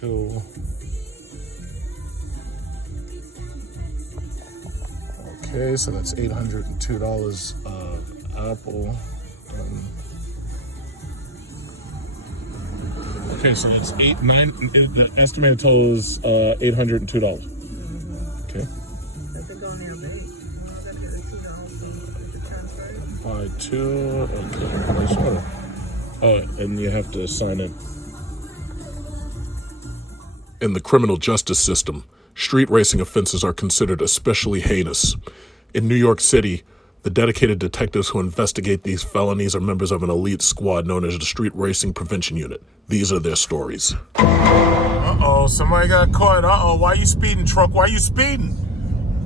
2. Okay, so that's $802 Apple. Okay, so that's the estimated total is $802. Okay. Buy 2. Okay, place order. Oh, and you have to sign in. In the criminal justice system, street racing offenses are considered especially heinous. In New York City, the dedicated detectives who investigate these felonies are members of an elite squad known as the Street Racing Prevention Unit. These are their stories. Uh-oh, somebody got caught. Uh-oh, why you speeding, truck? Why you speeding?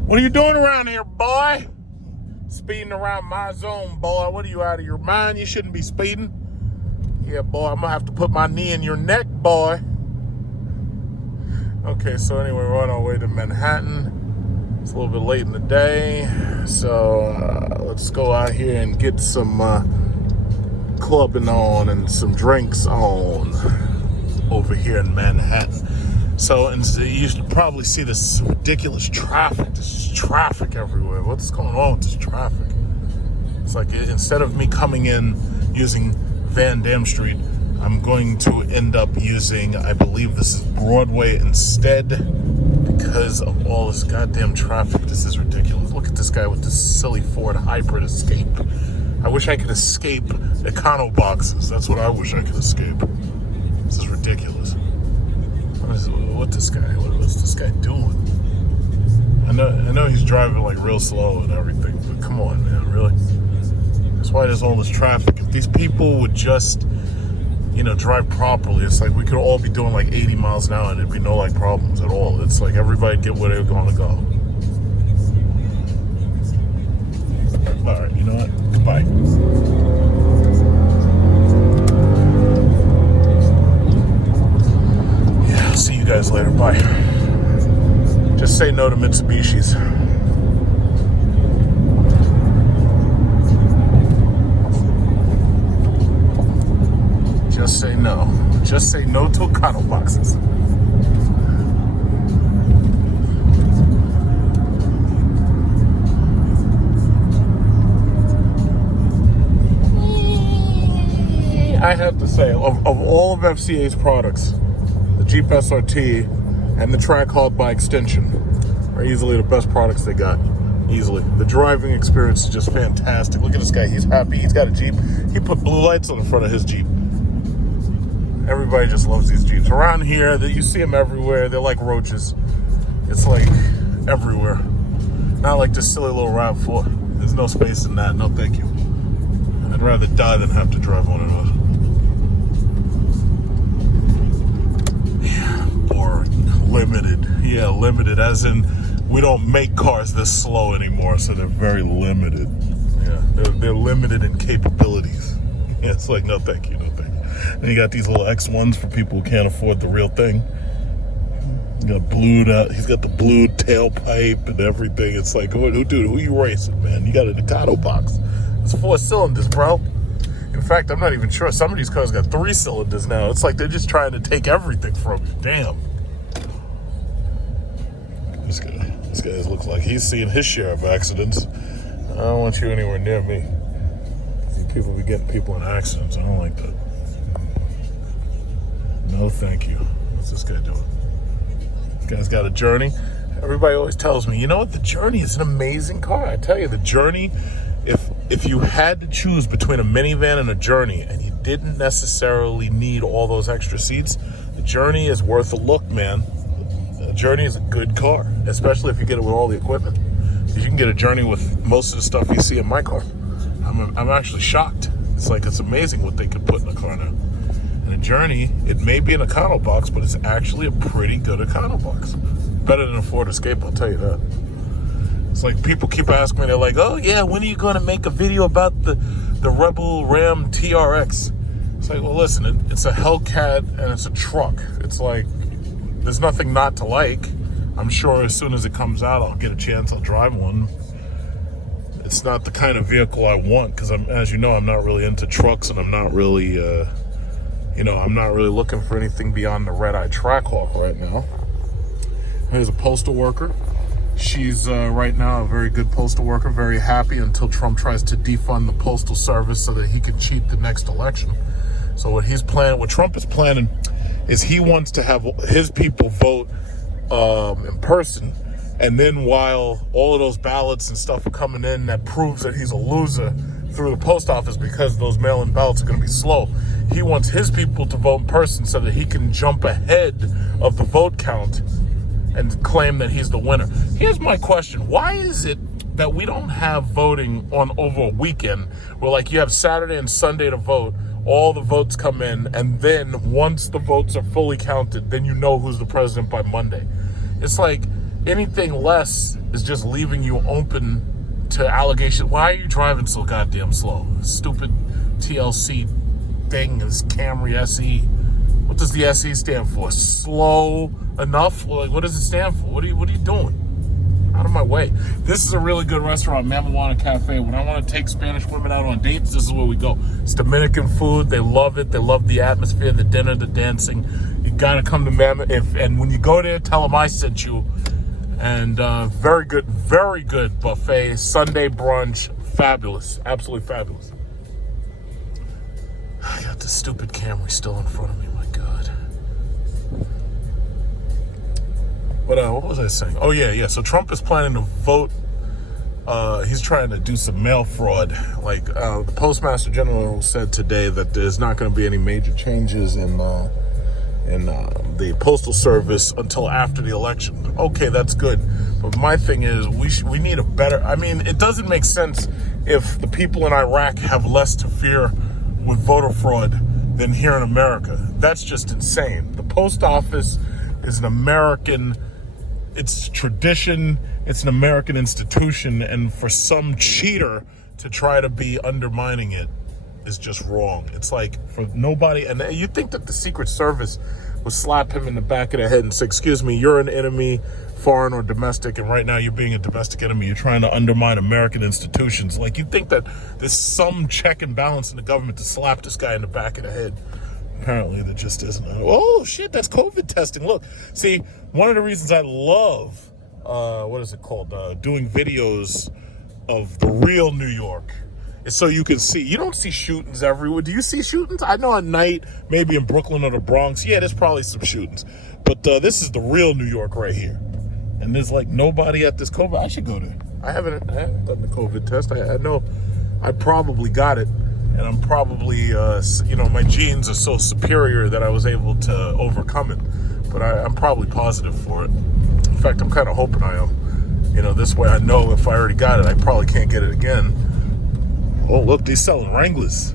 What are you doing around here, boy? Speeding around my zone, boy. What are you, out of your mind? You shouldn't be speeding. Yeah, boy, I'm gonna have to put my knee in your neck, boy. Okay, so anyway, we're on our way to Manhattan. It's a little bit late in the day, so let's go out here and get some clubbing on and some drinks on over here in Manhattan. So, and you should probably see this ridiculous traffic. There's traffic everywhere. What's going on with this traffic? It's like instead of me coming in using Van Dam Street, I'm going to end up using, I believe this is Broadway instead, because of all this goddamn traffic. This is ridiculous. Look at this guy with this silly Ford Hybrid Escape. I wish I could escape econo boxes. That's what I wish I could escape. This is ridiculous. What's this guy doing? I know he's driving like real slow and everything, but come on, man, really? That's why there's all this traffic. If these people would just, drive properly, it's like we could all be doing like 80 miles an hour and there'd be no like problems at all. It's like everybody get where they're going to go. All right, you know what? Goodbye. Yeah, I'll see you guys later. Bye. Just say no to Mitsubishis. Just say no. Just say no to econo boxes. I have to say, of all of FCA's products, the Jeep SRT and the Trackhawk by extension are easily the best products they got. Easily. The driving experience is just fantastic. Look at this guy. He's happy. He's got a Jeep. He put blue lights on the front of his Jeep. Everybody just loves these Jeeps. Around here, you see them everywhere. They're like roaches. It's like everywhere. Not like this silly little RAV4. There's no space in that. No, thank you. I'd rather die than have to drive one of those. Yeah, or limited. Yeah, limited, as in we don't make cars this slow anymore, so they're very limited. Yeah, they're limited in capabilities. Yeah, it's like, no, thank you, no, thank you. And you got these little X1s for people who can't afford the real thing. He's got the blued tailpipe and everything. It's like, who you racing, man? You got an econo box. It's 4 cylinders, bro. In fact, I'm not even sure. Some of these cars got 3 cylinders now. It's like they're just trying to take everything from you. Damn. This guy looks like he's seen his share of accidents. I don't want you anywhere near me. People be getting people in accidents. I don't like that. No, thank you. What's this guy doing? This guy's got a Journey. Everybody always tells me, you know what? The Journey is an amazing car. I tell you, the Journey, if you had to choose between a minivan and a Journey and you didn't necessarily need all those extra seats, the Journey is worth a look, man. The Journey is a good car, especially if you get it with all the equipment. You can get a Journey with most of the stuff you see in my car. I'm actually shocked. It's like, it's amazing what they could put in a car now. And a Journey, it may be an econo box, but it's actually a pretty good econo box. Better than a Ford Escape, I'll tell you that. It's like people keep asking me, they're like, oh yeah, when are you going to make a video about the Rebel Ram TRX? It's like, well, listen, it's a Hellcat and it's a truck. It's like, there's nothing not to like. I'm sure as soon as it comes out, I'll get a chance, I'll drive one. It's not the kind of vehicle I want because, as you know, I'm not really into trucks and I'm not really, I'm not really looking for anything beyond the red-eye Trackhawk right now. Here's a postal worker. She's right now a very good postal worker, very happy until Trump tries to defund the postal service so that he can cheat the next election. So what Trump is planning is he wants to have his people vote in person. And then while all of those ballots and stuff are coming in that proves that he's a loser through the post office because those mail-in ballots are going to be slow, he wants his people to vote in person so that he can jump ahead of the vote count and claim that he's the winner. Here's my question. Why is it that we don't have voting on over a weekend where, like, you have Saturday and Sunday to vote, all the votes come in, and then once the votes are fully counted, then you know who's the president by Monday? It's like anything less is just leaving you open to allegations. Why are you driving so goddamn slow? Stupid TLC thing is Camry SE. What does the SE stand for? Slow enough? Like, what does it stand for? What are you doing? Out of my way. This is a really good restaurant, Mamajuana Cafe. When I want to take Spanish women out on dates, this is where we go. It's Dominican food. They love it. They love the atmosphere, the dinner, the dancing. You gotta come to Mama. And when you go there, tell them I sent you. And very good buffet. Sunday brunch, fabulous, absolutely fabulous. I got this stupid Camry still in front of me. My God. What was I saying? Oh yeah. So Trump is planning to vote. He's trying to do some mail fraud. Like the Postmaster General said today that there's not going to be any major changes in the Postal Service until after the election. Okay, that's good. But my thing is, we need a better... I mean, it doesn't make sense if the people in Iraq have less to fear with voter fraud than here in America. That's just insane. The post office is an American... It's tradition. It's an American institution. And for some cheater to try to be undermining it is just wrong. It's like for nobody, and you think that the Secret Service would slap him in the back of the head and say, excuse me, you're an enemy, foreign or domestic, and right now you're being a domestic enemy. You're trying to undermine American institutions. Like, you think that there's some check and balance in the government to slap this guy in the back of the head. Apparently there just isn't. Oh shit, that's COVID testing. Look, see, one of the reasons I love, doing videos of the real New York, is so you can see. You don't see shootings everywhere. Do you see shootings? I know at night, maybe in Brooklyn or the Bronx, yeah, there's probably some shootings. But this is the real New York right here. And there's like nobody at this COVID. I should go there. I haven't done the COVID test. I know I probably got it. And I'm probably, my genes are so superior that I was able to overcome it. But I'm probably positive for it. In fact, I'm kind of hoping I am. This way I know if I already got it, I probably can't get it again. Oh, look, they're selling Wranglers.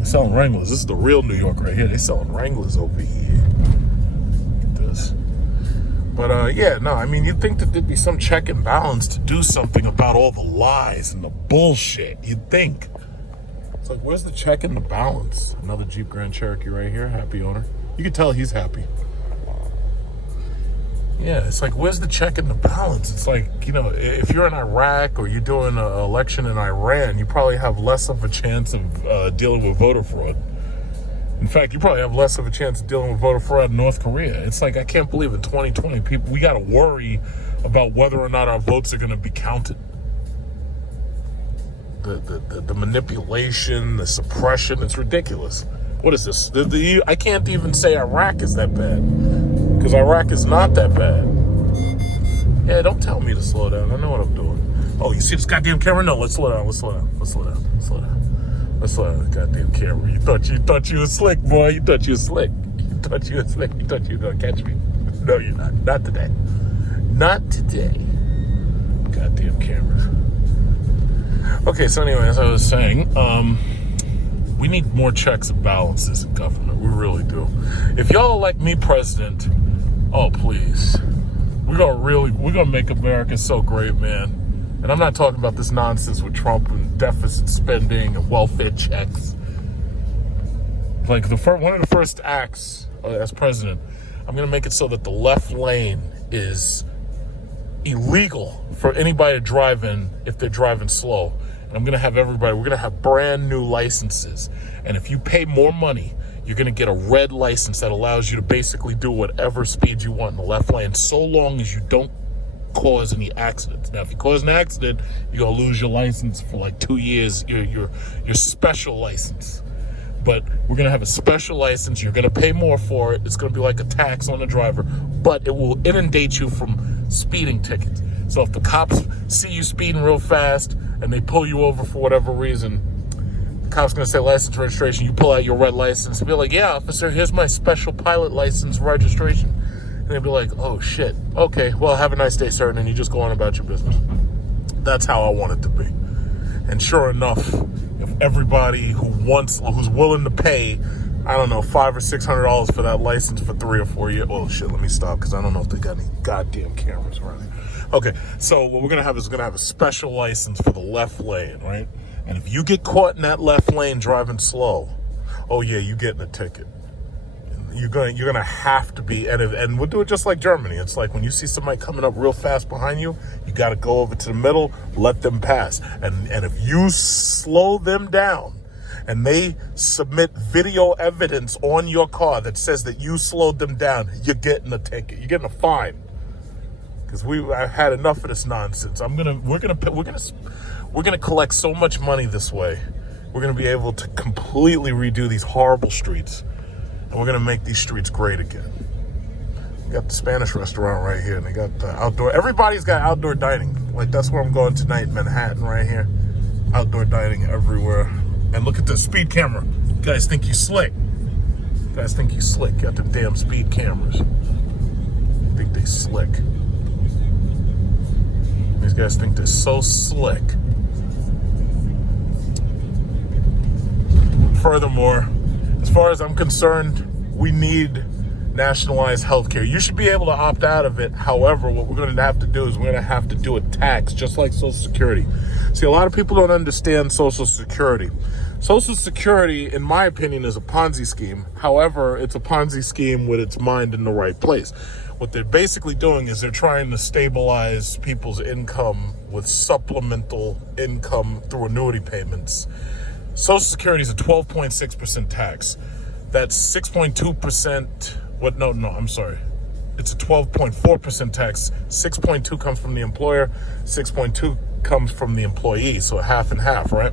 This is the real New York right here. They're selling Wranglers over here. Look at this. But, you'd think that there'd be some check and balance to do something about all the lies and the bullshit. You'd think. It's like, where's the check and the balance? Another Jeep Grand Cherokee right here. Happy owner. You can tell he's happy. Yeah, it's like, where's the check and the balance? It's like, if you're in Iraq or you're doing an election in Iran, you probably have less of a chance of dealing with voter fraud. In fact, you probably have less of a chance of dealing with voter fraud in North Korea. It's like, I can't believe in 2020, we got to worry about whether or not our votes are going to be counted. The manipulation, the suppression, it's ridiculous. What is this? I can't even say Iraq is that bad, because Iraq is not that bad. Yeah, don't tell me to slow down. I know what I'm doing. Oh, you see this goddamn camera? No, let's slow down. Let's slow down. Goddamn camera. You thought you was slick, boy. You thought you was slick. You thought you were gonna catch me. No, you're not. Not today. Not today. Goddamn camera. Okay, so anyway, as I was saying, we need more checks and balances in government. We really do. If y'all elect me president, oh please, we're gonna make America so great, man. And I'm not talking about this nonsense with Trump and deficit spending and welfare checks. Like one of the first acts as president, I'm gonna make it so that the left lane is illegal for anybody to drive in if they're driving slow. And we're going to have brand new licenses. And if you pay more money, you're going to get a red license that allows you to basically do whatever speed you want in the left lane, so long as you don't cause any accidents. Now, if you cause an accident, you're going to lose your license for like 2 years, your special license. But we're going to have a special license. You're going to pay more for it. It's going to be like a tax on the driver, but it will inundate you from speeding tickets. So if the cops see you speeding real fast and they pull you over for whatever reason, the cop's going to say license registration. You pull out your red license and be like, yeah, officer, here's my special pilot license registration. And they'll be like, oh, shit. Okay, well, have a nice day, sir. And then you just go on about your business. That's how I want it to be. And sure enough, if everybody who's willing to pay, I don't know, $500 or $600 for that license for 3 or 4 years. Oh, shit, let me stop, because I don't know if they got any goddamn cameras around here. Okay, so what we're going to have is we're going to have a special license for the left lane, right? And if you get caught in that left lane driving slow, oh, yeah, you're getting a ticket. You're gonna have to be, and we'll do it just like Germany. It's like when you see somebody coming up real fast behind you, you got to go over to the middle, let them pass. And if you slow them down and they submit video evidence on your car that says that you slowed them down, you're getting a ticket. You're getting a fine. Because I've had enough of this nonsense. We're gonna collect so much money this way. We're gonna be able to completely redo these horrible streets. And we're going to make these streets great again. We got the Spanish restaurant right here, and they got the outdoor. Everybody's got outdoor dining. Like, that's where I'm going tonight in Manhattan right here. Outdoor dining everywhere. And look at the speed camera. You guys think you slick. You guys think you slick. Got the damn speed cameras. Think they slick. These guys think they're so slick. Furthermore, as far as I'm concerned, we need nationalized healthcare. You should be able to opt out of it. However, what we're going to have to do is we're going to have to do a tax, just like Social Security. See, a lot of people don't understand Social Security. Social Security, in my opinion, is a Ponzi scheme. However, it's a Ponzi scheme with its mind in the right place. What they're basically doing is they're trying to stabilize people's income with supplemental income through annuity payments. Social Security is a 12.6% tax. That's 6.2%. I'm sorry. It's a 12.4% tax. 6.2 comes from the employer. 6.2 comes from the employee. So half and half, right?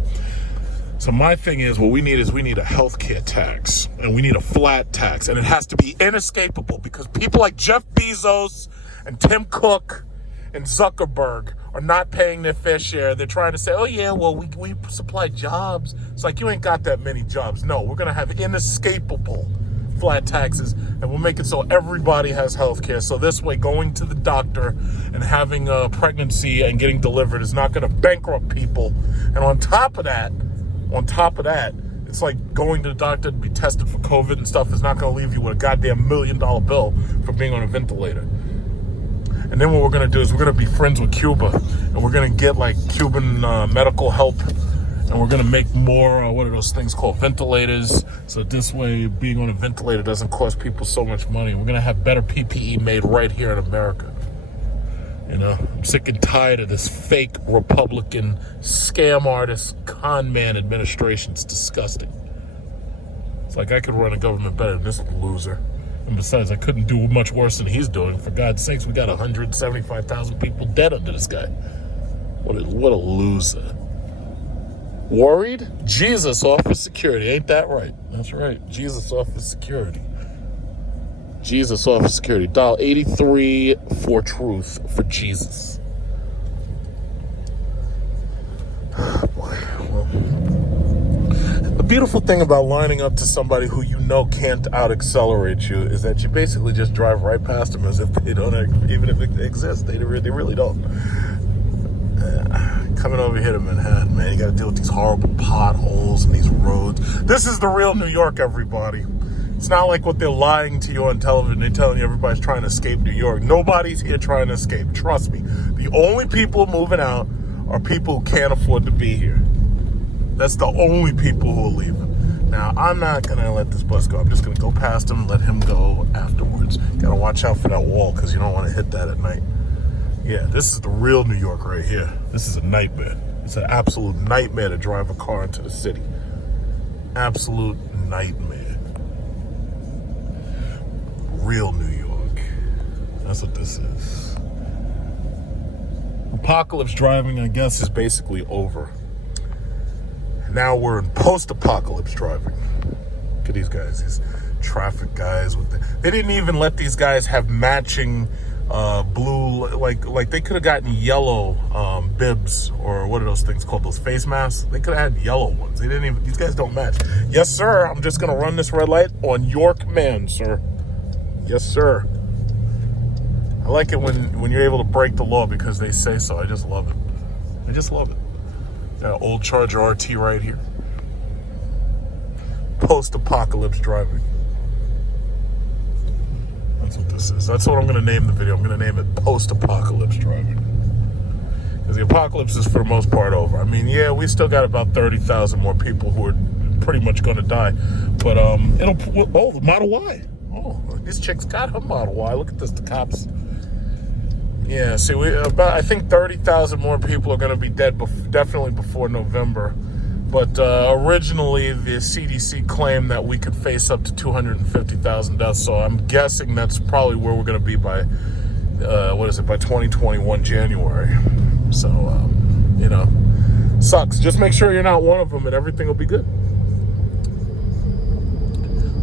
So my thing is, what we need a healthcare tax, and we need a flat tax, and it has to be inescapable, because people like Jeff Bezos and Tim Cook and Zuckerberg are not paying their fair share. They're trying to say, oh yeah, well, we supply jobs. It's like, you ain't got that many jobs. No, we're going to have inescapable flat taxes, and we'll make it so everybody has health care. So this way, going to the doctor and having a pregnancy and getting delivered is not going to bankrupt people. And on top of that, it's like going to the doctor to be tested for COVID and stuff is not going to leave you with a goddamn $1 million bill for being on a ventilator. And then what we're going to do is we're going to be friends with Cuba, and we're going to get like Cuban medical help, and we're going to make more, what are those things called, ventilators. So this way, being on a ventilator doesn't cost people so much money. We're going to have better PPE made right here in America. You know, I'm sick and tired of this fake Republican scam artist, con man administration. It's disgusting. It's like I could run a government better than this loser. And besides, I couldn't do much worse than he's doing. For God's sakes, we got 175,000 people dead under this guy. What a loser. Worried? Jesus offers security. Ain't that right? That's right. Jesus offers security. Jesus offers security. Dial 83 for truth for Jesus. Boy, well. The beautiful thing about lining up to somebody who you know can't out-accelerate you is that you basically just drive right past them as if they don't, even if it exists. They really don't. Coming over here to Manhattan, man, you got to deal with these horrible potholes and these roads. This is the real New York, everybody. It's not like what they're lying to you on television. They're telling you everybody's trying to escape New York. Nobody's here trying to escape. Trust me. The only people moving out are people who can't afford to be here. That's the only people who are leaving. Now, I'm not going to let this bus go. I'm just going to go past him and let him go afterwards. Got to watch out for that wall because you don't want to hit that at night. Yeah, this is the real New York right here. This is a nightmare. It's an absolute nightmare to drive a car into the city. Absolute nightmare. real New York. That's what this is. Apocalypse driving, I guess, is basically over. Now we're in post-apocalypse driving. Look at these guys, these traffic guys. They didn't even let these guys have matching blue, like they could have gotten yellow bibs, or what are those things called, those face masks? They could have had yellow ones. They didn't even, these guys don't match. Yes, sir, I'm just gonna run this red light on your command, sir. Yes, sir. I like it when you're able to break the law because they say so. I just love it. I just love it. Got an old Charger RT right here. Post-apocalypse driving. That's what this is. That's what I'm going to name the video. I'm going to name it Post-Apocalypse Driving. Because the apocalypse is for the most part over. I mean, yeah, we still got about 30,000 more people who are pretty much going to die. But the Model Y. Oh, this chick's got her Model Y. Look at this, the cops. Yeah, see, I think 30,000 more people are going to be dead definitely before November. But originally, the CDC claimed that we could face up to 250,000 deaths. So I'm guessing that's probably where we're going to be by, by 2021 January. So, sucks. Just make sure you're not one of them and everything will be good.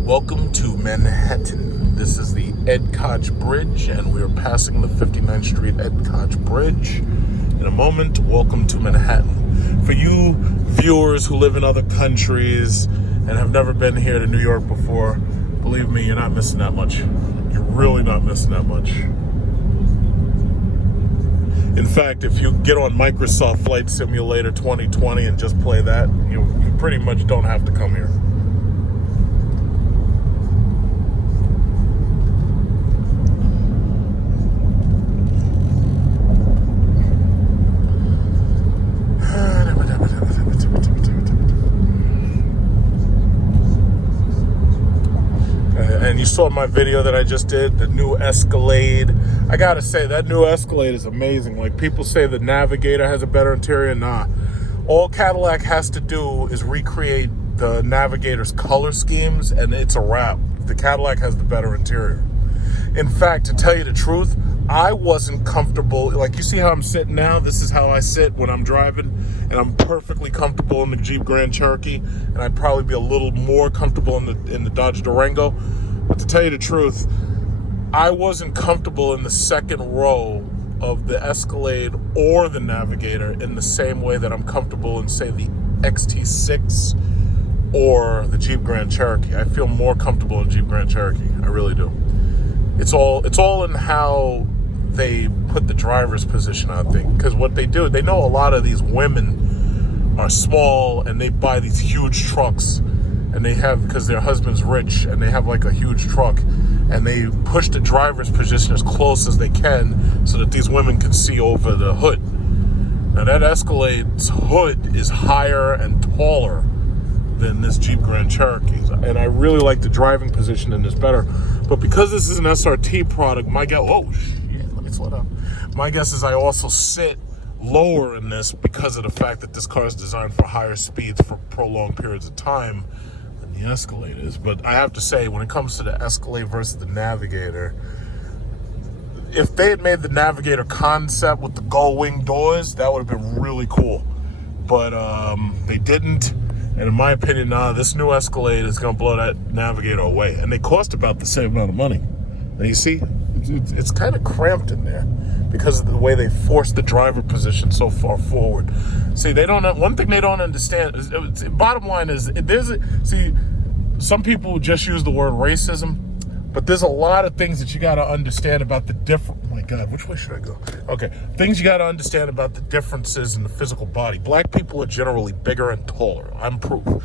Welcome to Manhattan. This is the Ed Koch Bridge, and we are passing the 59th Street Ed Koch Bridge. In a moment, welcome to Manhattan. For you viewers who live in other countries and have never been here to New York before, believe me, you're not missing that much. You're really not missing that much. In fact, if you get on Microsoft Flight Simulator 2020 and just play that, you pretty much don't have to come here. And you saw my video that I just did, the new Escalade. I gotta say, that new Escalade is amazing. Like, people say the Navigator has a better interior. Nah. All Cadillac has to do is recreate the Navigator's color schemes, and it's a wrap. The Cadillac has the better interior. In fact, to tell you the truth, I wasn't comfortable. Like, you see how I'm sitting now? This is how I sit when I'm driving, and I'm perfectly comfortable in the Jeep Grand Cherokee, and I'd probably be a little more comfortable in the Dodge Durango. But to tell you the truth, I wasn't comfortable in the second row of the Escalade or the Navigator in the same way that I'm comfortable in, say, the XT6 or the Jeep Grand Cherokee. I feel more comfortable in Jeep Grand Cherokee. I really do. It's all in how they put the driver's position, I think. Because what they do, they know a lot of these women are small and they buy these huge trucks. And they have, because their husband's rich, and they have like a huge truck, and they push the driver's position as close as they can so that these women can see over the hood. Now that Escalade's hood is higher and taller than this Jeep Grand Cherokee, and I really like the driving position in this better. But because this is an SRT product, my guess, oh shit, let me slow down. My guess is I also sit lower in this because of the fact that this car is designed for higher speeds for prolonged periods of time. The Escalade is. But I have to say, when it comes to the Escalade versus the Navigator, if they had made the Navigator concept with the gull wing doors, that would have been really cool. But they didn't, and in my opinion, this new Escalade is going to blow that Navigator away. And they cost about the same amount of money. Now you see, it's kind of cramped in there because of the way they forced the driver position so far forward. See, they don't. One thing they don't understand is, bottom line is, some people just use the word racism, but there's a lot of things that you got to understand about the different. Oh my God, which way should I go? Okay, things you got to understand about the differences in the physical body. Black people are generally bigger and taller. I'm proof.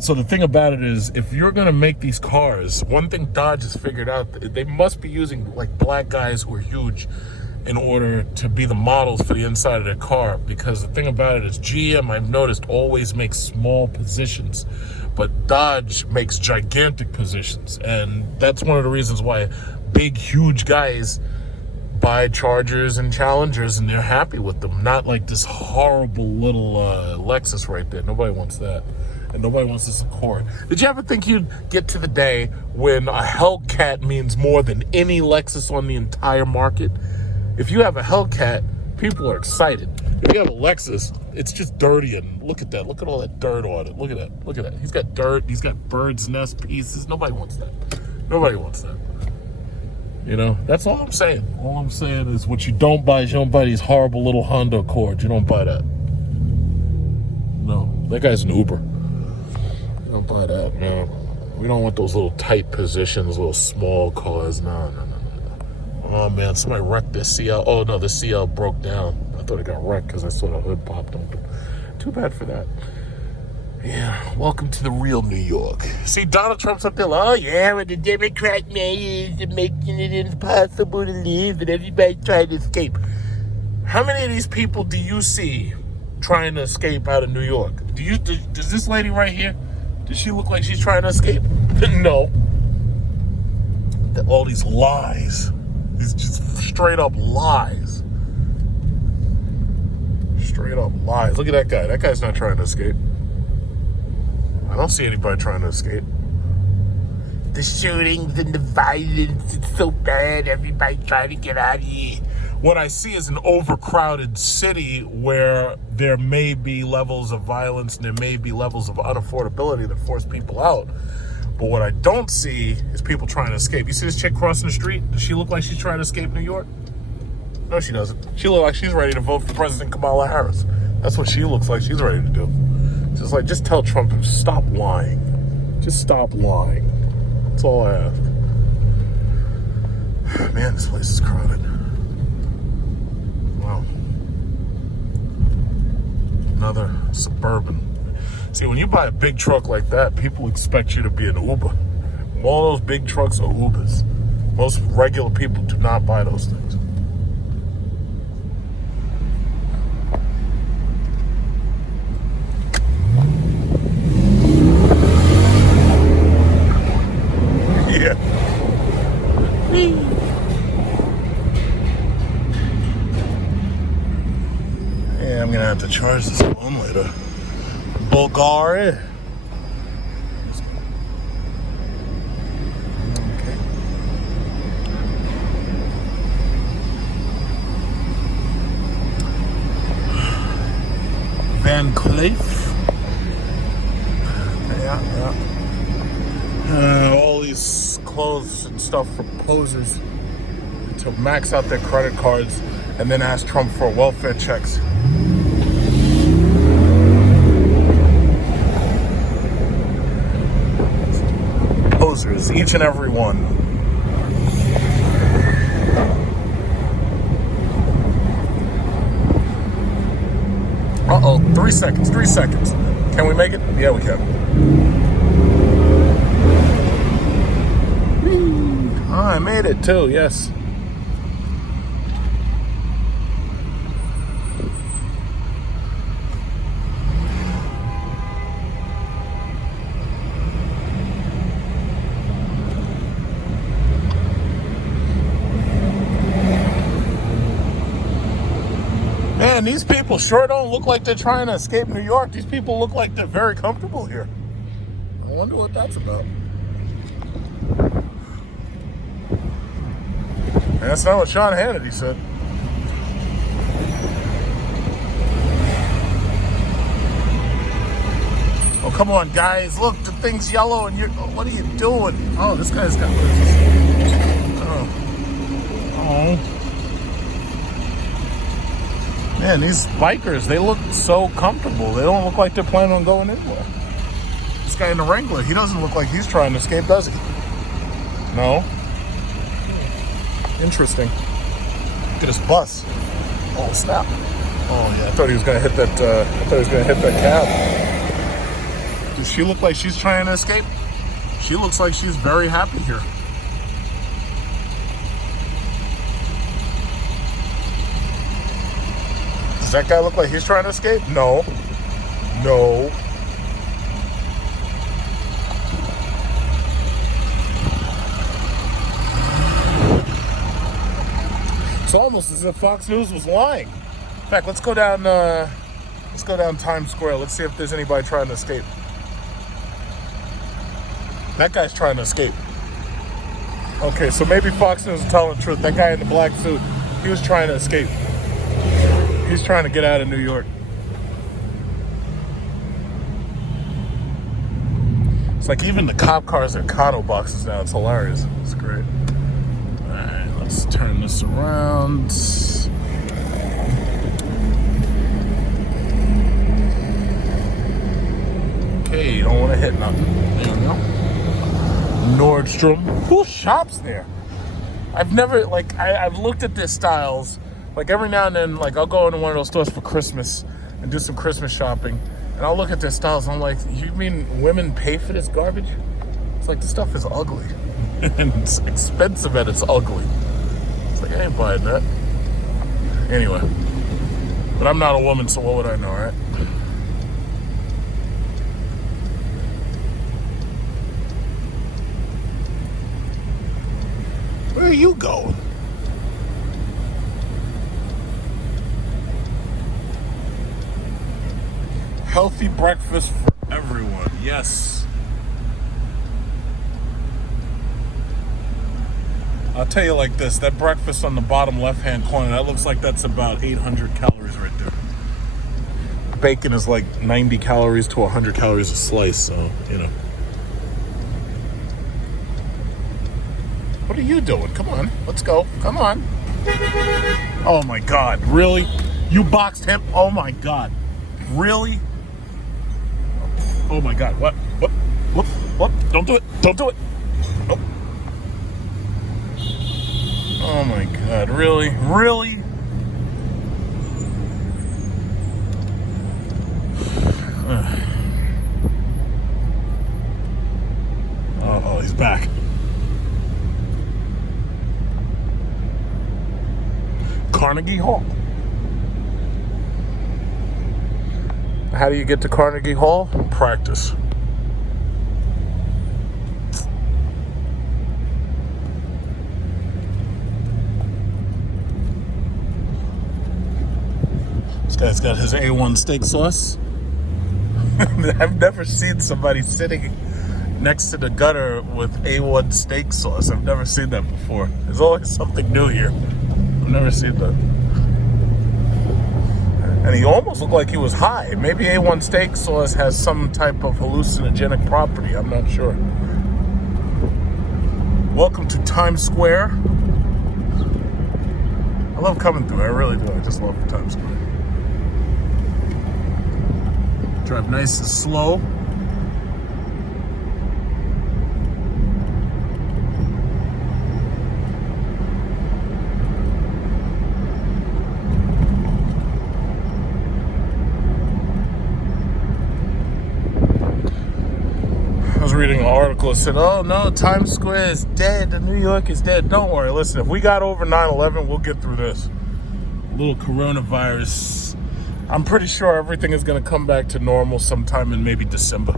So the thing about it is, if you're going to make these cars, one thing Dodge has figured out, they must be using like black guys who are huge in order to be the models for the inside of their car. Because the thing about it is, GM, I've noticed, always makes small positions, but Dodge makes gigantic positions. And that's one of the reasons why big, huge guys buy Chargers and Challengers and they're happy with them. Not like this horrible little Lexus right there. Nobody wants that. and nobody wants to support. Did you ever think you'd get to the day when a Hellcat means more than any Lexus on the entire market? If you have a Hellcat, people are excited. If you have a Lexus, it's just dirty, and look at that. Look at all that dirt on it. Look at that. Look at that. He's got dirt. He's got bird's nest pieces. Nobody wants that. Nobody wants that. You know, that's all I'm saying. All I'm saying is what you don't buy is you don't buy these horrible little Honda Accords. You don't buy that. No, that guy's an Uber. You don't buy that, man. We don't want those little tight positions, little small cars. No. Oh, man, somebody wrecked this CL. Oh, no, the CL broke down. I thought it got wrecked because I saw the hood popped open. Too bad for that. Yeah, welcome to the real New York. See, Donald Trump's up there, oh yeah, when the Democrat mayor is making it impossible to live and everybody's trying to escape. How many of these people do you see trying to escape out of New York? Does this lady right here, does she look like she's trying to escape? No. All these lies. These just straight up lies. Straight up lies. Look at that guy. That guy's not trying to escape. I don't see anybody trying to escape. The shootings and the violence, it's so bad. Everybody trying to get out of here. What I see is an overcrowded city where there may be levels of violence and there may be levels of unaffordability that force people out. But what I don't see is people trying to escape. You see this chick crossing the street? Does she look like she's trying to escape New York? No, she doesn't. She looks like she's ready to vote for President Kamala Harris. That's what she looks like she's ready to do. Just tell Trump to stop lying. Just stop lying. That's all I ask. Man, this place is crowded. Wow. Another Suburban. See, when you buy a big truck like that, people expect you to be an Uber. All those big trucks are Ubers. Most regular people do not buy those things. Yeah, I'm gonna have to charge this phone later. Bulgaria. Okay. Van Cleef. Yeah. All these clothes and stuff for posers to max out their credit cards and then ask Trump for welfare checks. Posers, each and every one. Uh-oh, 3 seconds. Can we make it? Yeah, we can. Oh, I made it too, yes. Man, these people sure don't look like they're trying to escape New York. These people look like they're very comfortable here. I wonder what that's about. That's not what Sean Hannity said. Oh, come on, guys. Look, the thing's yellow and you're... Oh, what are you doing? Oh, this guy's got... Oh. Man, these bikers, they look so comfortable. They don't look like they're planning on going anywhere. This guy in the Wrangler, he doesn't look like he's trying to escape, does he? No? Interesting. Look at this bus. Oh, snap. Oh, yeah, I thought he was going to hit that, cab. Does she look like she's trying to escape? She looks like she's very happy here. Does that guy look like he's trying to escape? No. It's almost as if Fox News was lying. In fact, let's go down Times Square. Let's see if there's anybody trying to escape. That guy's trying to escape. Okay, so maybe Fox News is telling the truth. That guy in the black suit, he was trying to escape. He's trying to get out of New York. It's like even the cop cars are condo boxes now. It's hilarious. It's great. All right, let's turn this around. Okay, you don't want to hit nothing. There we go. Nordstrom. Who shops there? I've never, like, I've looked at their styles. Like, every now and then, like, I'll go into one of those stores for Christmas and do some Christmas shopping. And I'll look at their styles and I'm like, you mean women pay for this garbage? It's like, the stuff is ugly. And it's expensive and it's ugly. It's like, I ain't buying that. Anyway. But I'm not a woman, so what would I know, right? Where are you going? Healthy breakfast for everyone. Yes. I'll tell you like this. That breakfast on the bottom left-hand corner, that looks like that's about 800 calories right there. Bacon is like 90 calories to 100 calories a slice, so, you know. What are you doing? Come on, let's go. Come on. Oh my God, really? You boxed him? Oh my God, really? Oh my God, what? Don't do it, don't do it. Oh, oh my God, really? Really? Oh, he's back. Carnegie Hall. How do you get to Carnegie Hall? Practice. This guy's got his A1 steak sauce. I've never seen somebody sitting next to the gutter with A1 steak sauce. I've never seen that before. There's always something new here. I've never seen that. And he almost looked like he was high. Maybe A1 steak sauce has some type of hallucinogenic property. I'm not sure. Welcome to Times Square. I love coming through. I really do. I just love Times Square. Drive nice and slow. Reading an article that said, oh no, Times Square is dead, New York is dead. Don't worry, listen, if we got over 9/11, we'll get through this. A little coronavirus. I'm pretty sure everything is going to come back to normal sometime in maybe December.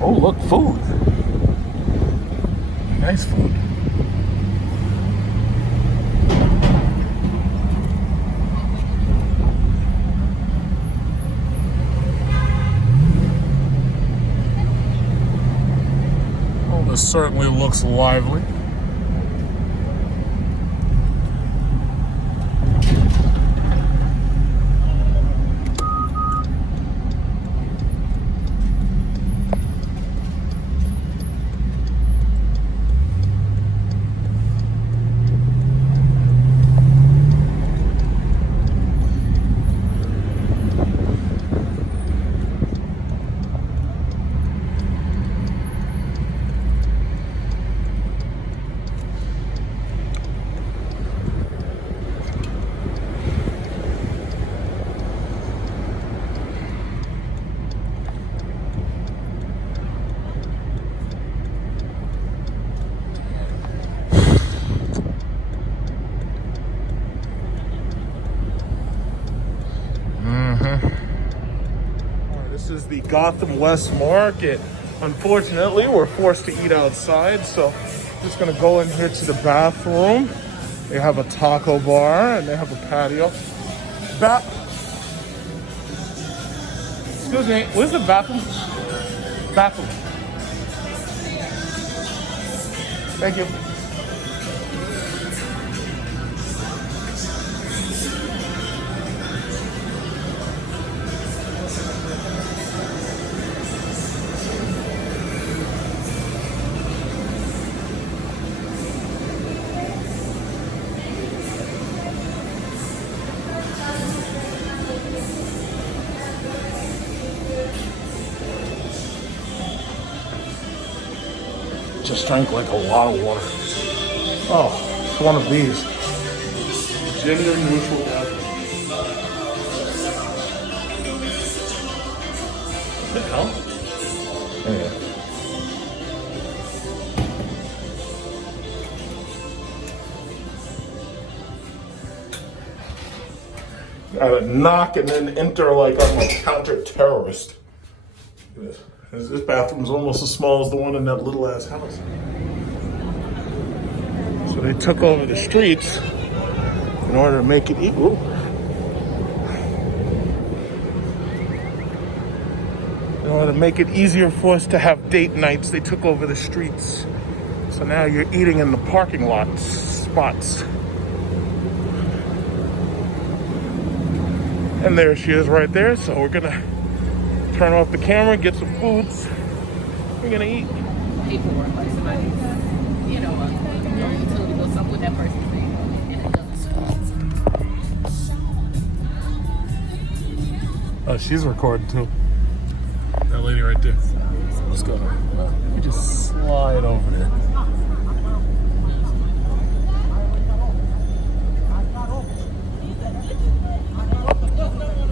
Oh, look, food. Nice food. This certainly looks lively. This is the Gotham West Market. Unfortunately, we're forced to eat outside, so I'm just gonna go in here to the bathroom. They have a taco bar and they have a patio. Excuse me, where's the bathroom? Bathroom. Thank you. Just drank like a lot of water. Oh, it's one of these. Gender neutral bathroom. What the hell? Gotta knock and then enter like I'm a counter-terrorist. This bathroom's almost as small as the one in that little ass house. So they took over the streets in order to make it equal. In order to make it easier for us to have date nights, they took over the streets. So now you're eating in the parking lot spots. And there she is right there. So we're gonna turn off the camera, get some foods. We're gonna eat. Paperwork, like somebody, you know, utility bill, something with that person's name on it, and it does. Oh, she's recording too. That lady right there. Let's go. We just slide over there.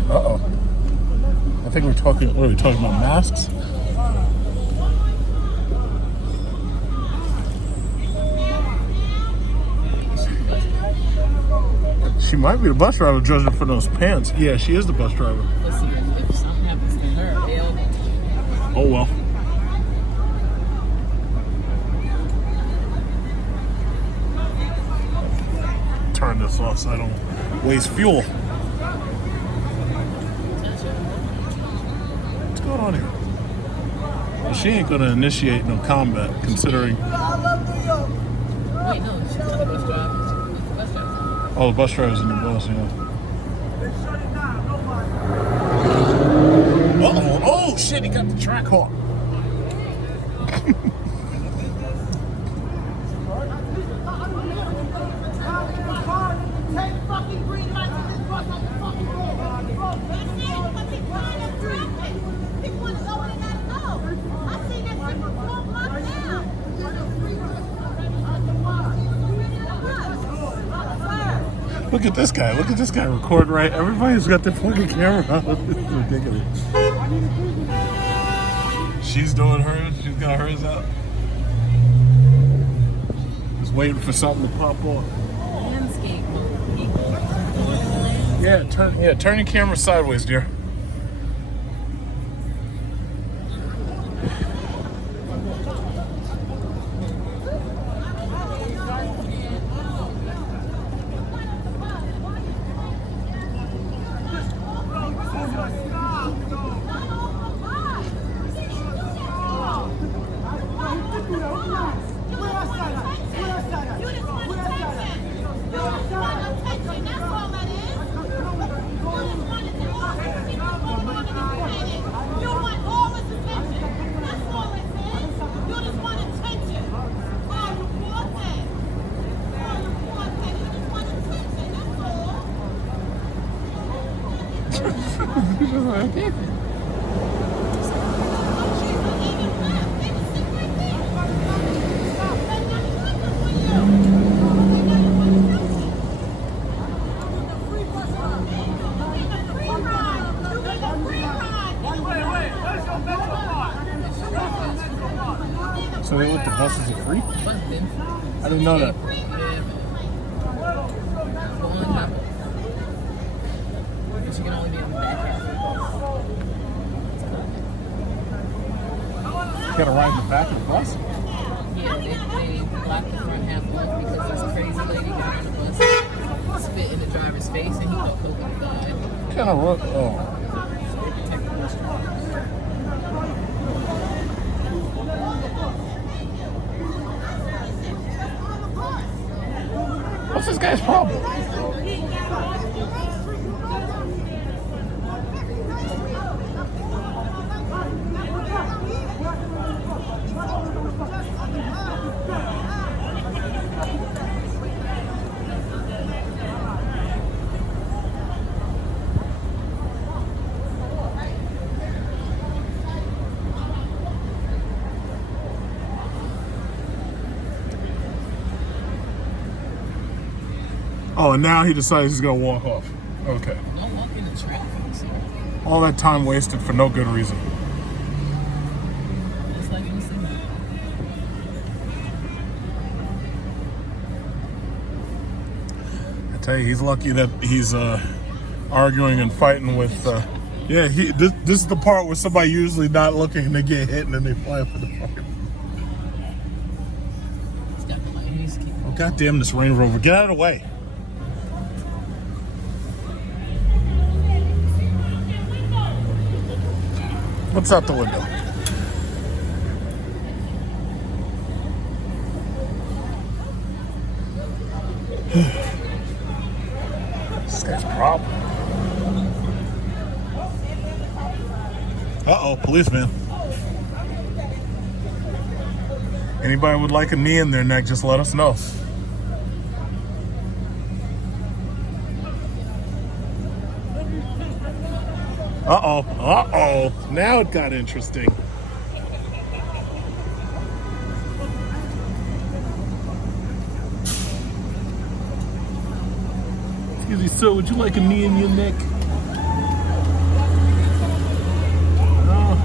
Uh-oh. I think we're talking, what are we talking about, masks? She might be the bus driver judging for those pants. Yeah, she is the bus driver. Listen, if something happens to her, oh well. Turn this off so I don't waste fuel. What's going on here? Well, she ain't gonna initiate no combat, considering. wait, no, she's not the bus driver. Oh, the bus driver's in the bus, yeah. Uh-oh. Oh, shit, he got the track caught. Look at this guy. Look at this guy recording right. Everybody's got their fucking camera out. This is ridiculous. She's doing hers. She's got hers out. Just waiting for something to pop off. Landscape. Turn your camera sideways, dear. So they let the buses are free? I didn't know that. She can only be on the back half of the bus. You gotta ride in the back of the bus? Yeah, they blocked the front half off because this crazy lady got on the bus, spit in the driver's face, and he thought COVID died. Kind of rough. Oh. So they protect the bus driver. What's this guy's problem? Oh, and now he decides he's gonna walk off. Okay. Don't walk into traffic. So All that time wasted for no good reason. it's like you said. I tell you, he's lucky that he's arguing and fighting with. Yeah, this is the part where somebody usually not looking and they get hit and then they fly up in the fire. It's got the light. He's keeping Oh, goddamn this Range Rover! Get out of the way! What's out the window? This guy's problem. Uh-oh, policeman. Anybody would like a knee in their neck, just let us know. Uh-oh, uh-oh. Now it got interesting. Excuse me, sir, would you like a knee in your neck? No.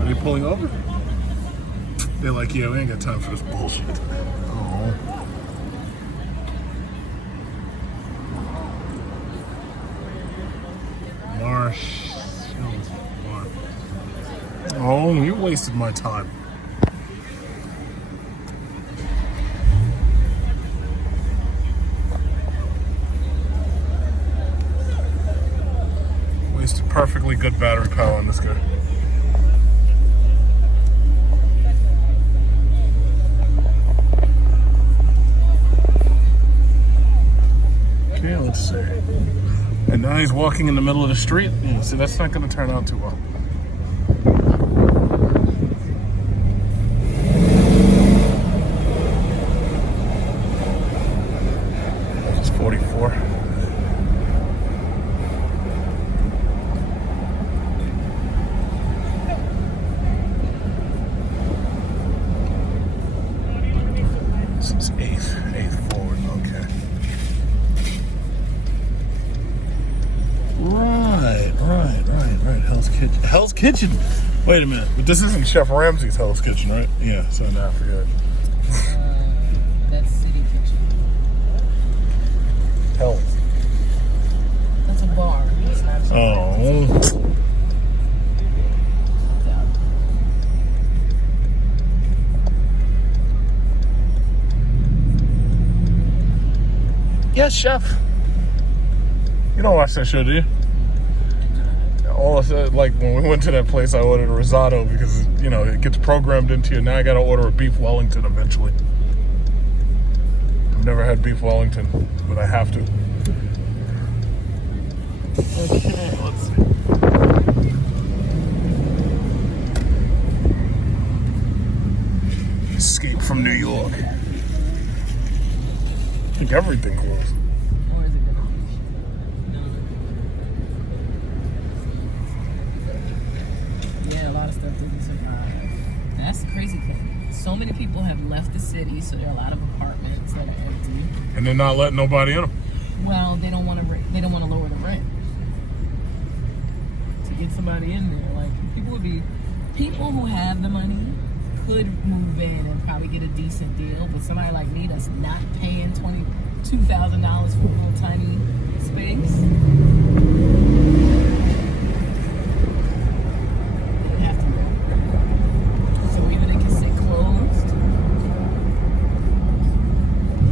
Are they pulling over? They're like, yeah, we ain't got time for this bullshit. Oh. Oh, you wasted my time. Wasted perfectly good battery power on this guy. Okay, let's see. And now he's walking in the middle of the street. See, that's not going to turn out too well. It's 44. This is eighth forward. Okay. Right. Hell's Kitchen. Wait a minute, but this isn't Chef Ramsay's Hell's Kitchen, right? Yeah. So now I forget. That's City Kitchen. Hell's. That's a bar. It's not a Oh. Yes, chef. You don't watch that show, do you? All I said, like when we went to that place, I ordered a risotto because it gets programmed into you. Now I got to order a beef Wellington eventually. I've never had beef Wellington, but I have to. Okay, let's see. Escape from New York. I think everything closed. Or is it gonna be? No. Yeah, a lot of stuff didn't survive. That's the crazy thing. So many people have left the city, so there are a lot of apartments that are empty. And they're not letting nobody in them. Well, they don't want to. They don't want to lower the rent to get somebody in there. Like people who have the money could move in and probably get a decent deal, but somebody like me that's not paying $22,000 for a little tiny space. They have to move. So even it can sit closed.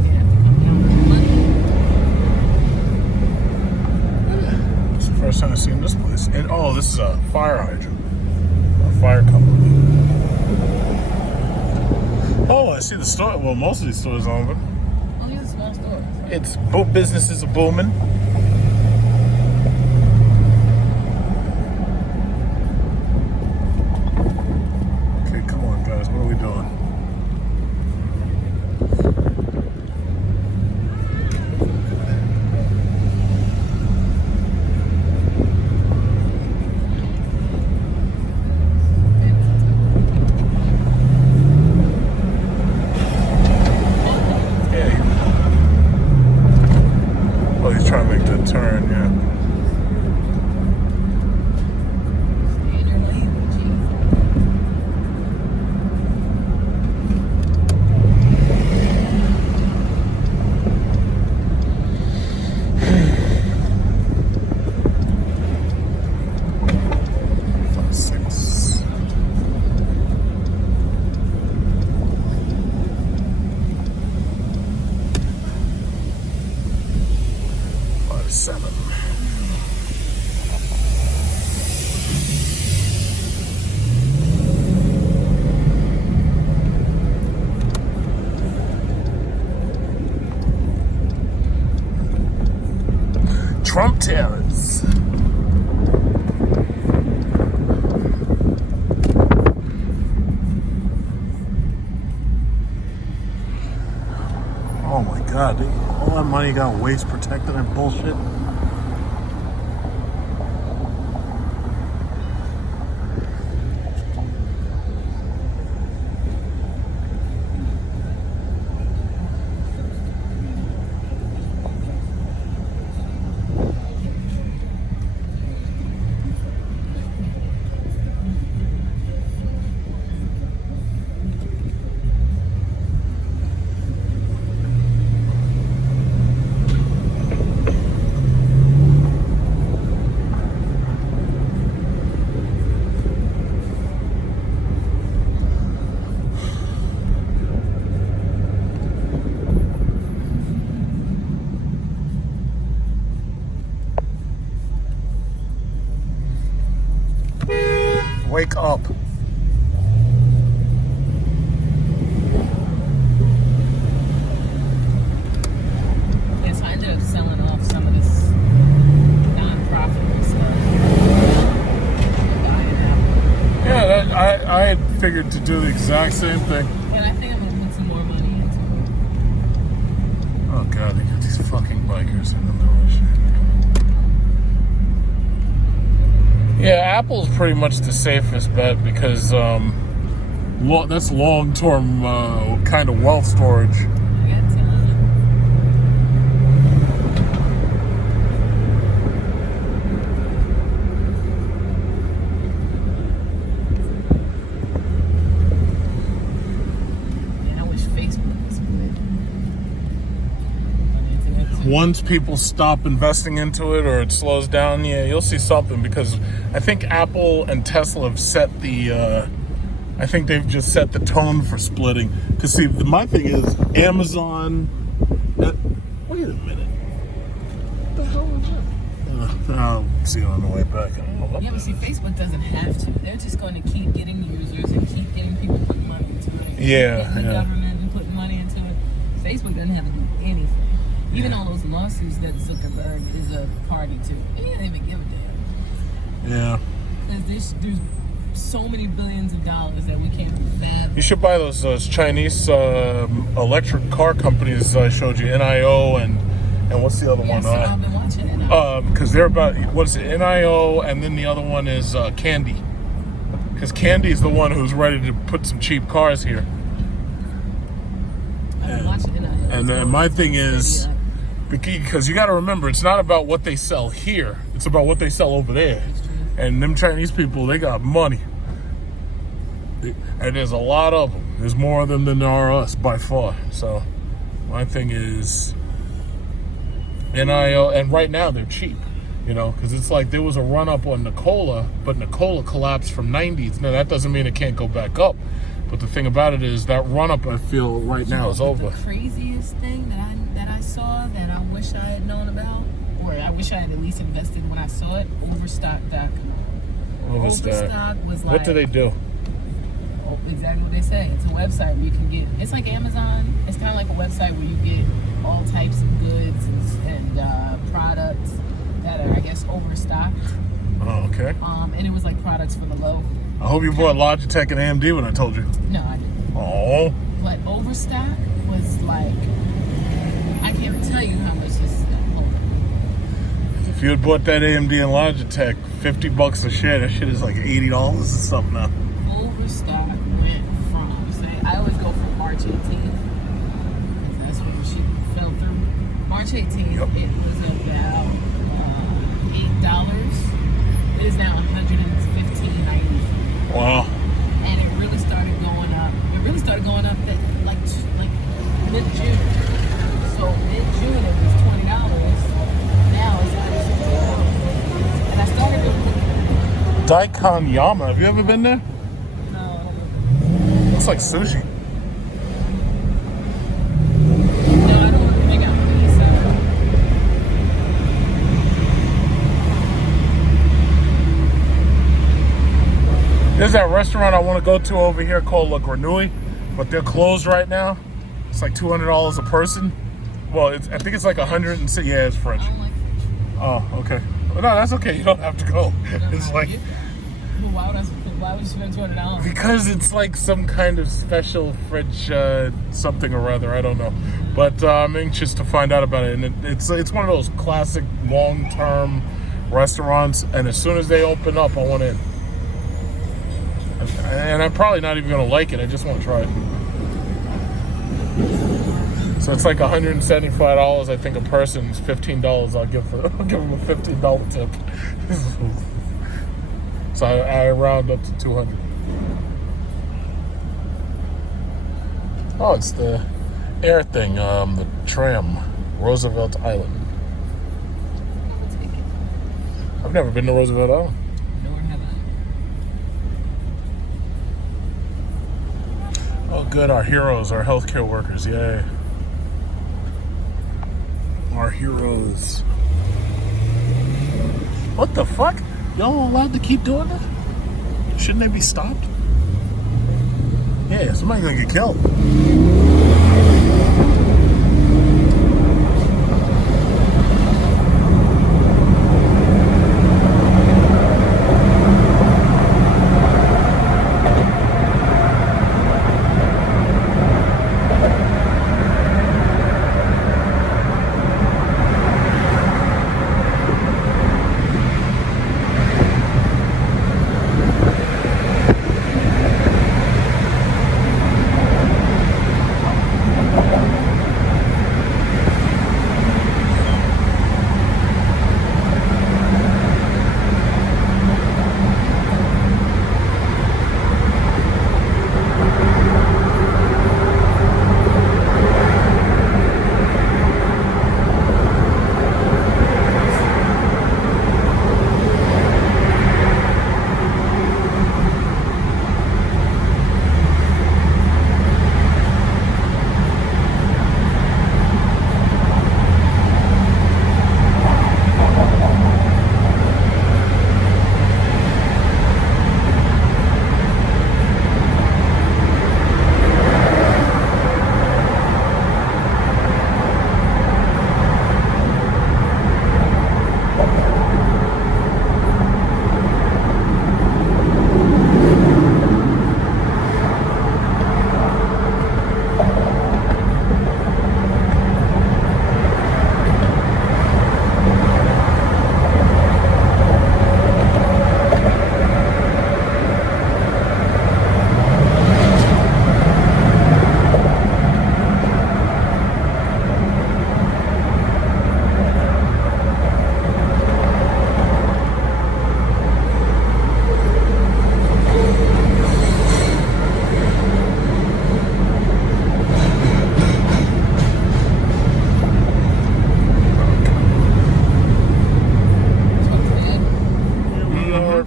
They have to come down with money. It's the first time I've seen this place. And this is a fire hydrant. A fire company. Oh, I see the store. Well, most of these stores are open. Oh, these are small stores. It's businesses are booming. Okay, come on, guys. What are we doing? Turn, yeah. Trump tariffs. Oh my God, all that money got waste protected and bullshit. Wake up. Yes, I ended up selling off some of this non-profitable stuff. Yeah, I had figured to do the exact same thing. And I think I'm going to put some more money into it. Oh God, they got these fucking bikers in the middle of shit. Yeah, Apple's pretty much the safest bet because that's long-term kind of wealth storage. Once people stop investing into it or it slows down, yeah, you'll see something because I think Apple and Tesla have set the, I think they've just set the tone for splitting. Because see, my thing is Amazon, wait a minute. What the hell is that? I'll see it on the way back. Yeah, but see, Facebook doesn't have to. They're just going to keep getting users and keep getting people putting money into it. Yeah, the government and putting money into it. Facebook doesn't have to do anything. Even all those lawsuits that Zuckerberg is a party to, they didn't even give a damn. Yeah. Because there's so many billions of dollars that we can't fathom. You should buy those Chinese electric car companies I showed you, NIO and what's the other one? So I've been watching NIO. Because they're about, what's it, NIO, and then the other one is Candy. Because Candy is the one who's ready to put some cheap cars here. I've been watching NIO. And then my thing is, because you got to remember, it's not about what they sell here. It's about what they sell over there. And them Chinese people, they got money. And there's a lot of them. There's more of them than there are us, by far. So my thing is, NIO, and right now they're cheap. You know, because it's like there was a run-up on Nikola, but Nikola collapsed from 90s. Now, that doesn't mean it can't go back up. But the thing about it is that run-up, I feel, right now is over. The craziest thing that I saw that I wish I had known about, or I wish I had at least invested when I saw it, Overstock.com. Overstock was like... What do they do? exactly what they say. It's a website where you can get. It's like Amazon. It's kind of like a website where you get all types of goods and products that are, I guess, overstocked. Oh, okay. And it was like products for the low. I hope you bought Logitech and AMD when I told you. No, I didn't. Oh. But overstock was like, I can't tell you how much this is. If you had bought that AMD and Logitech, $50 a share, that shit is like $80 or something now. Overstock went from, say, I always go from March 18th. That's when the shit fell through. March 18th, Yep. It was about $8. It is now $115.90. Wow. And it really started going up. It really started going up at like mid-June. So mid-June it was $20. Now it's $60. And I started with Daikon Yama. Have you ever been there? no. Looks like sushi. No, I don't think I'm really sad. There's that restaurant I want to go to over here called La Grenouille, but they're closed right now. It's like $200 a person. Well, I think it's like 100 and yeah, it's French. I don't like Oh, okay. Well, no, that's okay. You don't have to go. It's like why would you spend $200? because it's like some kind of special French something or other. I don't know, but I'm anxious to find out about it. And it's one of those classic long-term restaurants. And as soon as they open up, I want to. And I'm probably not even going to like it. I just want to try it. So it's like $175, I think, a person. It's $15. I'll give them a $15 tip. So I round up to 200. Oh, it's the air thing, the tram, Roosevelt Island. I've never been to Roosevelt Island. Nor have I. Oh, good. Our heroes, our healthcare workers. Yay. Our heroes. What the fuck? Y'all allowed to keep doing that? Shouldn't they be stopped? Yeah, somebody's gonna get killed.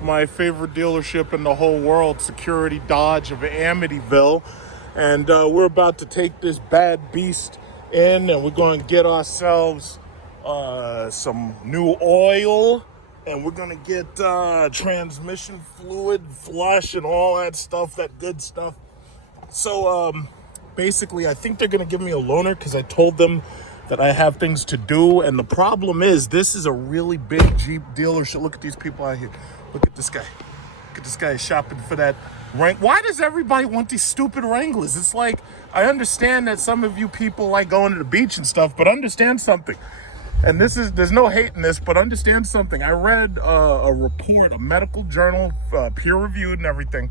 My favorite dealership in the whole world, Security Dodge of Amityville, and we're about to take this bad beast in, and we're going to get ourselves some new oil, And we're gonna get transmission fluid flush and all that stuff, that good stuff. So basically, I think they're gonna give me a loaner because I told them that I have things to do. And the problem is, this is a really big Jeep dealership. Look at these people out here. Look at this guy. Look at this guy shopping for that Wrangler. Why does everybody want these stupid Wranglers? It's like, I understand that some of you people like going to the beach and stuff, but understand something. And there's no hate in this, but understand something. I read a report, a medical journal, peer-reviewed and everything,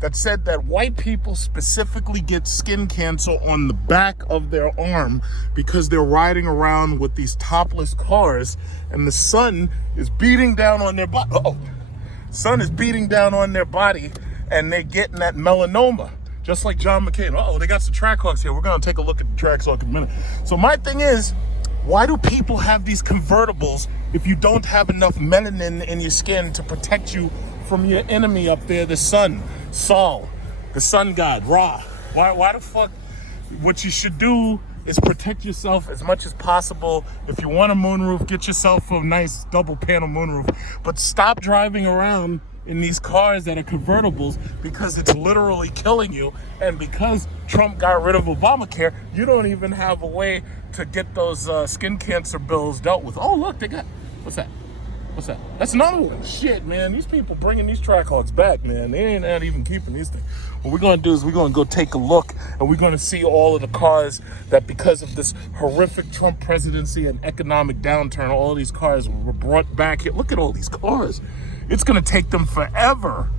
that said that white people specifically get skin cancer on the back of their arm because they're riding around with these topless cars and the sun is beating down on their body. Sun is beating down on their body and they're getting that melanoma. Just like John McCain. They got some Trackhawks here. We're going to take a look at the Trackhawk in a minute. So my thing is, why do people have these convertibles if you don't have enough melanin in your skin to protect you from your enemy up there, the sun, Sol, the sun god, Ra? Why the fuck? What you should do is protect yourself as much as possible. If you want a moonroof, get yourself a nice double panel moonroof. But stop driving around in these cars that are convertibles because it's literally killing you. And because Trump got rid of Obamacare, you don't even have a way to get those skin cancer bills dealt with. Oh, look, they got, what's that? What's that? That's another one. Shit, man, these people bringing these Trackhawks back, man. They ain't not even keeping these things. What we're going to do is we're going to go take a look and we're going to see all of the cars that because of this horrific Trump presidency and economic downturn, all of these cars were brought back here. Look at all these cars. It's going to take them forever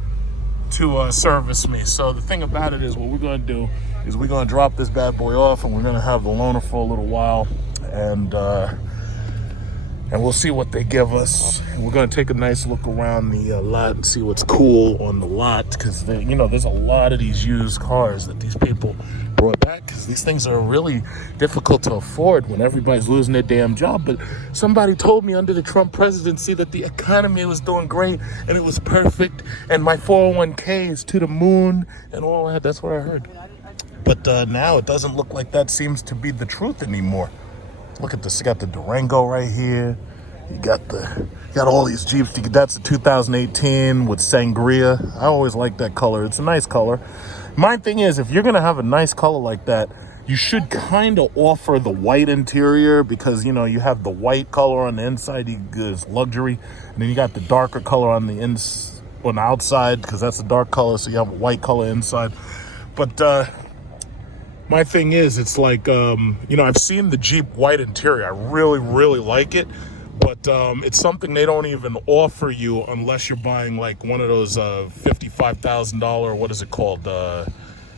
to service me. So the thing about it is what we're going to do is we're going to drop this bad boy off and we're going to have the loaner for a little while and we'll see what they give us. And we're going to take a nice look around the lot and see what's cool on the lot because, there's a lot of these used cars that these people brought back because these things are really difficult to afford when everybody's losing their damn job. But somebody told me under the Trump presidency that the economy was doing great and it was perfect and my 401k is to the moon and all that. That's what I heard. But now it doesn't look like that seems to be the truth anymore. Look at this. You got the Durango right here. You got all these Jeeps. That's the 2018 with Sangria. I always like that color. It's a nice color. My thing is, if you're going to have a nice color like that, you should kind of offer the white interior because, you have the white color on the inside. It's luxury. And then you got the darker color on the outside because that's a dark color. So you have a white color inside. But my thing is, it's like, I've seen the Jeep white interior. I really, really like it. But it's something they don't even offer you unless you're buying like one of those $55,000, what is it called?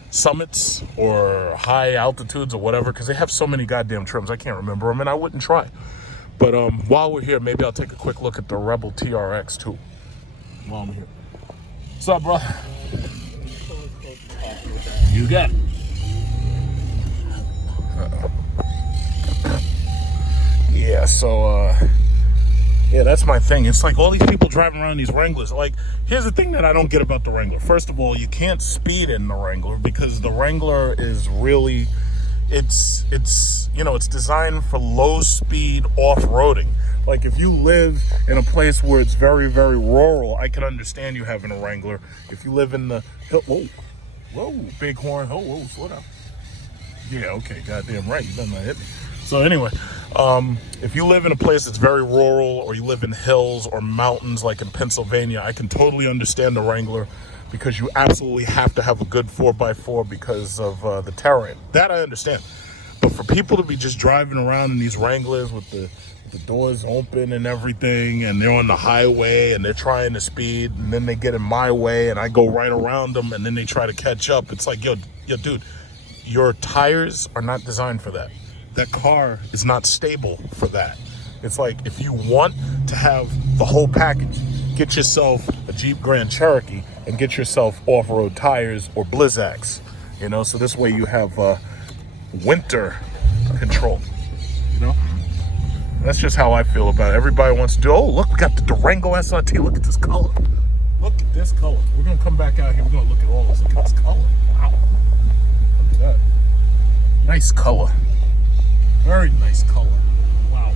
Summits or high altitudes or whatever. Because they have so many goddamn trims. I can't remember them and I wouldn't try. But while we're here, maybe I'll take a quick look at the Rebel TRX too. While I'm here. What's up, bro? You got it. Yeah, so that's my thing. It's like all these people driving around these Wranglers. Like, here's the thing that I don't get about the Wrangler. First of all, you can't speed in the Wrangler because the Wrangler is really, it's designed for low speed off-roading. Like, if you live in a place where it's very, very rural, I can understand you having a Wrangler. If you live in the whoa, bighorn, whoa, slow down. Yeah, okay, goddamn right, you better not hit me. So anyway, if you live in a place that's very rural or you live in hills or mountains like in Pennsylvania, I can totally understand the Wrangler because you absolutely have to have a good 4x4 because of the terrain. That I understand. But for people to be just driving around in these Wranglers with the doors open and everything and they're on the highway and they're trying to speed and then they get in my way and I go right around them and then they try to catch up. It's like, yo, dude, your tires are not designed for that. That car is not stable for that. It's like, if you want to have the whole package, get yourself a Jeep Grand Cherokee and get yourself off-road tires or Blizzaks, so this way you have winter control, That's just how I feel about it. Everybody wants to do, look, we got the Durango SRT. Look at this color. Look at this color. We're going to come back out here. We're going to look at all this. Look at this color. Wow. Look at that. Nice color. Very nice color. Wow.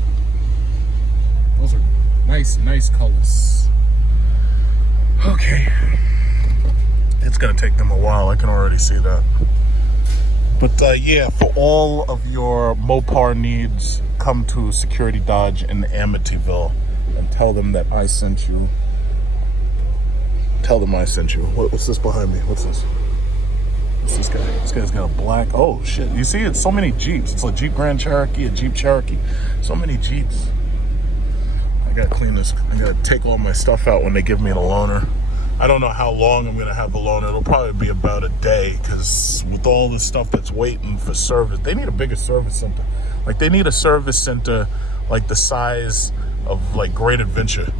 Those are nice Nice colors. Okay. It's gonna take them a while. I can already see that. But yeah, for all of your Mopar needs, come to Security Dodge in Amityville and tell them that I sent you. Tell them I sent you. What's this behind me? What's this? What's this guy? This guy's got a black... Oh, shit. You see, it's so many Jeeps. It's a Jeep Grand Cherokee, a Jeep Cherokee. So many Jeeps. I gotta clean this. I gotta take all my stuff out when they give me the loaner. I don't know how long I'm gonna have the loaner. It'll probably be about a day, because with all this stuff that's waiting for service, they need a bigger service center. Like, they need a service center like the size of like Great Adventure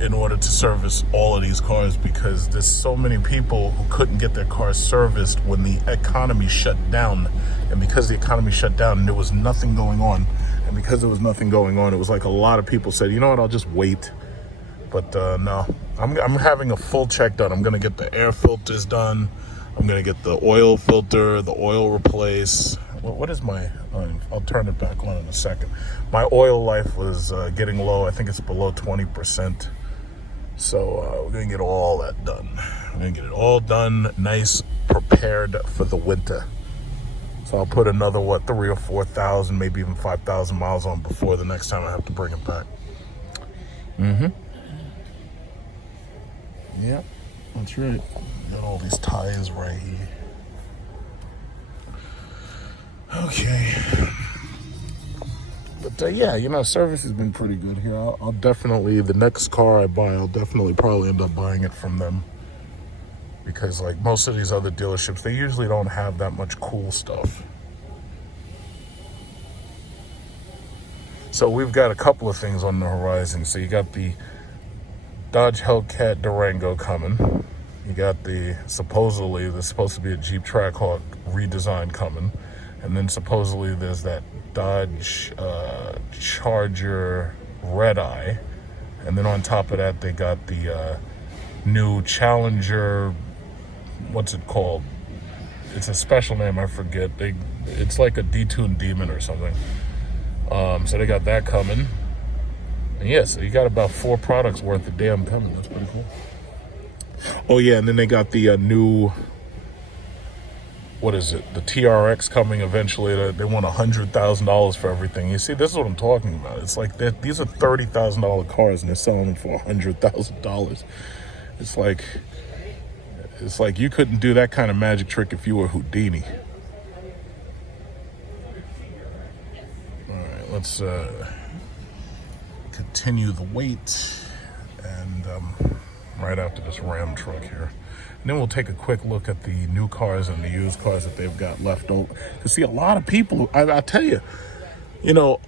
in order to service all of these cars, because there's so many people who couldn't get their cars serviced when the economy shut down. And because the economy shut down and there was nothing going on, and because there was nothing going on, it was like a lot of people said, you know what, I'll just wait. But no, I'm having a full check done. I'm gonna get the air filters done. I'm gonna get the oil filter, the oil replace. What is my, I'll turn it back on in a second. My oil life was getting low. I think it's below 20%. So we're gonna get all that done. We're gonna get it all done, nice, prepared for the winter. So I'll put another, 3,000 or 4,000, maybe even 5,000 miles on before the next time I have to bring it back. Yep, that's right. Got all these tires right here. Okay. But yeah, you know, service has been pretty good here. I'll definitely, the next car I buy, I'll definitely probably end up buying it from them. Because like most of these other dealerships, they usually don't have that much cool stuff. So we've got a couple of things on the horizon. So you got the Dodge Hellcat Durango coming. You got the, supposedly, there's supposed to be a Jeep Trackhawk redesign coming. And then supposedly there's that Dodge Charger Red Eye. And then on top of that, they got the new Challenger, what's it called? It's a special name, I forget. It's like a detuned Demon or something. So they got that coming. And yeah, so you got about 4 products worth of damn coming. That's pretty cool. Oh yeah, and then they got the new, what is it? The TRX coming eventually. They want $100,000 for everything. You see, this is what I'm talking about. It's like these are $30,000 cars and they're selling them for $100,000. It's like you couldn't do that kind of magic trick if you were Houdini. All right, let's continue the wait, and right after this Ram truck here. And then we'll take a quick look at the new cars and the used cars that they've got left over. You see, a lot of people, I tell you, you know,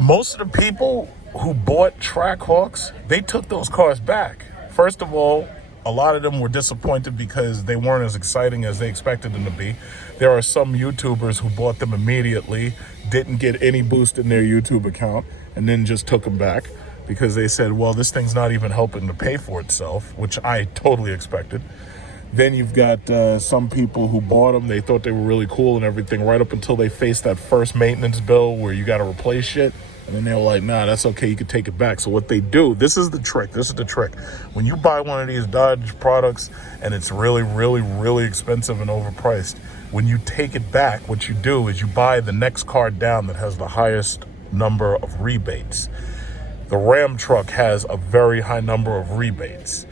most of the people who bought Trackhawks, they took those cars back. First of all, a lot of them were disappointed because they weren't as exciting as they expected them to be. There are some YouTubers who bought them immediately, didn't get any boost in their YouTube account, and then just took them back because they said, well, this thing's not even helping to pay for itself, which I totally expected. Then you've got some people who bought them. They thought they were really cool and everything right up until they faced that first maintenance bill where you got to replace shit. And then they were like, nah, that's okay. You can take it back. So what they do, this is the trick. This is the trick. When you buy one of these Dodge products and it's really, really, really expensive and overpriced, when you take it back, what you do is you buy the next car down that has the highest number of rebates. The Ram truck has a very high number of rebates.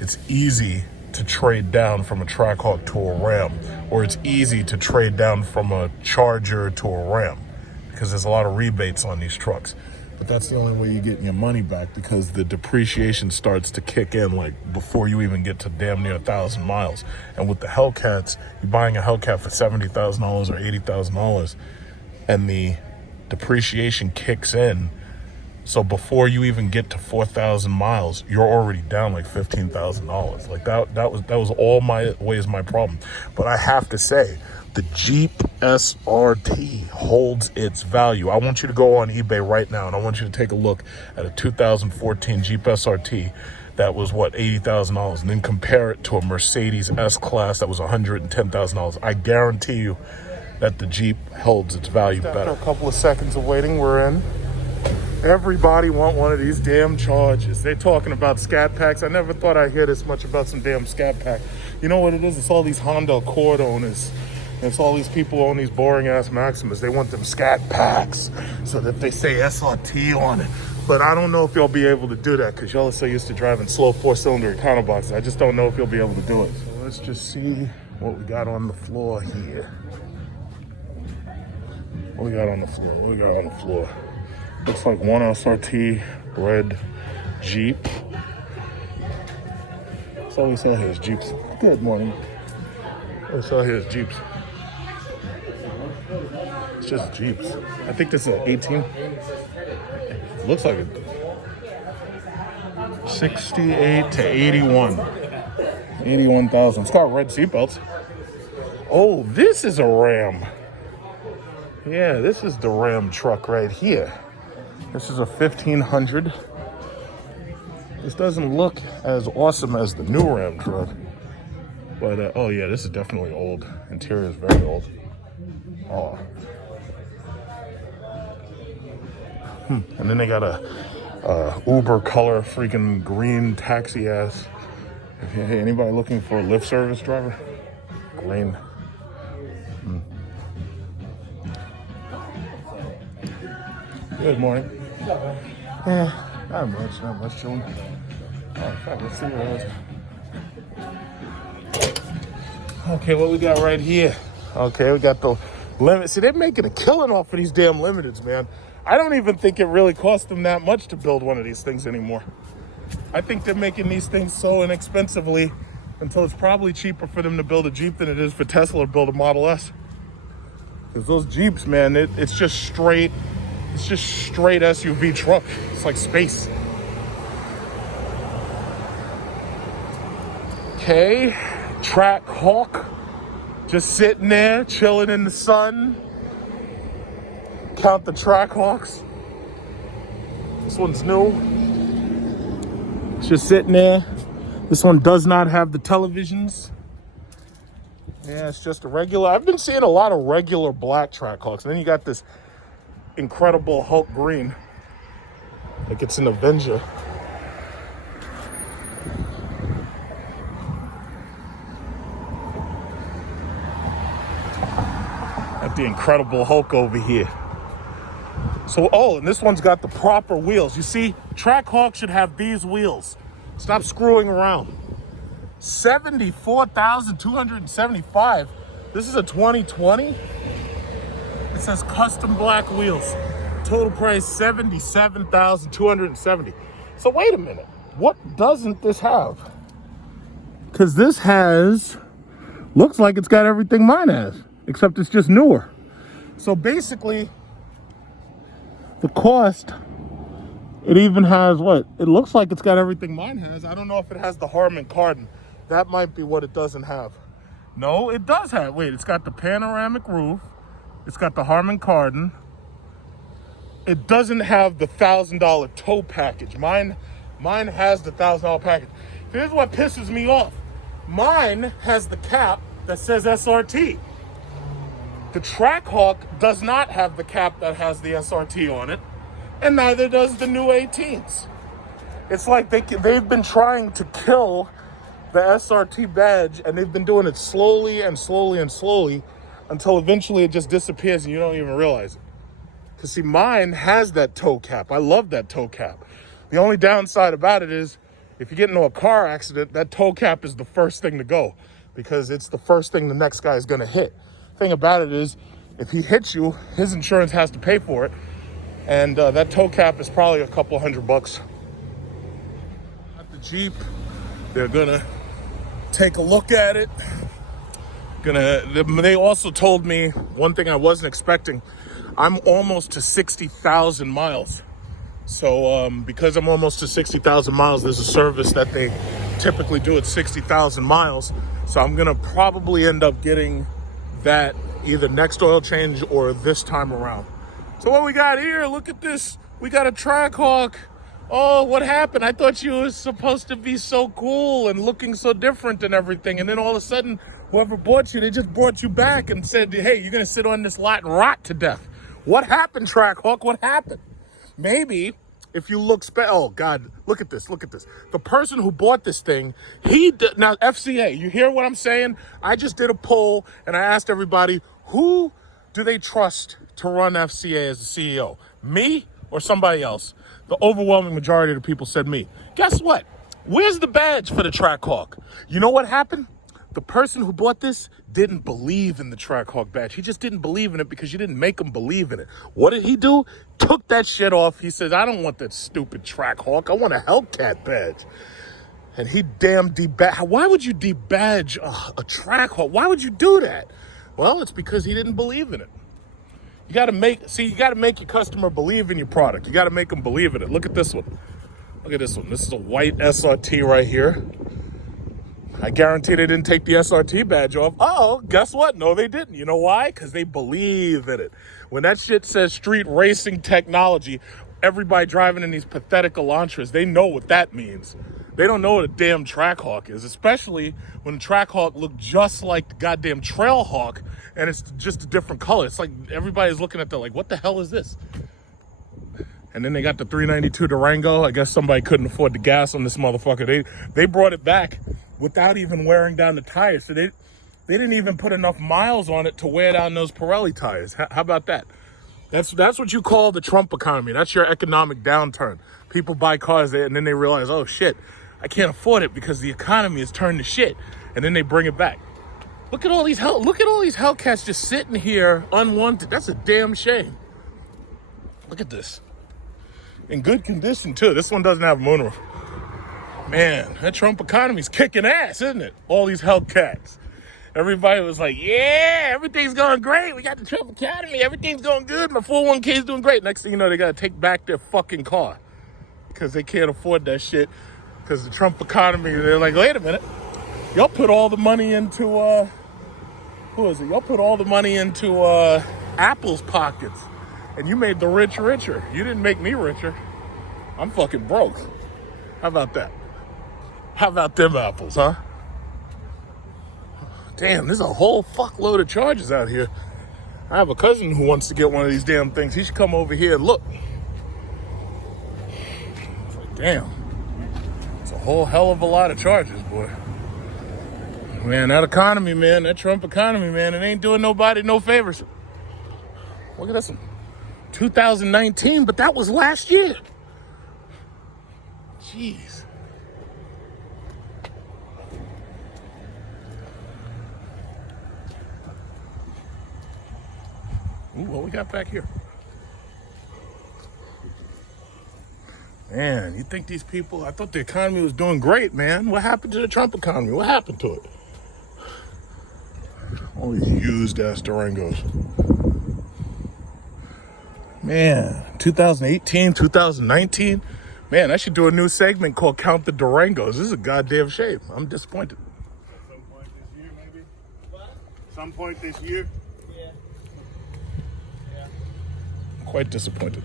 It's easy to trade down from a Trackhawk to a Ram, or it's easy to trade down from a Charger to a Ram because there's a lot of rebates on these trucks. But that's the only way you're getting your money back, because the depreciation starts to kick in like before you even get to damn near 1,000 miles. And with the Hellcats, you're buying a Hellcat for $70,000 or $80,000, and the depreciation kicks in. So before you even get to 4,000 miles, you're already down like $15,000. Like that was always my problem. But I have to say, the Jeep SRT holds its value. I want you to go on eBay right now, and I want you to take a look at a 2014 Jeep SRT that was, what, $80,000, and then compare it to a Mercedes S-Class that was $110,000. I guarantee you that the Jeep holds its value better. After a couple of seconds of waiting, we're in. Everybody want one of these damn chargers. They're talking about scat packs. I never thought I'd hear this much about some damn scat pack. You know what it is? It's all these Honda Accord owners. It's all these people who own these boring ass Maximas. They want them scat packs so that they say SRT on it. But I don't know if you'll be able to do that because y'all are so used to driving slow 4-cylinder econo boxes. I just don't know if you'll be able to do it. So let's just see what we got on the floor here. What we got on the floor? What we got on the floor? Looks like one SRT red Jeep. That's all we saw here is Jeeps. Good morning. All we saw here is Jeeps. It's just Jeeps. I think this is an 18. Looks like it. 68 to 81. 81,000. It's got red seatbelts. Oh, this is a Ram. Yeah, this is the Ram truck right here. This is a 1500. This doesn't look as awesome as the new Ram truck. But, oh yeah, this is definitely old. Interior is very old. Oh. And then they got a Uber color freaking green taxi ass. Hey, anybody looking for a Lyft service driver? Green. Good morning. Yeah, not much chilling. Oh, fuck, let's see what else. Okay, what we got right here? Okay, we got the limit. See, they're making a killing off of these damn limiteds, man. I don't even think it really cost them that much to build one of these things anymore. I think they're making these things so inexpensively until it's probably cheaper for them to build a Jeep than it is for Tesla to build a Model S. Because those Jeeps, man, it's just straight SUV truck. It's like space. Okay, Track Hawk, just sitting there, chilling in the sun. Count the Track Hawks. This one's new. It's just sitting there. This one does not have the televisions. Yeah, it's just a regular. I've been seeing a lot of regular black Track Hawks. And then you got this incredible Hulk green. Like it's an Avenger. Got the Incredible Hulk over here. So, oh, and this one's got the proper wheels. You see, Track Hawk should have these wheels. Stop screwing around. 74,275. This is a 2020. It says custom black wheels. Total price 77,270. So wait a minute. What doesn't this have? Because this has, looks like it's got everything mine has, except it's just newer. So basically, the cost, it even has what? It looks like it's got everything mine has. I don't know if it has the Harman Kardon. That might be what it doesn't have. No, it does have. Wait, it's got the panoramic roof. It's got the Harman Kardon. It doesn't have the $1,000 tow package. Mine has the $1,000 package. Here's what pisses me off. Mine has the cap that says SRT. The Track Hawk does not have the cap that has the SRT on it, and neither does the new 18s. It's like they've been trying to kill the SRT badge, and they've been doing it slowly and slowly and slowly until eventually it just disappears and you don't even realize it. Because see, mine has that tow cap. I love that tow cap. The only downside about it is if you get into a car accident, that tow cap is the first thing to go because it's the first thing the next guy is going to hit. Thing about it is if he hits you, his insurance has to pay for it, and that tow cap is probably a couple $100. At the Jeep, they're gonna take a look at it. They also told me one thing I wasn't expecting. I'm almost to 60,000 miles. So because I'm almost to 60,000 miles, there's a service that they typically do at 60,000 miles. So I'm gonna probably end up getting that either next oil change or this time around. So what we got here, look at this. We got a Track Hawk. Oh, what happened? I thought you was supposed to be so cool and looking so different and everything. And then all of a sudden, whoever bought you, they just brought you back and said, hey, you're gonna sit on this lot and rot to death. What happened, Track Hawk? What happened? maybe if you look, oh God, look at this. The person who bought this thing, now FCA, you hear what I'm saying? I just did a poll and I asked everybody, who do they trust to run FCA as the CEO? Me or somebody else? The overwhelming majority of the people said me. Guess what? Where's the badge for the Trackhawk? You know what happened? The person who bought this didn't believe in the Trackhawk badge. He just didn't believe in it because you didn't make him believe in it. What did he do? Took that shit off. He says, I don't want that stupid Trackhawk. I want a Hellcat badge. And he damn debadged. Why would you debadge a Trackhawk? Why would you do that? Well, it's because he didn't believe in it. You got to make your customer believe in your product. You got to make them believe in it. Look at this one. Look at this one. This is a white SRT right here. I guarantee they didn't take the SRT badge off. Oh, guess what? No, they didn't. You know why? Because they believe in it. When that shit says street racing technology, everybody driving in these pathetic Elantras, they know what that means. They don't know what a damn Trackhawk is, especially when the Trackhawk looked just like the goddamn Trailhawk, and it's just a different color. It's like everybody's looking at that like, what the hell is this? And then they got the 392 Durango. I guess somebody couldn't afford the gas on this motherfucker. They brought it back without even wearing down the tires. So they didn't even put enough miles on it to wear down those Pirelli tires. How about that? That's what you call the Trump economy. That's your economic downturn. People buy cars and then they realize, oh shit, I can't afford it because the economy has turned to shit. And then they bring it back. Look at all these Hellcats just sitting here unwanted. That's a damn shame. Look at this. In good condition too. This one doesn't have a moonroof. Man, that Trump economy's kicking ass, isn't it? All these Hellcats. Everybody was like, yeah, everything's going great. We got the Trump economy. Everything's going good. My 401k's doing great. Next thing you know, they got to take back their fucking car because they can't afford that shit because the Trump economy, they're like, wait a minute. Y'all put all the money into, Y'all put all the money into Apple's pockets and you made the rich richer. You didn't make me richer. I'm fucking broke. How about that? How about them apples, huh? Damn, there's a whole fuckload of charges out here. I have a cousin who wants to get one of these damn things. He should come over here and look. It's like, damn. It's a whole hell of a lot of charges, boy. Man, that economy, man, that Trump economy, man, it ain't doing nobody no favors. Look at this one. 2019, but that was last year. Jeez. Ooh, what we got back here? Man, you think these people, I thought the economy was doing great, man. What happened to the Trump economy? What happened to it? All these used ass Durangos. Man, 2018, 2019. Man, I should do a new segment called Count the Durangos. This is a goddamn shame. I'm disappointed. At some point this year, maybe? What? Some point this year? Yeah. I'm quite disappointed.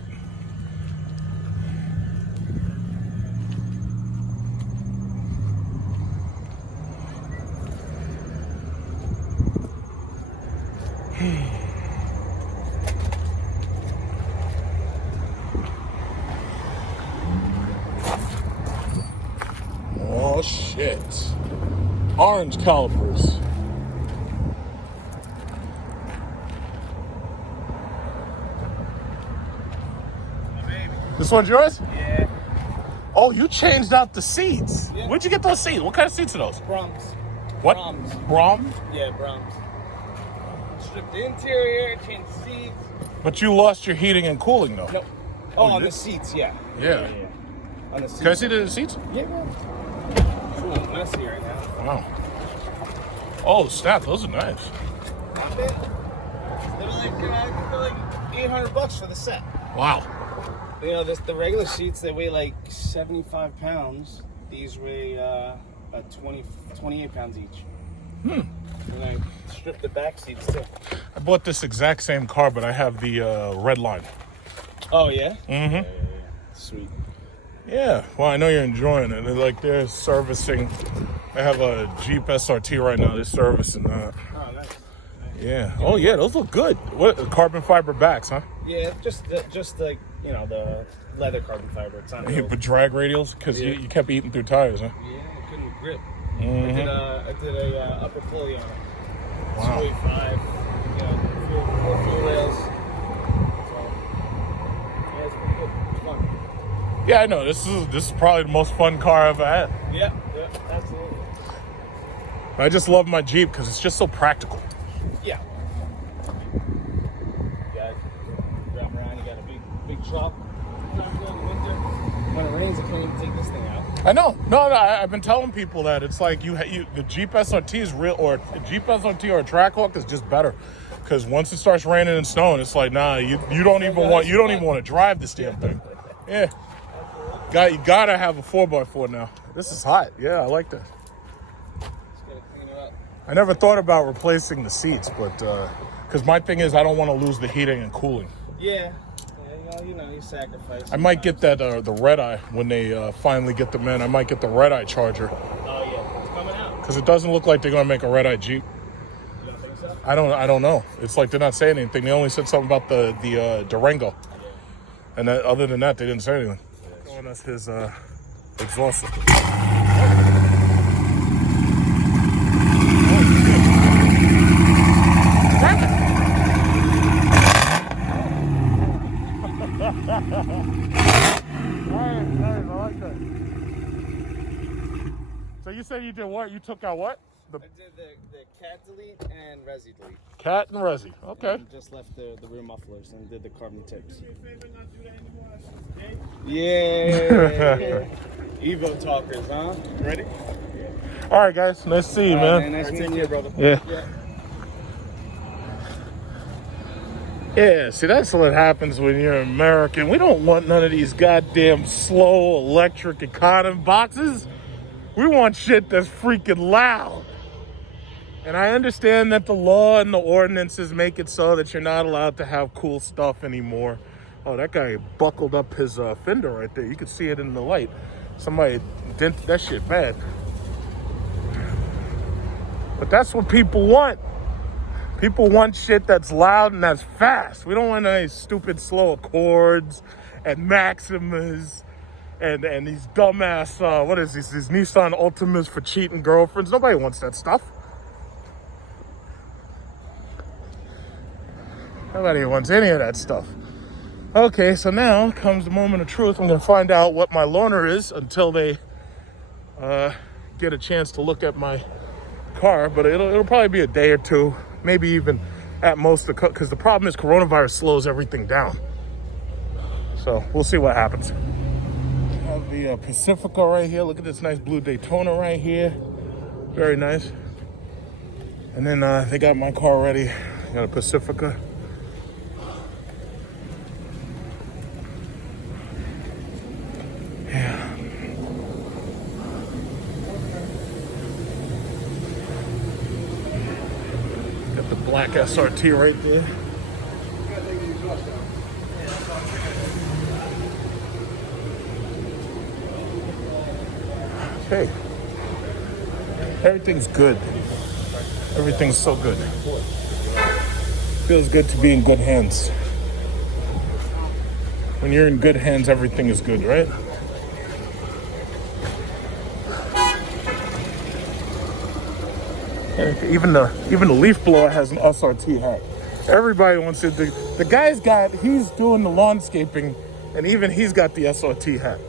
Oh shit. Orange calipers. This one's yours? Yeah. Oh, you changed out the seats. Yeah. Where'd you get those seats? What kind of seats are those? Brahms. What? Brahms. Brahms? Yeah, Brahms. Stripped the interior, changed the seats. But you lost your heating and cooling though. No. Oh, on the seats, yeah. Yeah. On the seats. Can I see the seats? Yeah, bro. It's a little messy right now. Wow. Oh, snap. Those are nice. Not bad. They're like $800 for the set. Wow. You know, the regular seats, they weigh like 75 pounds. These weigh about 28 pounds each. And I stripped the back seats too. I bought this exact same car, but I have the red line. Oh, yeah? Mm-hmm. Yeah. Sweet. Yeah. Well, I know you're enjoying it. They're servicing. I have a Jeep SRT right now. They're servicing that. Oh, nice. Yeah. Oh, yeah. Those look good. What? Carbon fiber backs, huh? Yeah, just like you know, the leather carbon fiber. It's not But drag radials? Because you kept eating through tires, huh? Yeah, I couldn't grip. Mm-hmm. I did a upper pulley on it. Wow. 285, you know, four fuel rails. So, yeah, it's pretty good. It's fun. Yeah, I know. This is probably the most fun car I've ever had. Yeah, absolutely. I just love my Jeep because it's just so practical. Yeah. Yeah, drive around, you got a big truck. Not good in the winter. When it rains, I can't even take this thing out. I know. No, I've been telling people that it's like the Jeep SRT is real, or a Jeep SRT or a Trackhawk is just better, because once it starts raining and snowing, it's like you don't even want to drive this damn thing. Yeah, you gotta have a 4x4 now. This is hot. Yeah, I like that. Just gotta clean it up. I never thought about replacing the seats, but because my thing is I don't want to lose the heating and cooling. Yeah. You know, you sacrifice. I might get that the red eye when they finally get them in. I might get the red eye Charger. Oh yeah, it's coming out. Because it doesn't look like they're gonna make a red eye Jeep. You don't think so? I don't know. It's like they're not saying anything. They only said something about the Durango, and other than that, they didn't say anything. Showing us his exhaust system. Nice, I like that. So you said you did what? You took out what? I did the cat delete and resi delete. Cat and resi. Okay. And just left the rear mufflers and did the carbon tips. Yeah. Evo talkers, huh? Ready? All right, guys. Nice to see you, man. Nice to meet you, brother. Yeah. Yeah, see, that's what happens when you're American. We don't want none of these goddamn slow electric economy boxes. We want shit that's freaking loud. And I understand that the law and the ordinances make it so that you're not allowed to have cool stuff anymore. Oh, that guy buckled up his fender right there. You can see it in the light. Somebody dented that shit bad. But that's what people want. People want shit that's loud and that's fast. We don't want any stupid slow Accords and Maximas and these dumbass, what is this? These Nissan Altimas for cheating girlfriends. Nobody wants that stuff. Nobody wants any of that stuff. Okay, so now comes the moment of truth. I'm going to find out what my loaner is until they get a chance to look at my car. But it'll probably be a day or two. Maybe even at most, because the problem is coronavirus slows everything down. So we'll see what happens. I have the Pacifica right here. Look at this nice blue Daytona right here. Very nice. And then they got my car ready. Got a Pacifica. Yeah. Got the black SRT right there. Okay. Everything's good. Everything's so good. Feels good to be in good hands. When you're in good hands, everything is good, right? Even the leaf blower has an SRT hat. Everybody wants it. The guy's he's doing the landscaping, and even he's got the SRT hat.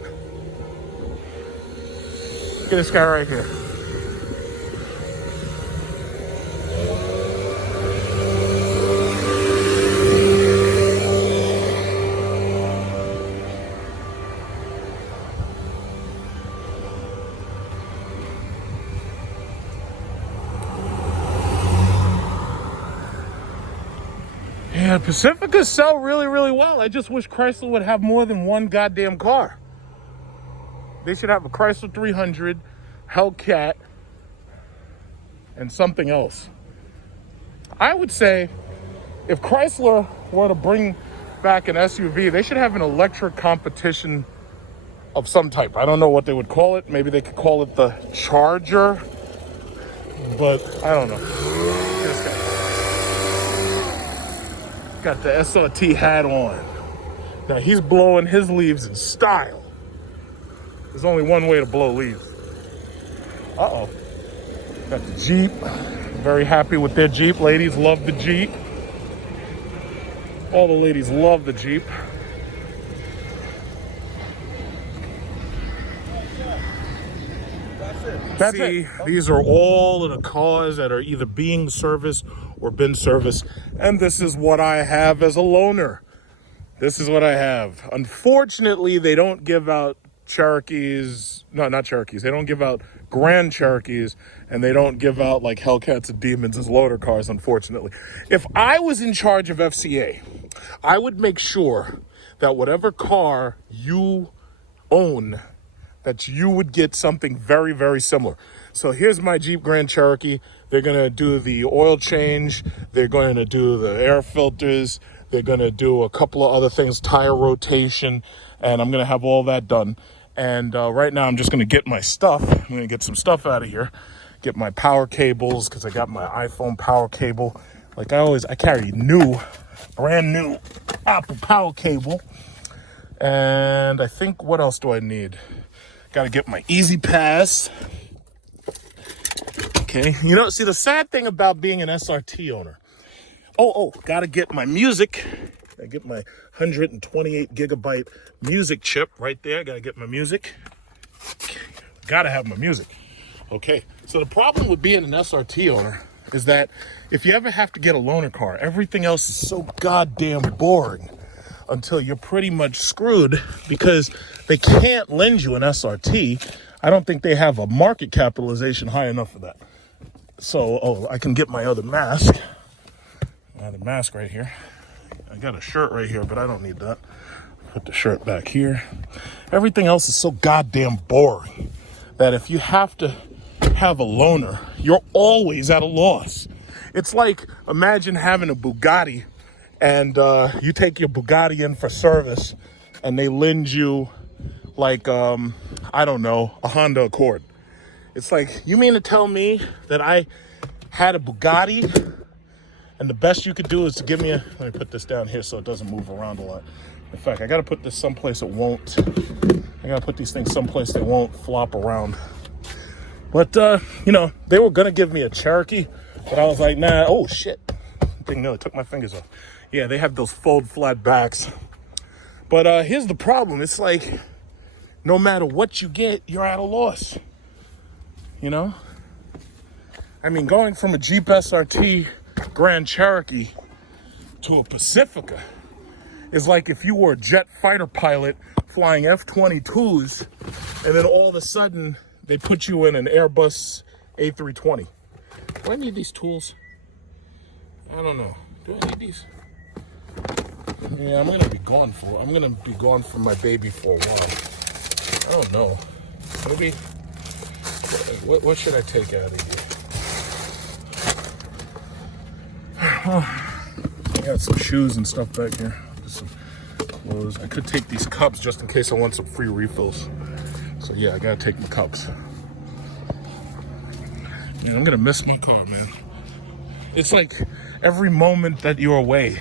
Look at this guy right here. Yeah, Pacificas sell really, really well. I just wish Chrysler would have more than one goddamn car. They should have a Chrysler 300, Hellcat, and something else. I would say if Chrysler were to bring back an SUV, they should have an electric competition of some type. I don't know what they would call it. Maybe they could call it the Charger, but I don't know. This guy got the SRT hat on. Now he's blowing his leaves in style. There's only one way to blow leaves. Uh-oh. Got the Jeep. Very happy with their Jeep. Ladies love the Jeep. All the ladies love the Jeep. That's it. These are all of the cars that are either being serviced or been serviced. And this is what I have as a loaner. This is what I have. Unfortunately, they don't give out Cherokees. No, not Cherokees. They don't give out Grand Cherokees, and they don't give out like Hellcats and Demons as loaner cars, unfortunately. If I was in charge of FCA, I would make sure that whatever car you own, that you would get something very, very similar. So here's my Jeep Grand Cherokee. They're going to do the oil change. They're going to do the air filters. They're going to do a couple of other things, tire rotation, and I'm going to have all that done. And right now I'm just going to get my stuff. I'm going to get some stuff out of here. Get my power cables, because I got my iPhone power cable. Like I carry brand new Apple power cable. And I think, what else do I need? Got to get my Easy Pass. Okay. You know, see, the sad thing about being an SRT owner. Got to get my music. I get my 128 gigabyte music chip right there. Got to get my music. Got to have my music. Okay. So the problem with being an SRT owner is that if you ever have to get a loaner car, everything else is so goddamn boring until you're pretty much screwed, because they can't lend you an SRT. I don't think they have a market capitalization high enough for that. So, I can get my other mask. I have a mask right here. I got a shirt right here, but I don't need that. Put the shirt back here. Everything else is so goddamn boring that if you have to have a loaner, you're always at a loss. It's like, imagine having a Bugatti and you take your Bugatti in for service and they lend you like, I don't know, a Honda Accord. It's like, you mean to tell me that I had a Bugatti and the best you could do is to give me let me put this down here so it doesn't move around a lot. In fact, I got to put this someplace it won't. I got to put these things someplace they won't flop around. But, you know, they were going to give me a Cherokee, but I was like, nah, oh shit. Thing nearly took my fingers off. Yeah, they have those fold flat backs. But here's the problem. It's like, no matter what you get, you're at a loss. You know? I mean, going from a Jeep SRT Grand Cherokee to a Pacifica is like if you were a jet fighter pilot flying F-22s and then all of a sudden they put you in an Airbus A320. Do I need these tools? I don't know. Do I need these? Yeah, I'm gonna be gone from my baby for a while. I don't know. Maybe. What should I take out of here? I got some shoes and stuff back here. Just some clothes. I could take these cups just in case I want some free refills. So yeah, I gotta take my cups. Yeah, I'm gonna miss my car, man. It's like every moment that you're away,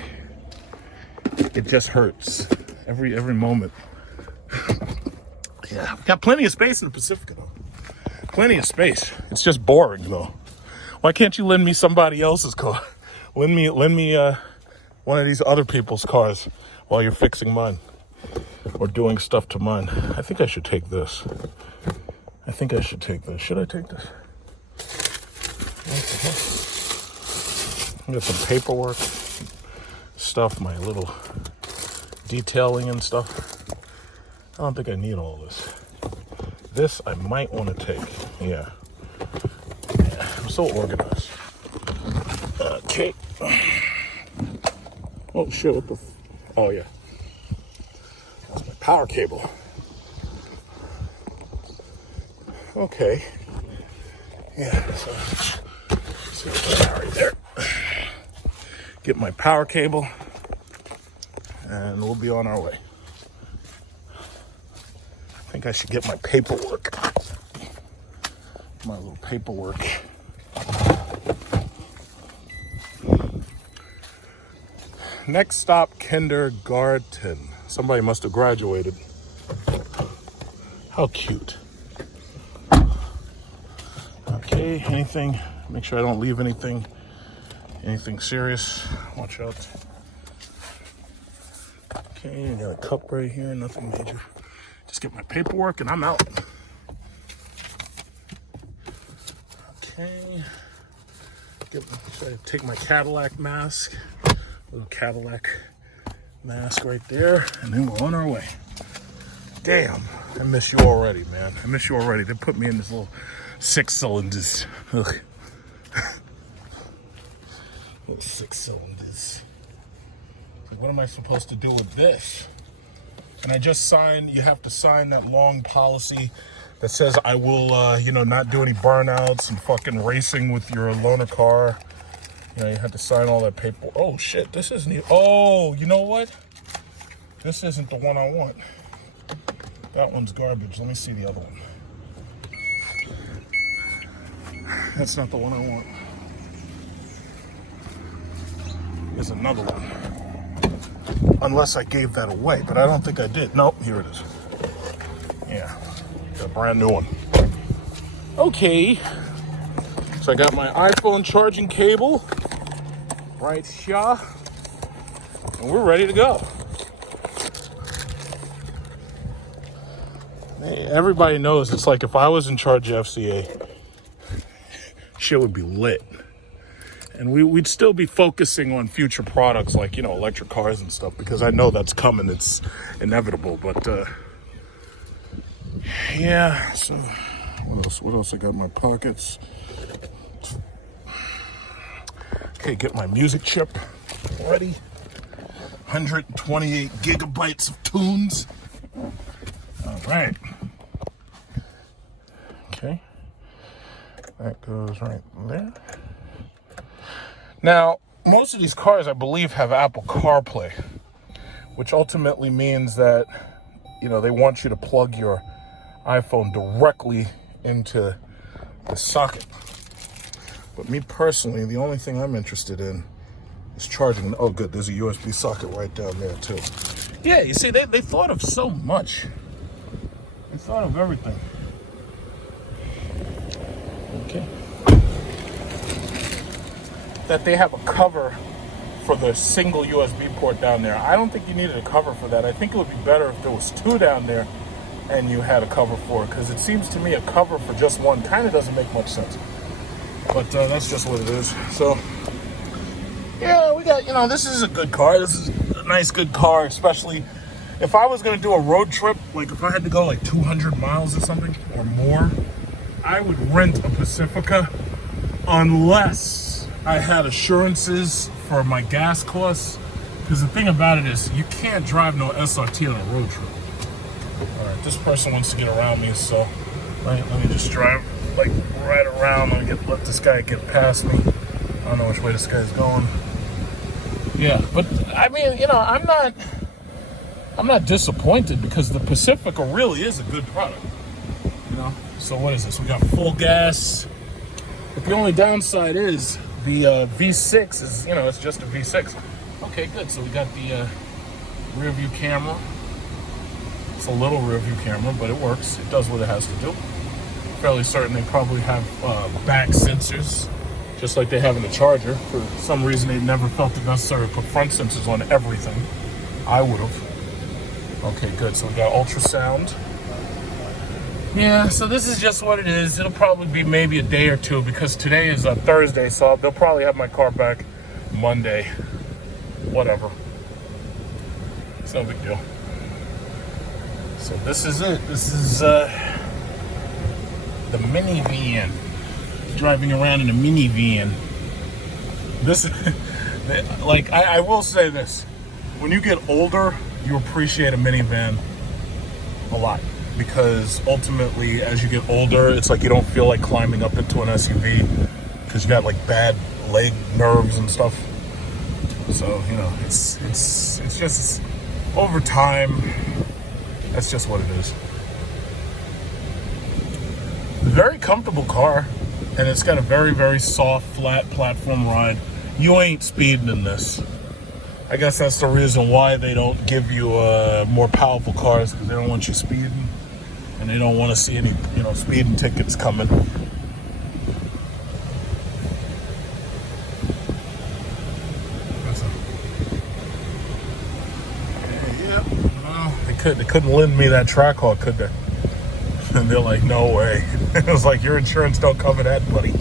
it just hurts. Every moment. Yeah, we got plenty of space in the Pacifica though. Plenty of space. It's just boring though. Why can't you lend me somebody else's car? Lend me one of these other people's cars while you're fixing mine or doing stuff to mine. I think I should take this. Should I take this? I got some paperwork, stuff, my little detailing and stuff. I don't think I need all this. This I might want to take. Yeah. I'm so organized. Okay. Oh shit, what the oh yeah. That's my power cable. Okay. Yeah, so see what's right there. Get my power cable and we'll be on our way. I think I should get my paperwork. My little paperwork. Next stop, kindergarten. Somebody must have graduated. How cute. Okay, anything, make sure I don't leave anything serious. Watch out. Okay, I got a cup right here, nothing major. Just get my paperwork and I'm out. Okay. Should I take my Cadillac mask? Little Cadillac mask right there, and then we're on our way. Damn, I miss you already, man. I miss you already. They put me in this little 6 cylinders. Ugh. Little 6 cylinders. Like, what am I supposed to do with this? And I just signed, you have to sign that long policy that says I will, not do any burnouts and fucking racing with your loaner car. You know, you have to sign all that paper. Oh shit, this isn't even, oh, you know what? This isn't the one I want. That one's garbage. Let me see the other one. That's not the one I want. There's another one. Unless I gave that away, but I don't think I did. Nope, here it is. Yeah, got a brand new one. Okay, so I got my iPhone charging cable right here, and we're ready to go. Everybody knows it's like if I was in charge of FCA, shit would be lit. And we'd still be focusing on future products like, electric cars and stuff, because I know that's coming. It's inevitable. But, yeah. So, what else I got in my pockets? Okay, get my music chip ready. 128 gigabytes of tunes. All right. Okay. That goes right there. Now, most of these cars, I believe, have Apple CarPlay, which ultimately means that, they want you to plug your iPhone directly into the socket. But me personally, the only thing I'm interested in is charging. Oh, good, there's a USB socket right down there, too. Yeah, you see, they thought of so much. They thought of everything. Okay. That they have a cover for the single USB port down there. I don't think you needed a cover for that. I think it would be better if there was 2 down there and you had a cover for it, because it seems to me a cover for just one kind of doesn't make much sense. But that's just what it is. So, yeah, we got, this is a good car. This is a nice, good car, especially if I was going to do a road trip, like if I had to go like 200 miles or something or more, I would rent a Pacifica unless I had assurances for my gas costs, because the thing about it is you can't drive no SRT on a road trip. All right, this person wants to get around me, so let me just drive like right around. Let this guy get past me. I don't know which way this guy's going. Yeah, but I mean, I'm not disappointed, because the Pacifica really is a good product. So what is this? We got full gas. But the only downside is the V6 is, it's just a V6. Okay, good. So we got the rear view camera. It's a little rear view camera, but it works. It does what it has to do. Fairly certain they probably have back sensors, just like they have in the Charger. For some reason, they never felt it necessary to put front sensors on everything. I would have. Okay, good. So we got ultrasound. Yeah, so this is just what it is. It'll probably be maybe a day or two, because today is a Thursday, so they'll probably have my car back Monday. Whatever. It's no big deal. So this is it. This is the minivan. Driving around in a minivan. This, like, I will say this. When you get older, you appreciate a minivan a lot. Because ultimately, as you get older, it's like you don't feel like climbing up into an SUV, because you got like bad leg nerves and stuff. So, it's just over time, that's just what it is. Very comfortable car, and it's got a very, very soft, flat platform ride. You ain't speeding in this. I guess that's the reason why they don't give you more powerful cars, because they don't want you speeding, and they don't want to see any, speeding tickets coming. Yeah, well, they couldn't lend me that Trackhawk, could they? And they're like, no way. It was like, your insurance don't cover that, buddy.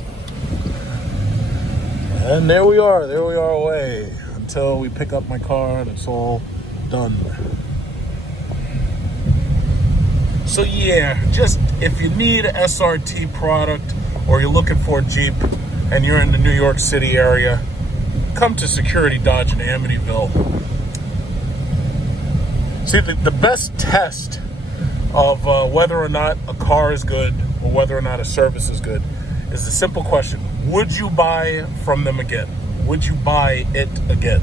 And there we are away until we pick up my car and it's all done. So yeah, just if you need an SRT product or you're looking for a Jeep and you're in the New York City area, come to Security Dodge in Amityville. See, the best test of whether or not a car is good or whether or not a service is good is the simple question: would you buy from them again? Would you buy it again?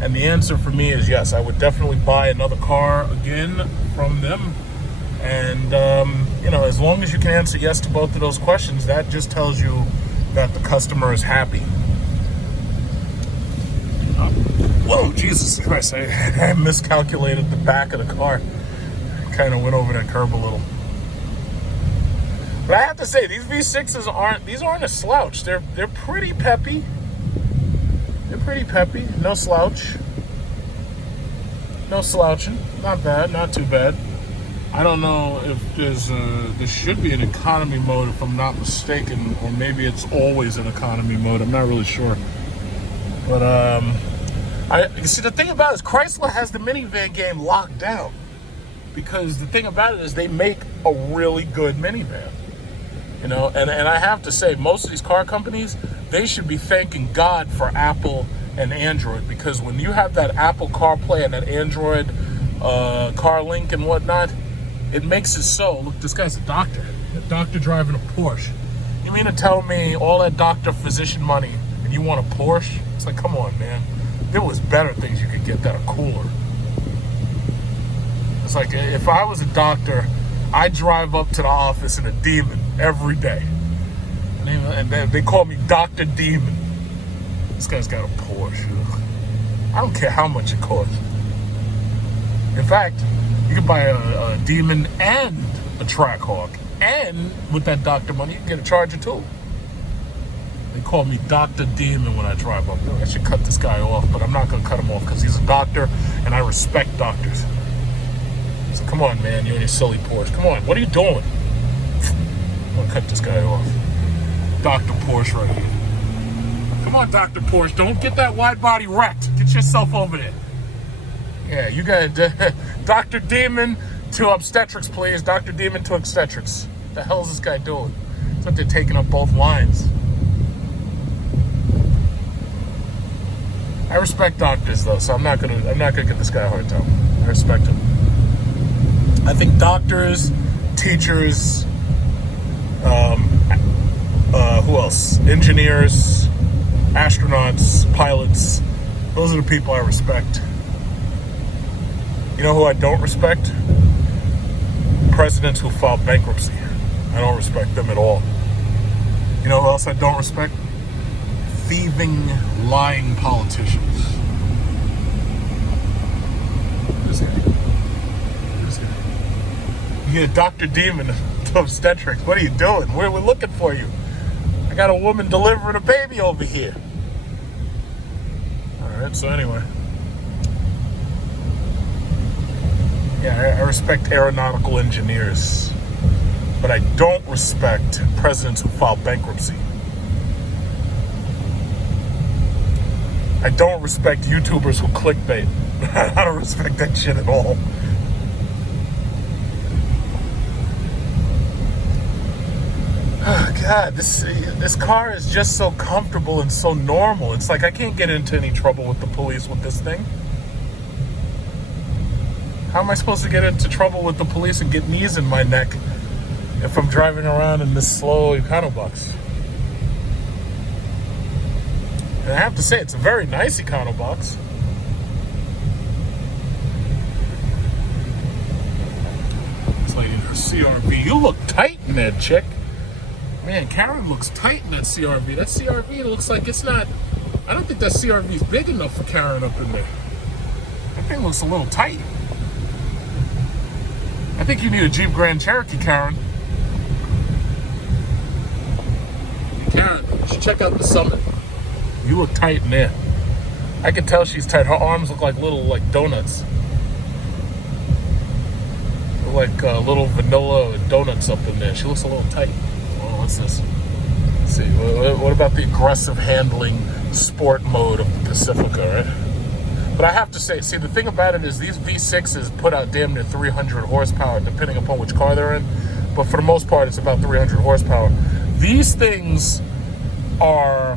And the answer for me is yes. I would definitely buy another car again from them. And as long as you can answer yes to both of those questions, that just tells you that the customer is happy. Whoa, Jesus Christ, I miscalculated the back of the car. Kind of went over that curb a little. But I have to say, these V6s aren't a slouch. They're pretty peppy. They're pretty peppy. No slouch. No slouching. Not bad. Not too bad. I don't know if there should be an economy mode, if I'm not mistaken, or maybe it's always an economy mode. I'm not really sure. But you see, the thing about it is Chrysler has the minivan game locked down, because the thing about it is they make a really good minivan. And I have to say, most of these car companies, they should be thanking God for Apple and Android, because when you have that Apple CarPlay and that Android CarLink and whatnot, it makes it so. Look, this guy's a doctor driving a Porsche. You mean to tell me all that doctor physician money and you want a Porsche? It's like, come on, man. There was better things you could get that are cooler. It's like, if I was a doctor, I'd drive up to the office in a Demon every day. And they call me Dr. Demon. This guy's got a Porsche. I don't care how much it costs. In fact, you can buy a Demon and a Trackhawk. And with that doctor money, you can get a Charger too. They call me Dr. Demon when I drive up. I should cut this guy off, but I'm not going to cut him off because he's a doctor and I respect doctors. So come on, man, you and your silly Porsche. Come on, what are you doing? I'm going to cut this guy off. Dr. Porsche right here. Come on, Dr. Porsche, don't get that wide body wrecked. Get yourself over there. Yeah, you got Dr. Demon to obstetrics, please. Dr. Demon to obstetrics. What the hell is this guy doing? It's like they're taking up both lines. I respect doctors though, so I'm not gonna give this guy a hard time. I respect him. I think doctors, teachers, who else? Engineers, astronauts, pilots. Those are the people I respect. You know who I don't respect? Presidents who file bankruptcy. I don't respect them at all. You know who else I don't respect? Thieving, lying politicians. This guy. You get Dr. Demon to obstetrics. What are you doing? We're looking for you. I got a woman delivering a baby over here. Alright, so anyway. Yeah, I respect aeronautical engineers, but I don't respect presidents who file bankruptcy. I don't respect YouTubers who clickbait. I don't respect that shit at all. Oh God, this car is just so comfortable and so normal. It's like I can't get into any trouble with the police with this thing. How am I supposed to get into trouble with the police and get knees in my neck if I'm driving around in this slow Econobox? And I have to say, it's a very nice Econobox. It's like a CRV. You look tight in that, chick. Man, Karen looks tight in that CRV. That CRV looks like it's not... I don't think that CRV is big enough for Karen up in there. thing looks a little tight. I think you need a Jeep Grand Cherokee, Karen. Karen, you should check out the Summit. You look tight in there. I can tell she's tight. Her arms look like little, like, donuts. Like little vanilla donuts up in there. She looks a little tight. Oh, what's this? Let's see. What about the aggressive handling sport mode of the Pacifica, right? But I have to say, see, the thing about it is these V6s put out damn near 300 horsepower, depending upon which car they're in. But for the most part, it's about 300 horsepower. These things are,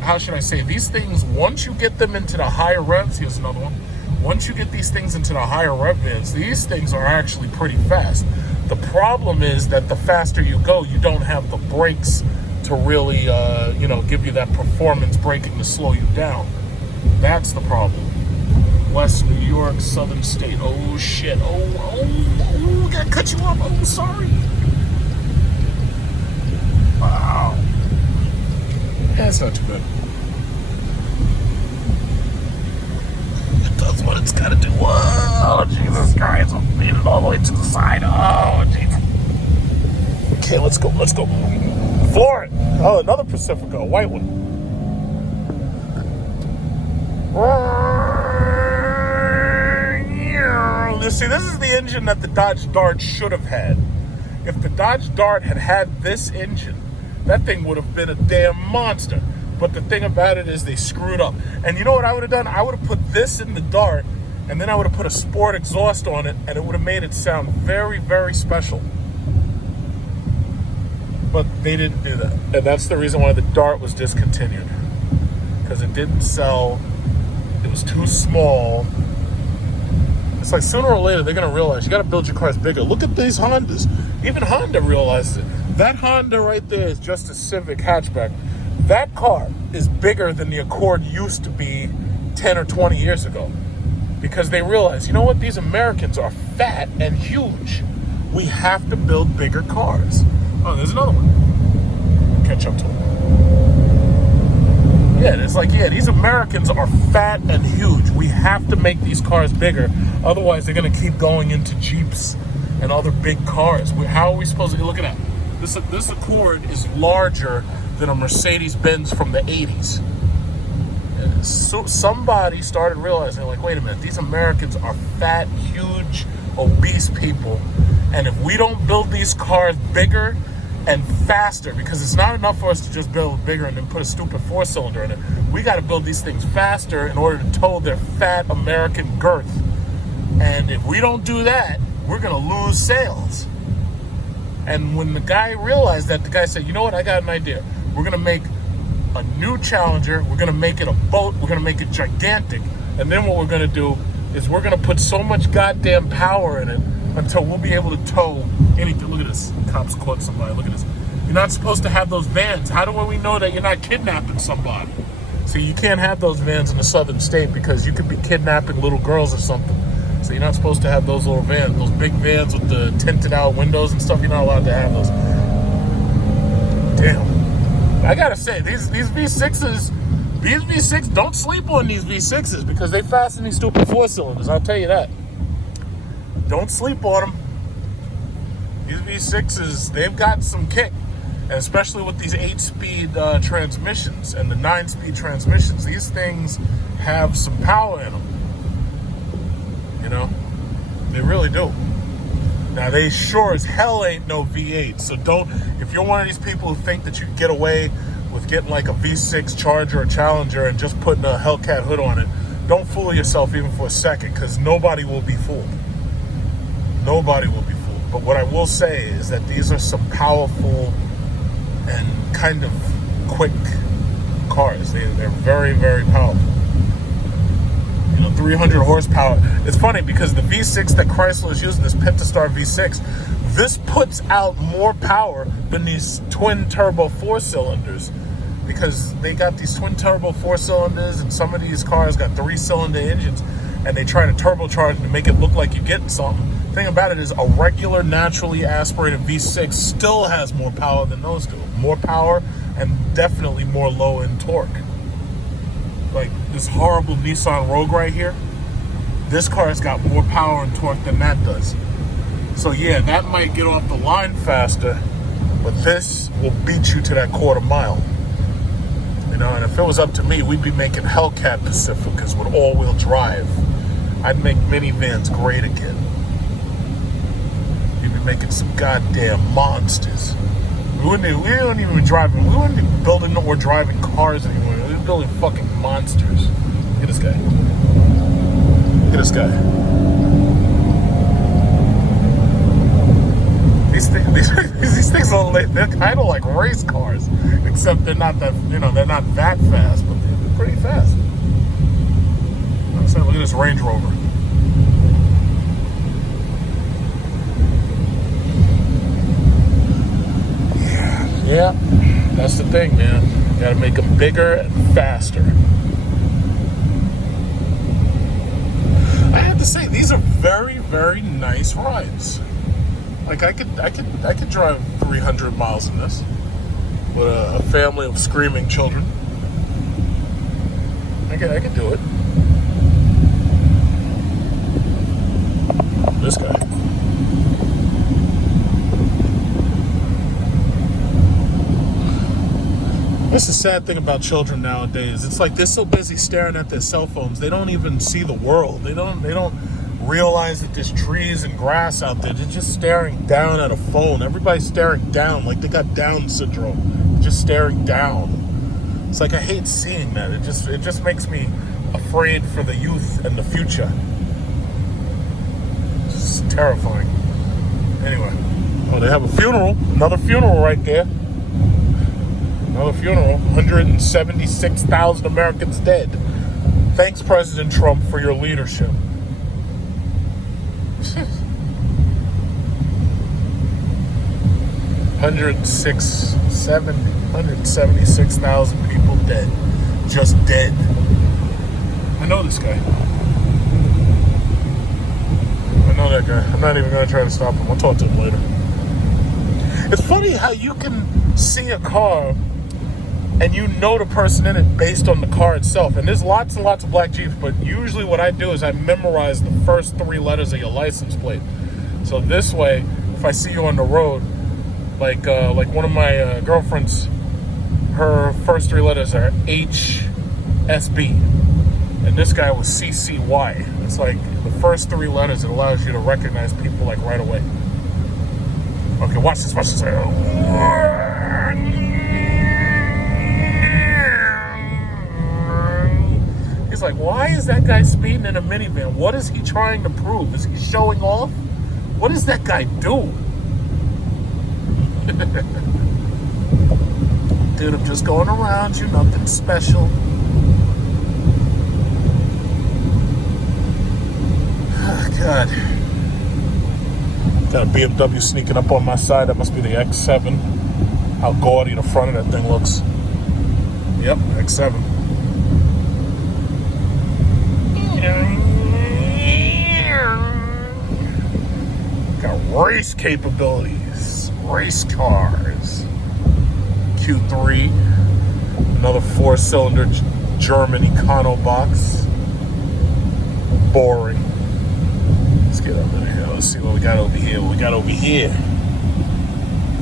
how should I say? These things, once you get them into the higher revs, here's another one. Once you get these things into the higher rev bands, these things are actually pretty fast. The problem is that the faster you go, you don't have the brakes to really, give you that performance braking to slow you down. That's the problem. West New York, Southern State. Oh, shit. Oh, gotta cut you off. Oh, sorry. Wow. That's not too bad. That's what it's got to do. Whoa, Jesus Christ. I'm leaning all the way to the side. Oh, Jesus. Okay, let's go. Floor it. Oh, another Pacifica, a white one. See, this is the engine that the Dodge Dart should have had. If the Dodge Dart had had this engine, that thing would have been a damn monster. But the thing about it is they screwed up. And you know what I would have done? I would have put this in the Dart, and then I would have put a sport exhaust on it, and it would have made it sound very, very special. But they didn't do that. And that's the reason why the Dart was discontinued. Because it didn't sell. It was too small. It's like sooner or later they're going to realize you got to build your cars bigger. Look at these Hondas. Even Honda realizes it. That Honda right there is just a Civic hatchback. That car is bigger than the Accord used to be 10 or 20 years ago. Because they realize, you know what? These Americans are fat and huge. We have to build bigger cars. Oh, there's another one. Catch up to it. Yeah, it's like, yeah, these Americans are fat and huge. We have to make these cars bigger. Otherwise, they're going to keep going into Jeeps and other big cars. How are we supposed to look at that? This Accord is larger than a Mercedes-Benz from the 80s. And so somebody started realizing, like, wait a minute, these Americans are fat, huge, obese people. And if we don't build these cars bigger and faster, because it's not enough for us to just build bigger and then put a stupid four-cylinder in it. We got to build these things faster in order to tow their fat American girth. And if we don't do that, we're going to lose sales. And when the guy realized that, the guy said, you know what, I got an idea. We're going to make a new Challenger. We're going to make it a boat. We're going to make it gigantic. And then what we're going to do is we're going to put so much goddamn power in it until we'll be able to tow anything. Look at this. Cops caught somebody. Look at this. You're not supposed to have those vans. How do we know that you're not kidnapping somebody? So you can't have those vans in the southern state because you could be kidnapping little girls or something. So you're not supposed to have those little vans. Those big vans with the tinted out windows and stuff, you're not allowed to have those. Damn. I gotta say, these V6s, don't sleep on these V6s because they fasten these stupid four cylinders. I'll tell you that. Don't sleep on them. These V6s, they've got some kick. And especially with these 8-speed transmissions and the 9-speed transmissions, these things have some power in them. You know? They really do. Now, they sure as hell ain't no V8. So don't, if you're one of these people who think that you can get away with getting like a V6 Charger or Challenger and just putting a Hellcat hood on it, don't fool yourself even for a second, because nobody will be fooled. Nobody will be fooled. But what I will say is that these are some powerful and kind of quick cars. They're very, very powerful. 300 horsepower. It's funny because the V6 that Chrysler is using, this Pentastar V6, this puts out more power than these twin turbo four cylinders, because they got these twin turbo four cylinders and some of these cars got 3-cylinder engines and they try to turbocharge to make it look like you're getting something. The thing about it is a regular naturally aspirated V6 still has more power than those do. More power and definitely more low end torque. Like, this horrible Nissan Rogue right here, this car's got more power and torque than that does. So yeah, that might get off the line faster, but this will beat you to that quarter mile. You know, and if it was up to me, we'd be making Hellcat Pacificas with all-wheel drive. I'd make minivans great again. You'd be making some goddamn monsters. We don't even be driving. We wouldn't be building or driving cars anymore. We'd be building fucking monsters. Look at this guy. Look at this guy. These things they're kind of like race cars, except they're not that, you know, they're not that fast, but they're pretty fast. Look at this Range Rover. Yeah, that's the thing, man. You gotta make them bigger and faster. I have to say, these are very, very nice rides. Like I could drive 300 miles in this with a family of screaming children. I could do it. This guy. That's the sad thing about children nowadays. It's like they're so busy staring at their cell phones, they don't even see the world. They don't realize that there's trees and grass out there. They're just staring down at a phone. Everybody's staring down like they got Down syndrome. Just staring down. It's like I hate seeing that. It just makes me afraid for the youth and the future. It's terrifying. Anyway, oh, they have a funeral. Another funeral right there. Another funeral. 176,000 Americans dead. Thanks, President Trump, for your leadership. 176,000 people dead. Just dead. I know this guy. I know that guy. I'm not even going to try to stop him. I'll talk to him later. It's funny how you can see a car and you know the person in it based on the car itself. And there's lots and lots of black Jeeps, but usually what I do is I memorize the first 3 letters of your license plate. So this way, if I see you on the road, like one of my girlfriends, her first 3 letters are HSB, and this guy was CCY. It's like the first 3 letters. It allows you to recognize people like right away. Okay, watch this. Watch this. He's like, why is that guy speeding in a minivan? What is he trying to prove? Is he showing off? What does that guy do? Dude, I'm just going around you, nothing special. Oh, God. Got a BMW sneaking up on my side. That must be the X7. How gaudy the front of that thing looks. Yep, X7. Got race capabilities. Race cars. Q3. Another 4-cylinder German Econo box. Boring. Let's get over there. Let's see what we got over here.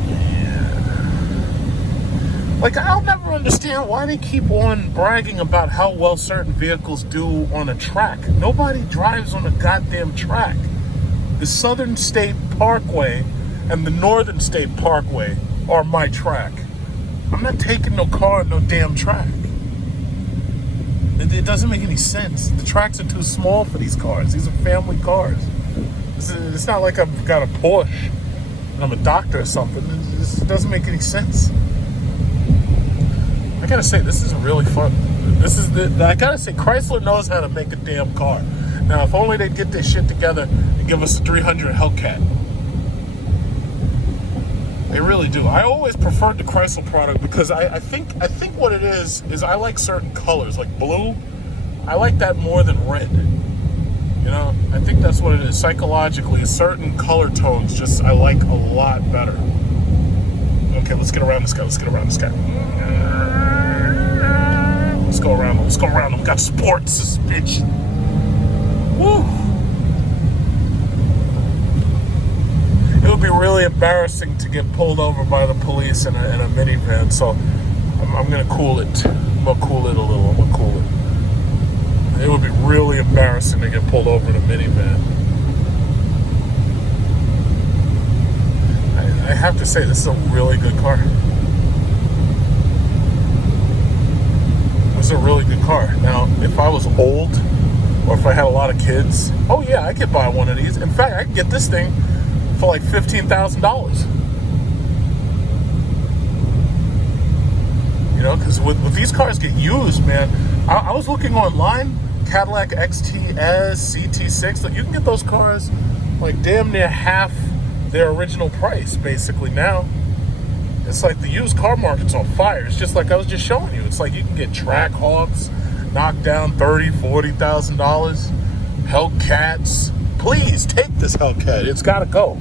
Yeah. Like, I'll never understand why they keep on bragging about how well certain vehicles do on a track. Nobody drives on a goddamn track. The Southern State Parkway and the Northern State Parkway are my track. I'm not taking no car on no damn track. It doesn't make any sense. The tracks are too small for these cars. These are family cars. It's not like I've got a Porsche and I'm a doctor or something. This doesn't make any sense. I gotta say, this is really fun. I gotta say, Chrysler knows how to make a damn car. Now, if only they'd get this shit together and give us a 300 Hellcat. They really do. I always preferred the Chrysler product because I think what it is I like certain colors, like blue. I like that more than red. You know, I think that's what it is. Psychologically, certain color tones just I like a lot better. Okay, let's get around this guy. Let's go around them. Let's go around them. We got sports, this bitch. Woo. It would be really embarrassing to get pulled over by the police in a minivan, so I'm gonna cool it. I'm gonna cool it a little. I'm gonna cool it. It would be really embarrassing to get pulled over in a minivan. I have to say, this is a really good car. This is a really good car. Now, if I was old, or if I had a lot of kids, oh yeah, I could buy one of these. In fact, I could get this thing for like $15,000. You know, because with these cars get used, man. I was looking online, Cadillac XTS, CT6, like you can get those cars like damn near half their original price, basically now. It's like the used car market's on fire. It's just like I was just showing you. It's like you can get track hogs knocked down $30,000, $40,000. Hellcats. Please take this Hellcat. It's gotta go.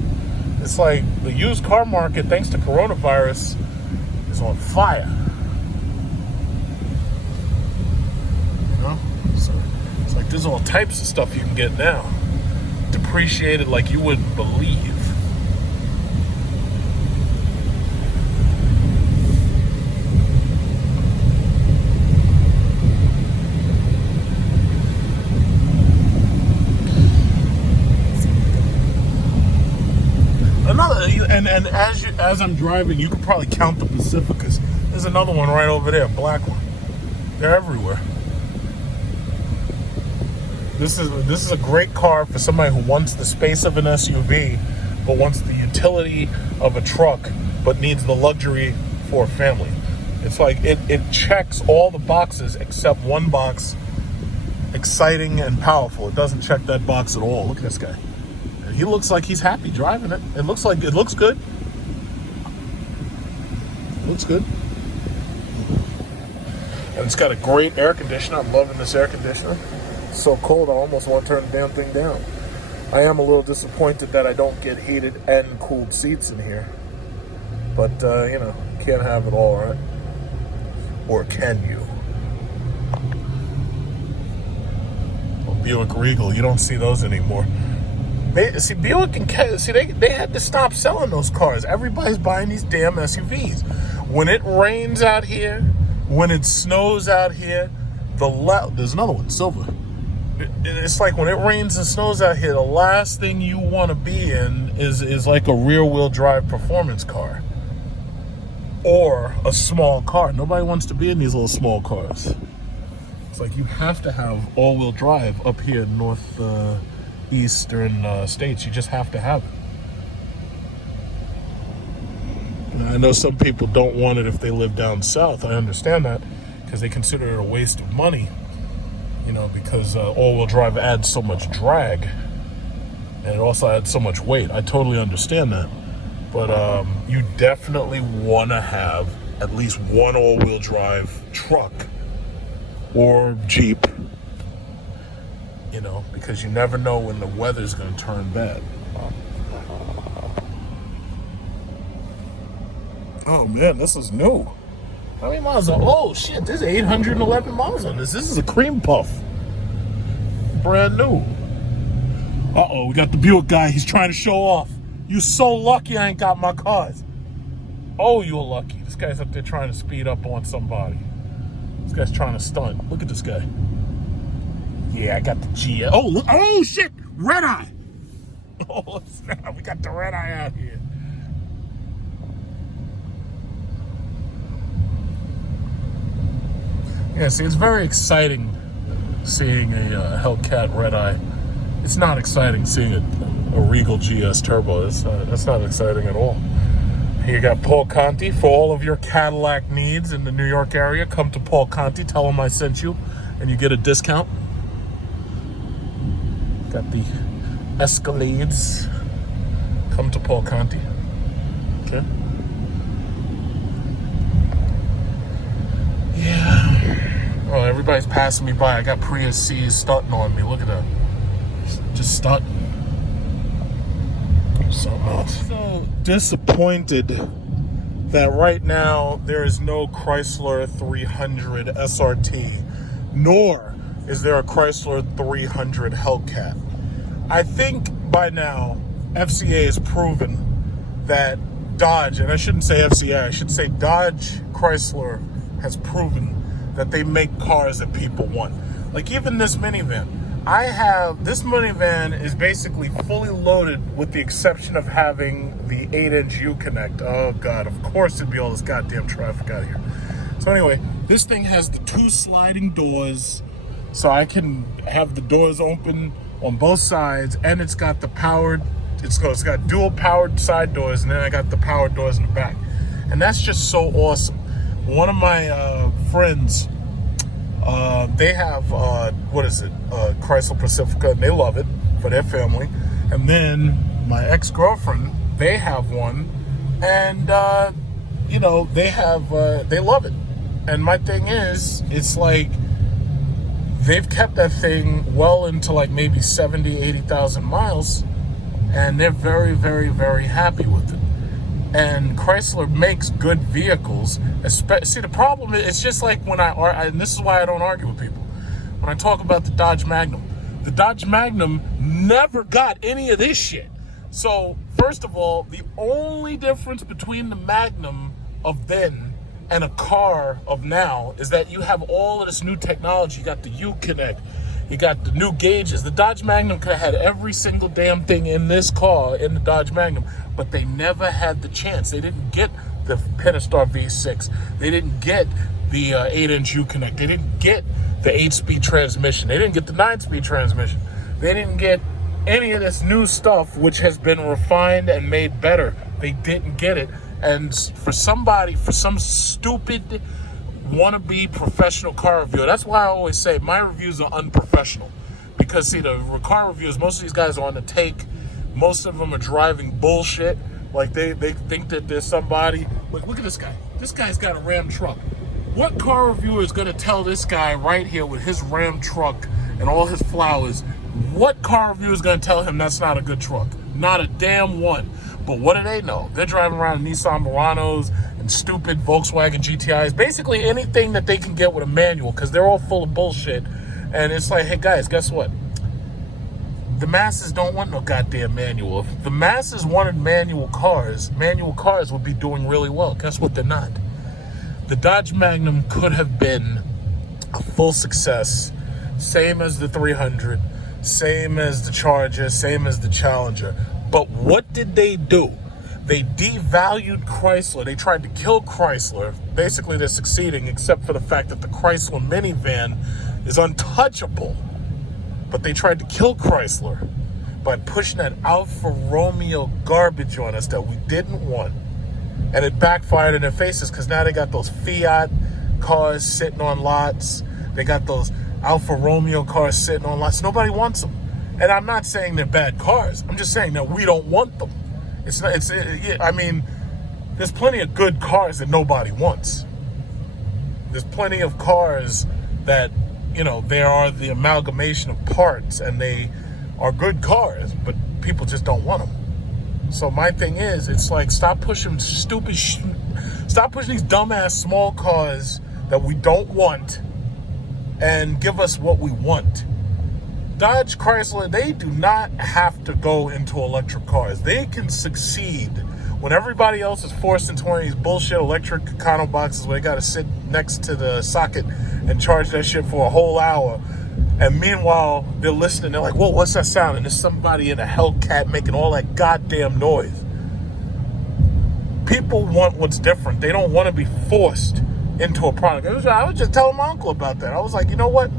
It's like the used car market, thanks to coronavirus, is on fire. You know? So it's like there's all types of stuff you can get now. Depreciated like you wouldn't believe. And as I'm driving, you could probably count the Pacificas. There's another one right over there, a black one. They're everywhere. This is a great car for somebody who wants the space of an SUV, but wants the utility of a truck, but needs the luxury for a family. It's like it checks all the boxes except one box, exciting and powerful. It doesn't check that box at all. Look at this guy. He looks like he's happy driving it. It looks good. Looks good. And it's got a great air conditioner. I'm loving this air conditioner. It's so cold I almost want to turn the damn thing down. I am a little disappointed that I don't get heated and cooled seats in here. But, you know, can't have it all, right? Or can you? Well, Buick Regal, you don't see those anymore. Buick and they had to stop selling those cars. Everybody's buying these damn SUVs. When it rains out here, when it snows out here, there's another one, silver. It's like when it rains and snows out here, the last thing you want to be in is like a rear-wheel drive performance car or a small car. Nobody wants to be in these little small cars. It's like you have to have all-wheel drive up here in northeastern states. You just have to have it. Now, I know some people don't want it if they live down south. I understand that because they consider it a waste of money, you know, because all-wheel drive adds so much drag and it also adds so much weight. I totally understand that. But you definitely want to have at least one all-wheel drive truck or Jeep, you know, because you never know when the weather's going to turn bad. Oh man, this is new. How many miles on? Oh shit, there's 811 miles on this. This is a cream puff. Brand new. Uh-oh, we got the Buick guy. He's trying to show off. You so lucky I ain't got my cars. Oh, you're lucky. This guy's up there trying to speed up on somebody. This guy's trying to stunt. Look at this guy. Yeah, I got the G. Oh, look. Oh, shit. Red eye. Oh, snap. We got the red eye out here. Yeah, see, it's very exciting seeing a Hellcat red eye. It's not exciting seeing a Regal GS Turbo. That's not exciting at all. Here you got Paul Conti. For all of your Cadillac needs in the New York area, come to Paul Conti. Tell him I sent you, and you get a discount. Got the Escalades. Come to Paul Conti. Okay. Yeah. Oh, everybody's passing me by. I got Prius C's stunting on me. Look at that. Just stunting. So disappointed that right now there is no Chrysler 300 SRT, nor is there a Chrysler 300 Hellcat. I think by now FCA has proven that Dodge, and I shouldn't say FCA, I should say Dodge Chrysler has proven that they make cars that people want. Like even this minivan. This minivan is basically fully loaded with the exception of having the 8-inch U-Connect. Oh God, of course it'd be all this goddamn traffic out here. So anyway, this thing has the 2 sliding doors, so I can have the doors open on both sides, and it's got the powered, it's got dual powered side doors, and then I got the powered doors in the back. And that's just so awesome. One of my friends, they have, Chrysler Pacifica, and they love it for their family. And then my ex-girlfriend, they have one, and, they love it. And my thing is, it's like, they've kept that thing well into like maybe 70, 80,000 miles, and they're very, very, very happy with it. And Chrysler makes good vehicles. See, the problem is, it's just like when and this is why I don't argue with people. When I talk about the Dodge Magnum never got any of this shit. So, first of all, the only difference between the Magnum of then and a car of now is that you have all of this new technology. You got the U-Connect, you got the new gauges. The Dodge Magnum could have had every single damn thing in this car, in the Dodge Magnum, but they never had the chance. They didn't get the Pentastar V6. They didn't get the 8-inch U-Connect. They didn't get the 8-speed transmission. They didn't get the 9-speed transmission. They didn't get any of this new stuff, which has been refined and made better. They didn't get it. And for some stupid wannabe professional car reviewer, that's why I always say my reviews are unprofessional. Because see, the car reviews, most of these guys are on the take. Most of them are driving bullshit. Like they think that there's somebody. Look at this guy. This guy's got a Ram truck. What car reviewer is going to tell this guy right here with his Ram truck and all his flowers? What car reviewer is going to tell him that's not a good truck? Not a damn one. But what do they know? They're driving around in Nissan Muranos and stupid Volkswagen GTIs. Basically anything that they can get with a manual, because they're all full of bullshit. And it's like, hey guys, guess what? The masses don't want no goddamn manual. If the masses wanted manual cars would be doing really well. Guess what? They're not. The Dodge Magnum could have been a full success. Same as the 300, same as the Charger, same as the Challenger. But what did they do? They devalued Chrysler. They tried to kill Chrysler. Basically, they're succeeding, except for the fact that the Chrysler minivan is untouchable. But they tried to kill Chrysler by pushing that Alfa Romeo garbage on us that we didn't want. And it backfired in their faces, because now they got those Fiat cars sitting on lots. They got those Alfa Romeo cars sitting on lots. Nobody wants them. And I'm not saying they're bad cars. I'm just saying that we don't want them. I mean, there's plenty of good cars that nobody wants. There's plenty of cars that, they are the amalgamation of parts, and they are good cars, but people just don't want them. So my thing is, it's like, stop pushing these dumbass small cars that we don't want, and give us what we want. Dodge, Chrysler, they do not have to go into electric cars. They can succeed when everybody else is forced into one of these bullshit electric econo boxes where they got to sit next to the socket and charge that shit for a whole hour. And meanwhile, they're listening. They're like, whoa, what's that sound? And there's somebody in a Hellcat making all that goddamn noise. People want what's different. They don't want to be forced into a product. I was just telling my uncle about that. I was like, you know what?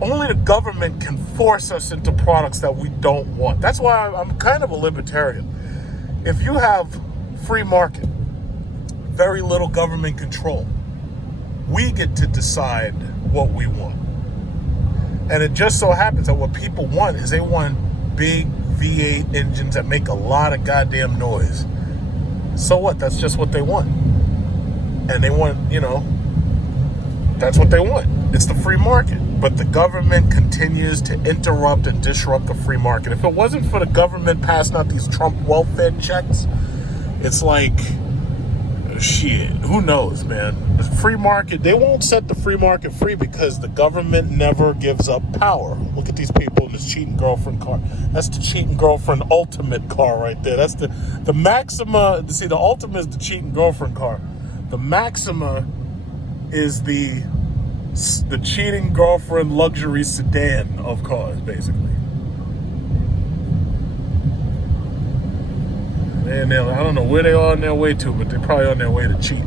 Only the government can force us into products that we don't want. That's why I'm kind of a libertarian. If you have free market, very little government control, we get to decide what we want. And it just so happens that what people want is they want big V8 engines that make a lot of goddamn noise. So what? That's just what they want. And they want, that's what they want. It's the free market. But the government continues to interrupt and disrupt the free market. If it wasn't for the government passing out these Trump welfare checks, it's like, Shit, who knows, man? The free market, they won't set the free market free because the government never gives up power. Look at these people in this cheating girlfriend car. That's the cheating girlfriend ultimate car right there. That's the Maxima. See, the Ultima is the cheating girlfriend car. The Maxima is the cheating girlfriend luxury sedan of cars, basically. And I don't know where they are on their way to, but they're probably on their way to cheat.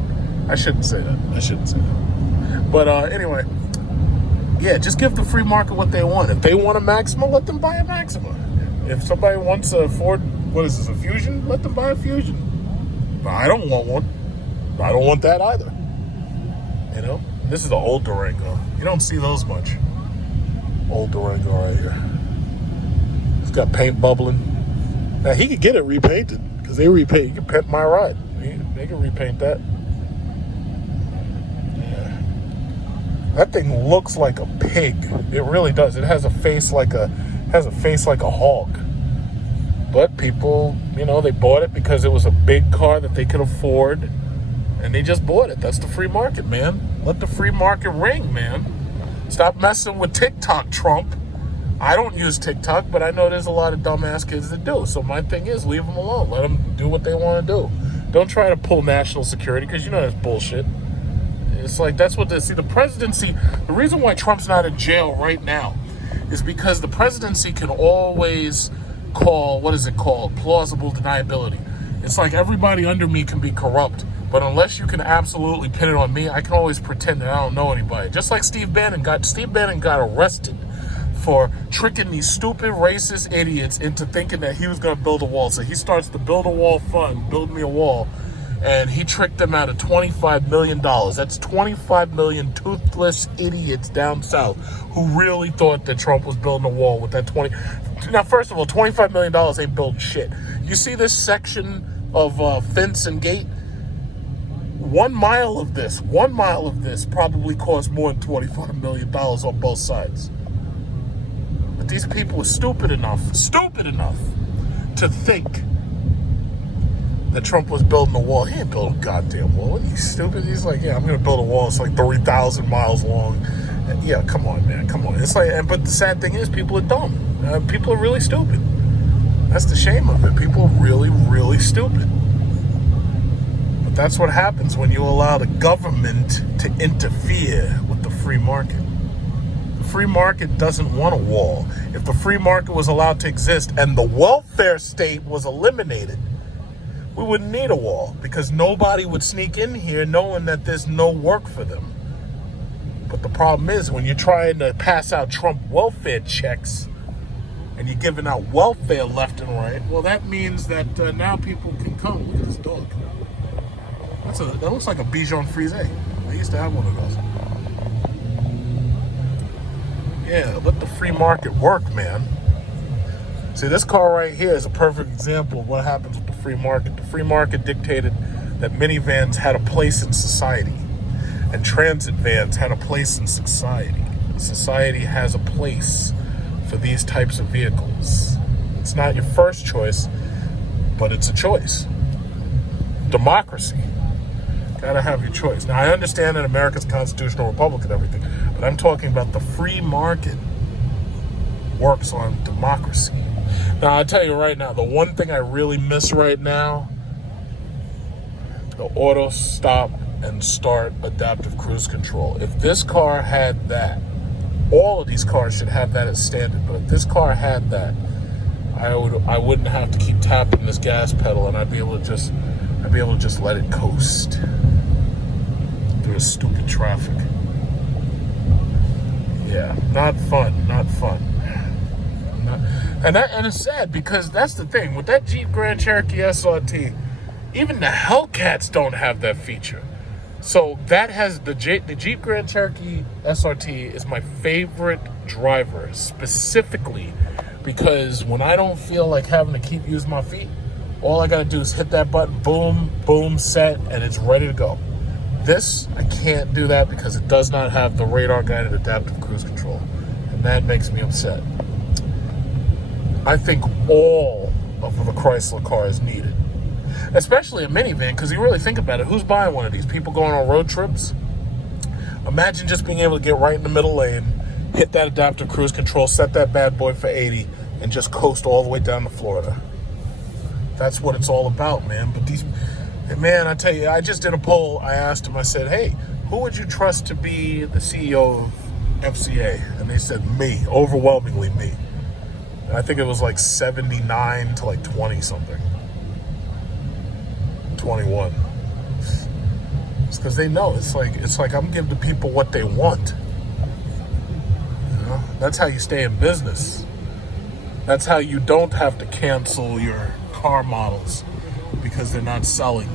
I shouldn't say that. But anyway, yeah, just give the free market what they want. If they want a Maxima, let them buy a Maxima. If somebody wants a Ford, what is this, a Fusion? Let them buy a Fusion. But I don't want one. I don't want that either. You know? This is an old Durango. You don't see those much. Old Durango right here. It's got paint bubbling. Now, he could get it repainted. Because they repaint. You can paint my ride. They can repaint that. Yeah. That thing looks like a pig. It really does. It has a face like a hog. But people, they bought it because it was a big car that they could afford. And they just bought it. That's the free market, man. Let the free market ring, man. Stop messing with TikTok, Trump. I don't use TikTok, but I know there's a lot of dumbass kids that do. So my thing is, leave them alone. Let them do what they want to do. Don't try to pull national security because that's bullshit. It's like, that's what the presidency, the reason why Trump's not in jail right now is because the presidency can always call, what is it called? Plausible deniability. It's like everybody under me can be corrupt. But unless you can absolutely pin it on me, I can always pretend that I don't know anybody. Just like Steve Bannon got arrested for tricking these stupid racist idiots into thinking that he was going to build a wall. So he starts the Build a Wall Fund, Build Me a Wall, and he tricked them out of $25 million. That's 25 million toothless idiots down south who really thought that Trump was building a wall with that 20. Now, first of all, $25 million ain't building shit. You see this section of fence and gate? 1 mile of this probably cost more than $25 million on both sides. But these people are stupid enough to think that Trump was building a wall. He ain't building a goddamn wall. He's stupid. He's like, yeah, I'm going to build a wall. It's like 3,000 miles long. And yeah, come on, man. Come on. It's like, but the sad thing is people are dumb. People are really stupid. That's the shame of it. People are really, really stupid. But that's what happens when you allow the government to interfere with the free market. Free market doesn't want a wall. If the free market was allowed to exist and the welfare state was eliminated, we wouldn't need a wall because nobody would sneak in here knowing that there's no work for them. But the problem is when you're trying to pass out Trump welfare checks and you're giving out welfare left and right, well, that means that now people can come. Look at this dog. That looks like a Bichon Frise. I used to have one of those. Yeah, let the free market work, man. See, this car right here is a perfect example of what happens with the free market. The free market dictated that minivans had a place in society, and transit vans had a place in society. Society has a place for these types of vehicles. It's not your first choice, but it's a choice. Democracy. Gotta have your choice. Now, I understand that America's a constitutional republic and everything, but I'm talking about the free market works on democracy. Now, I'll tell you right now, the one thing I really miss right now, the auto stop and start adaptive cruise control. If this car had that, all of these cars should have that as standard, but if this car had that, I wouldn't have to keep tapping this gas pedal, and I'd be able to just let it coast through the stupid traffic. Yeah, not fun. And it's sad because that's the thing with that Jeep Grand Cherokee SRT. Even the Hellcats don't have that feature. So that has the Jeep Grand Cherokee SRT is my favorite driver, specifically because when I don't feel like having to keep using my feet, all I gotta do is hit that button, boom, boom, set, and it's ready to go. This, I can't do that because it does not have the radar guided adaptive cruise control. And that makes me upset. I think all of the Chrysler cars need it. especially a minivan, because you really think about it, who's buying one of these? People going on road trips? Imagine just being able to get right in the middle lane, hit that adaptive cruise control, set that bad boy for 80, and just coast all the way down to Florida. That's what it's all about, man. But man, I tell you, I just did a poll. I asked them, I said, hey, who would you trust to be the CEO of FCA? And they said me, overwhelmingly me. And I think it was like 79 to like 20 something. 21. It's because they know it's like I'm giving the people what they want. You know? That's how you stay in business. That's how you don't have to cancel your car models because they're not selling.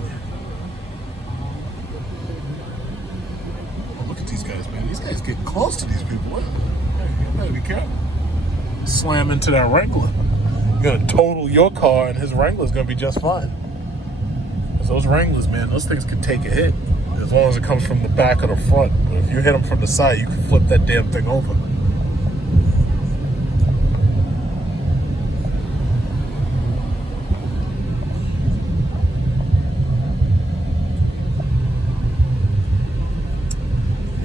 Oh, look at these guys, man. These guys get close to these people. Hey, you better be careful. Slam into that Wrangler. You're gonna total your car, and his Wrangler's gonna be just fine. Because those Wranglers, man, those things can take a hit as long as it comes from the back or the front. But if you hit them from the side, you can flip that damn thing over.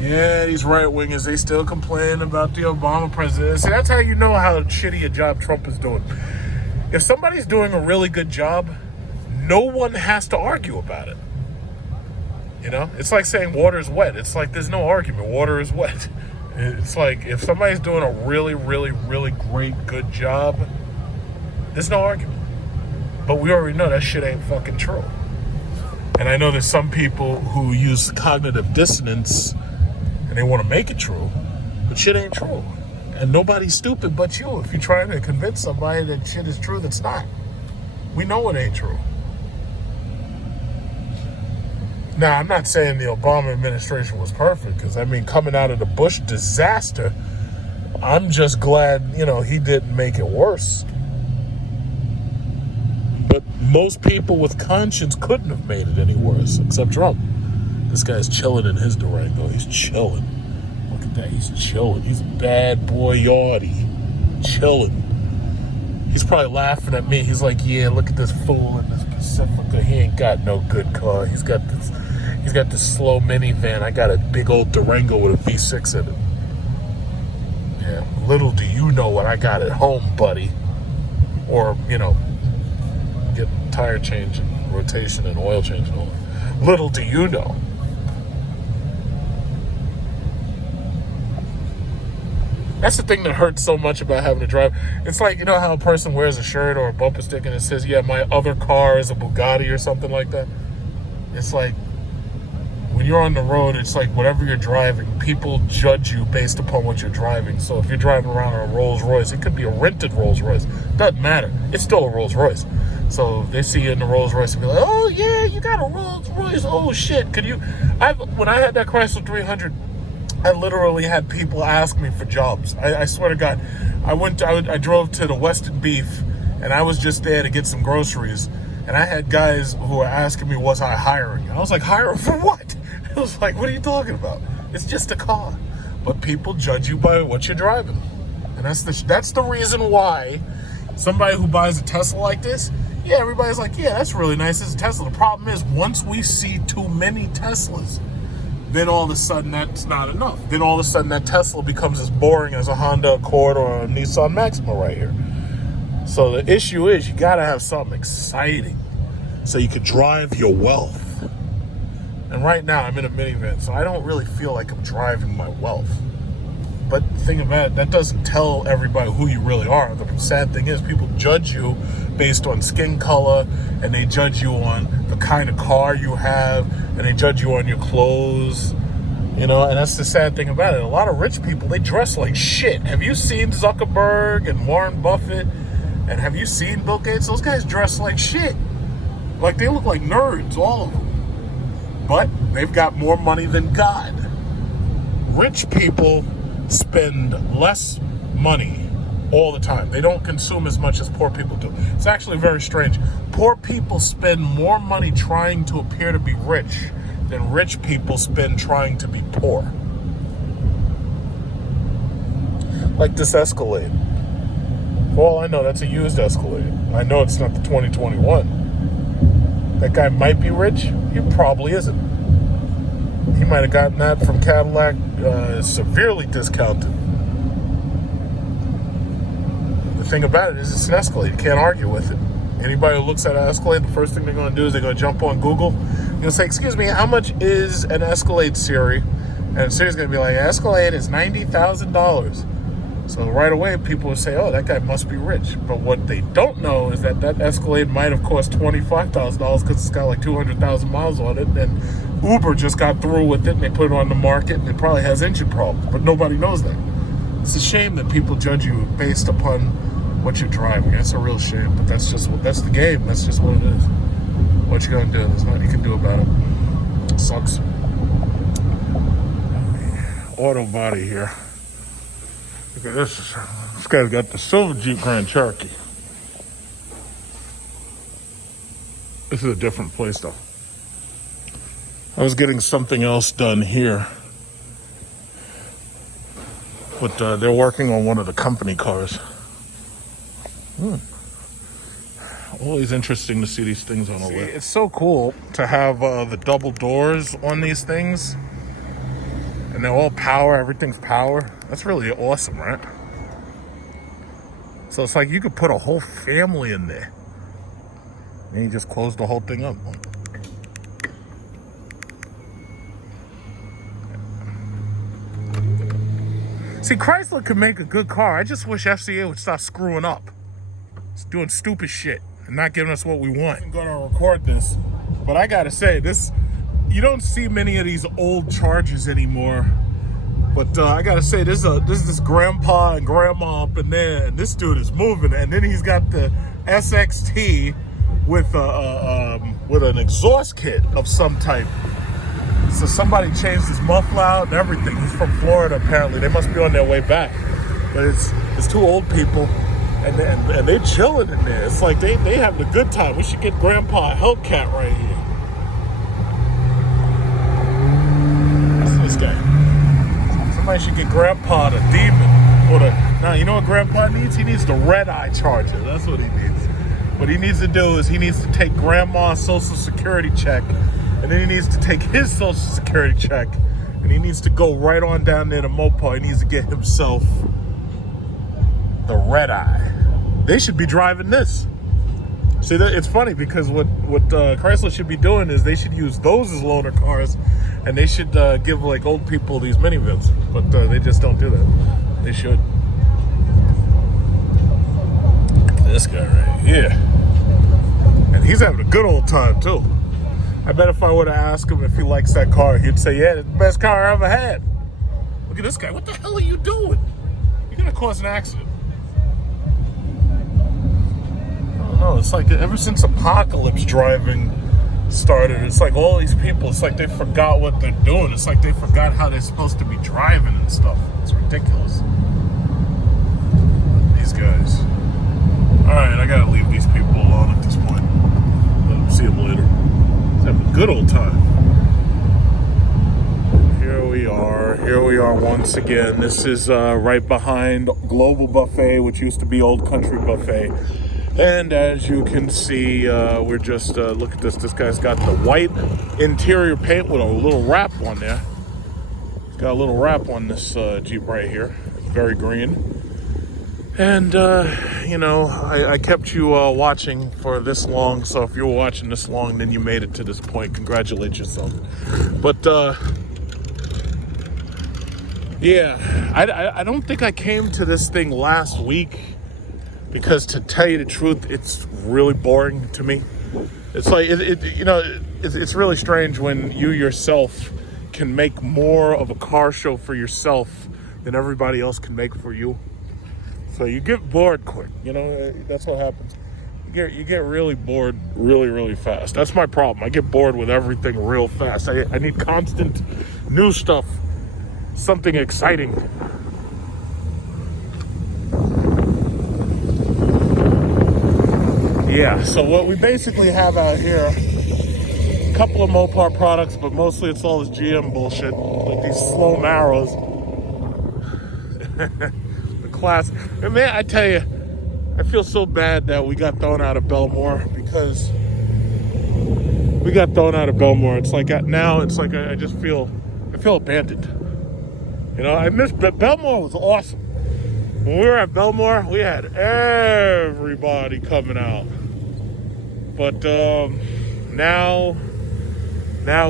Yeah, these right-wingers, they still complain about the Obama presidency. That's how you know how shitty a job Trump is doing. If somebody's doing a really good job, no one has to argue about it. You know? It's like saying water is wet. It's like there's no argument. Water is wet. It's like if somebody's doing a really, really, really great, good job, there's no argument. But we already know that shit ain't fucking true. And I know there's some people who use cognitive dissonance and they want to make it true, but shit ain't true. And nobody's stupid but you if you're trying to convince somebody that shit is true that's not. We know it ain't true. Now, I'm not saying the Obama administration was perfect, because, I mean, coming out of the Bush disaster, I'm just glad, you know, he didn't make it worse. But most people with conscience couldn't have made it any worse, except Trump. This guy's chilling in his Durango. He's chilling. Look at that. He's chilling. He's a bad boy yardie. Chilling. He's probably laughing at me. He's like, yeah, look at this fool in this Pacifica. He ain't got no good car. He's got this slow minivan. I got a big old Durango with a V6 in it. Yeah. Little do you know what I got at home, buddy. Or, you know, get tire change and rotation and oil change and all that. Little do you know. That's the thing that hurts so much about having to drive. It's like, you know how a person wears a shirt or a bumper sticker and it says, yeah, my other car is a Bugatti or something like that. It's like, when you're on the road, it's like whatever you're driving, people judge you based upon what you're driving. So if you're driving around in a Rolls Royce, it could be a rented Rolls Royce. Doesn't matter. It's still a Rolls Royce. So they see you in the Rolls Royce and be like, oh yeah, you got a Rolls Royce. Oh shit. When I had that Chrysler 300, I literally had people ask me for jobs. I swear to God. I drove to the Weston Beef and I was just there to get some groceries. And I had guys who were asking me, was I hiring? I was like, hiring for what? I was like, what are you talking about? It's just a car. But people judge you by what you're driving. And that's the reason why somebody who buys a Tesla like this, yeah, everybody's like, yeah, that's really nice. It's a Tesla. The problem is, once we see too many Teslas, then all of a sudden that's not enough. Then all of a sudden that Tesla becomes as boring as a Honda Accord or a Nissan Maxima right here. So the issue is, you gotta have something exciting so you can drive your wealth. And right now I'm in a minivan, so I don't really feel like I'm driving my wealth. But the thing about it, that doesn't tell everybody who you really are. The sad thing is, people judge you based on skin color, and they judge you on the kind of car you have, and they judge you on your clothes. You know, and that's the sad thing about it. A lot of rich people, they dress like shit. Have you seen Zuckerberg and Warren Buffett? And have you seen Bill Gates? Those guys dress like shit. Like, they look like nerds, all of them. But they've got more money than God. Rich people spend less money all the time. They don't consume as much as poor people do. It's actually very strange. Poor people spend more money trying to appear to be rich than rich people spend trying to be poor. Like this Escalade. For all I know, that's a used Escalade. I know it's not the 2021. that guy might be rich. He probably isn't. He might have gotten that from Cadillac, severely discounted. The thing about it is it's an Escalade. You can't argue with it. Anybody who looks at an Escalade, the first thing they're going to do is they're going to jump on Google. They're going to say, excuse me, how much is an Escalade Siri? And Siri's going to be like, Escalade is $90,000. So right away, people will say, oh, that guy must be rich. But what they don't know is that that Escalade might have cost $25,000 because it's got like 200,000 miles on it. And Uber just got through with it and they put it on the market and it probably has engine problems. But nobody knows that. It's a shame that people judge you based upon what you're driving. That's a real shame. But that's the game. That's just what it is. What you gonna do? There's nothing you can do about it. It sucks. Auto body here. Look at this. This guy's got the silver Jeep Grand Cherokee. This is a different place though. I was getting something else done here. But they're working on one of the company cars. Always interesting to see these things on a lift. It's so cool to have the double doors on these things. And they're all power, everything's power. That's really awesome, right? So it's like you could put a whole family in there. And you just close the whole thing up. See, Chrysler could make a good car. I just wish FCA would stop screwing up. It's doing stupid shit and not giving us what we want. I'm gonna record this, but I gotta say, this, you don't see many of these old Chargers anymore. But I gotta say, this is grandpa and grandma up in there, and this dude is moving. And then he's got the SXT with an exhaust kit of some type. So somebody changed his muffler out and everything. He's from Florida apparently. They must be on their way back. But it's two old people, and they're chilling in there. It's like they having a good time. We should get Grandpa a Hellcat right here. That's this guy. Somebody should get Grandpa the Demon. Now, you know what Grandpa needs? He needs the red-eye Charger. That's what he needs. What he needs to do is he needs to take Grandma's Social Security check, and then he needs to take his Social Security check, and he needs to go right on down there to Mopar. He needs to get himself the red eye. They should be driving this. See, it's funny because what Chrysler should be doing is they should use those as loaner cars, and they should give like old people these minivans. But they just don't do that. They should. This guy right here, and he's having a good old time too. I bet if I were to ask him if he likes that car, he'd say, yeah, it's the best car I ever had. Look at this guy. What the hell are you doing? You're gonna cause an accident. I don't know. It's like ever since apocalypse driving started, it's like all these people, it's like they forgot what they're doing. It's like they forgot how they're supposed to be driving and stuff. It's ridiculous. These guys. All right, I gotta leave these people alone at this point. See them later. Having a good old time. Here we are once again. This is right behind Global Buffet, which used to be Old Country Buffet. And as you can see, we're just, look at this. This guy's got the white interior paint with a little wrap on there. He's got a little wrap on this Jeep right here. It's very green. And, you know, I kept you watching for this long, so if you were watching this long, then you made it to this point. Congratulate yourself. But, yeah, I don't think I came to this thing last week, because to tell you the truth, it's really boring to me. It's like, you know, it's really strange when you yourself can make more of a car show for yourself than everybody else can make for you. So you get bored quick, you know, that's what happens. You get really bored really, really fast. That's my problem. I get bored with everything real fast. I need constant new stuff, something exciting. Yeah, so what we basically have out here, a couple of Mopar products, but mostly it's all this GM bullshit, like these slow Maros. Class. And man, I tell you, I feel so bad that we got thrown out of Bellmore, because We got thrown out of Bellmore. It's like now it's like I feel abandoned. You know, I miss Bellmore was awesome. When we were at Bellmore, we had everybody coming out. But now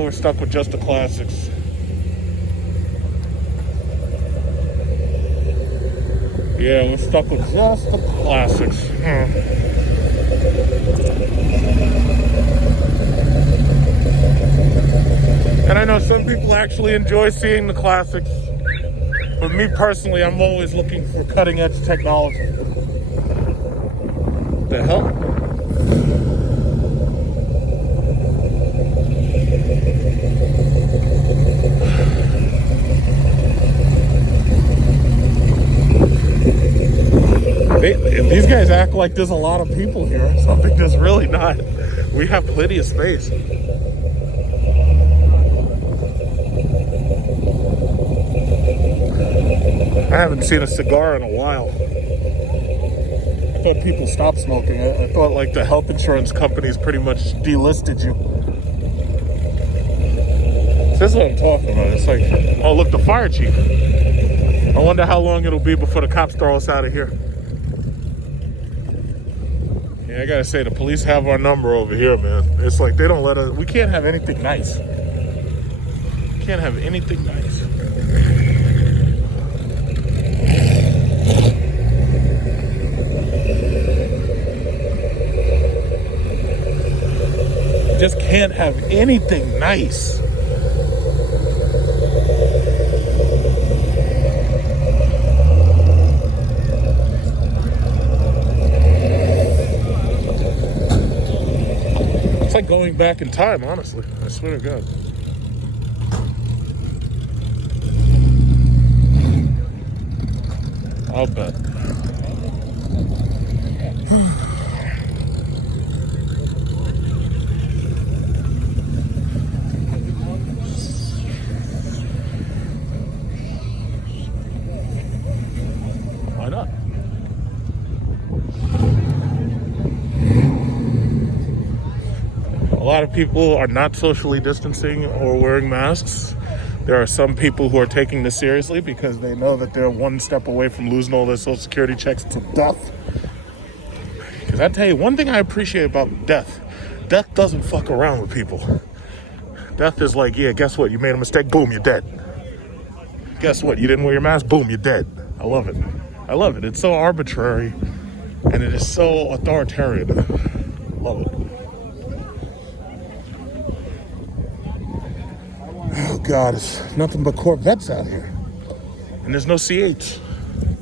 we're stuck with just the classics. Yeah, we're stuck with just the classics. And I know some people actually enjoy seeing the classics. But me personally, I'm always looking for cutting edge technology. The hell? These guys act like there's a lot of people here. Something there's really not. We have plenty of space. I haven't seen a cigar in a while. I thought people stopped smoking. I thought like the health insurance companies pretty much delisted you. This is what I'm talking about. It's like, oh look, the fire chief. I wonder how long it'll be before the cops throw us out of here. Yeah, I gotta say, the police have our number over here, man. It's like they don't let us, we can't have anything nice. Can't have anything nice. Just can't have anything nice. It's like going back in time, honestly. I swear to God. I'll bet. Why not? A lot of people are not socially distancing or wearing masks. There are some people who are taking this seriously because they know that they're one step away from losing all their Social Security checks to death. Because I tell you, one thing I appreciate about death doesn't fuck around with people. Death is like, yeah, guess what? You made a mistake, boom, you're dead. Guess what? You didn't wear your mask, boom, you're dead. I love it. I love it. It's so arbitrary and it is so authoritarian. Love it. Oh God, it's nothing but Corvettes out here. And there's no C8s.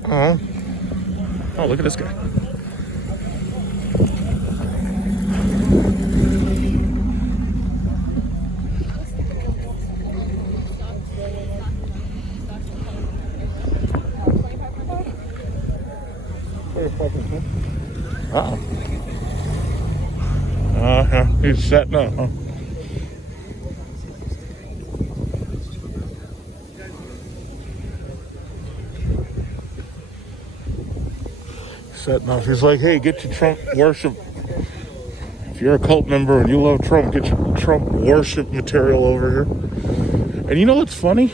Oh, look at this guy. Uh-oh. He's setting up, huh? Setting off. He's like, hey, get your Trump worship. If you're a cult member and you love Trump, get your Trump worship material over here. And you know what's funny?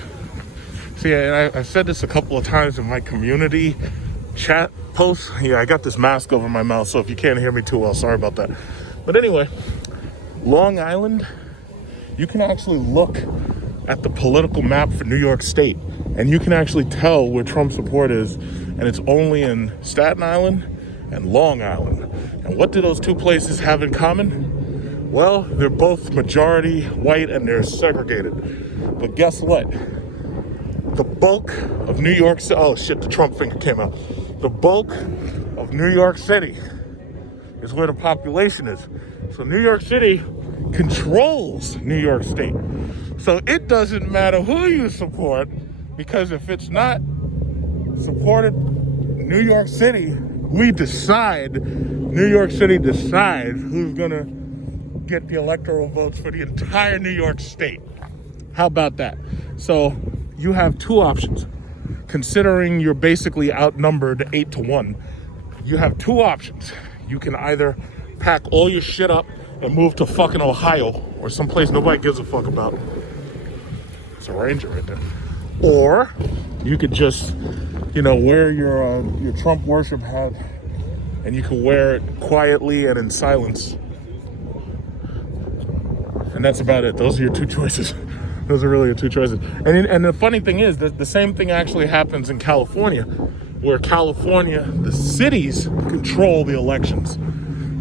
See, I've said this a couple of times in my community chat posts. Yeah, I got this mask over my mouth, so if you can't hear me too well, sorry about that. But anyway, Long Island, you can actually look at the political map for New York State, and you can actually tell where Trump support is, and it's only in Staten Island and Long Island. And what do those two places have in common? Well, they're both majority white and they're segregated. But guess what? The bulk of New York City, oh shit, the Trump finger came out. The bulk of New York City is where the population is. So New York City controls New York State. So it doesn't matter who you support, because if it's not supported New York City, we decide, New York City decides who's gonna get the electoral votes for the entire New York State. How about that? So you have two options. Considering you're basically outnumbered 8-1, you have two options. You can either pack all your shit up and move to fucking Ohio or someplace nobody gives a fuck about. It's a Ranger right there. Or you could just, you know, wear your Trump worship hat, and you can wear it quietly and in silence. And that's about it. Those are your two choices. Those are really your two choices. And the funny thing is that the same thing actually happens in California, where California, the cities control the elections.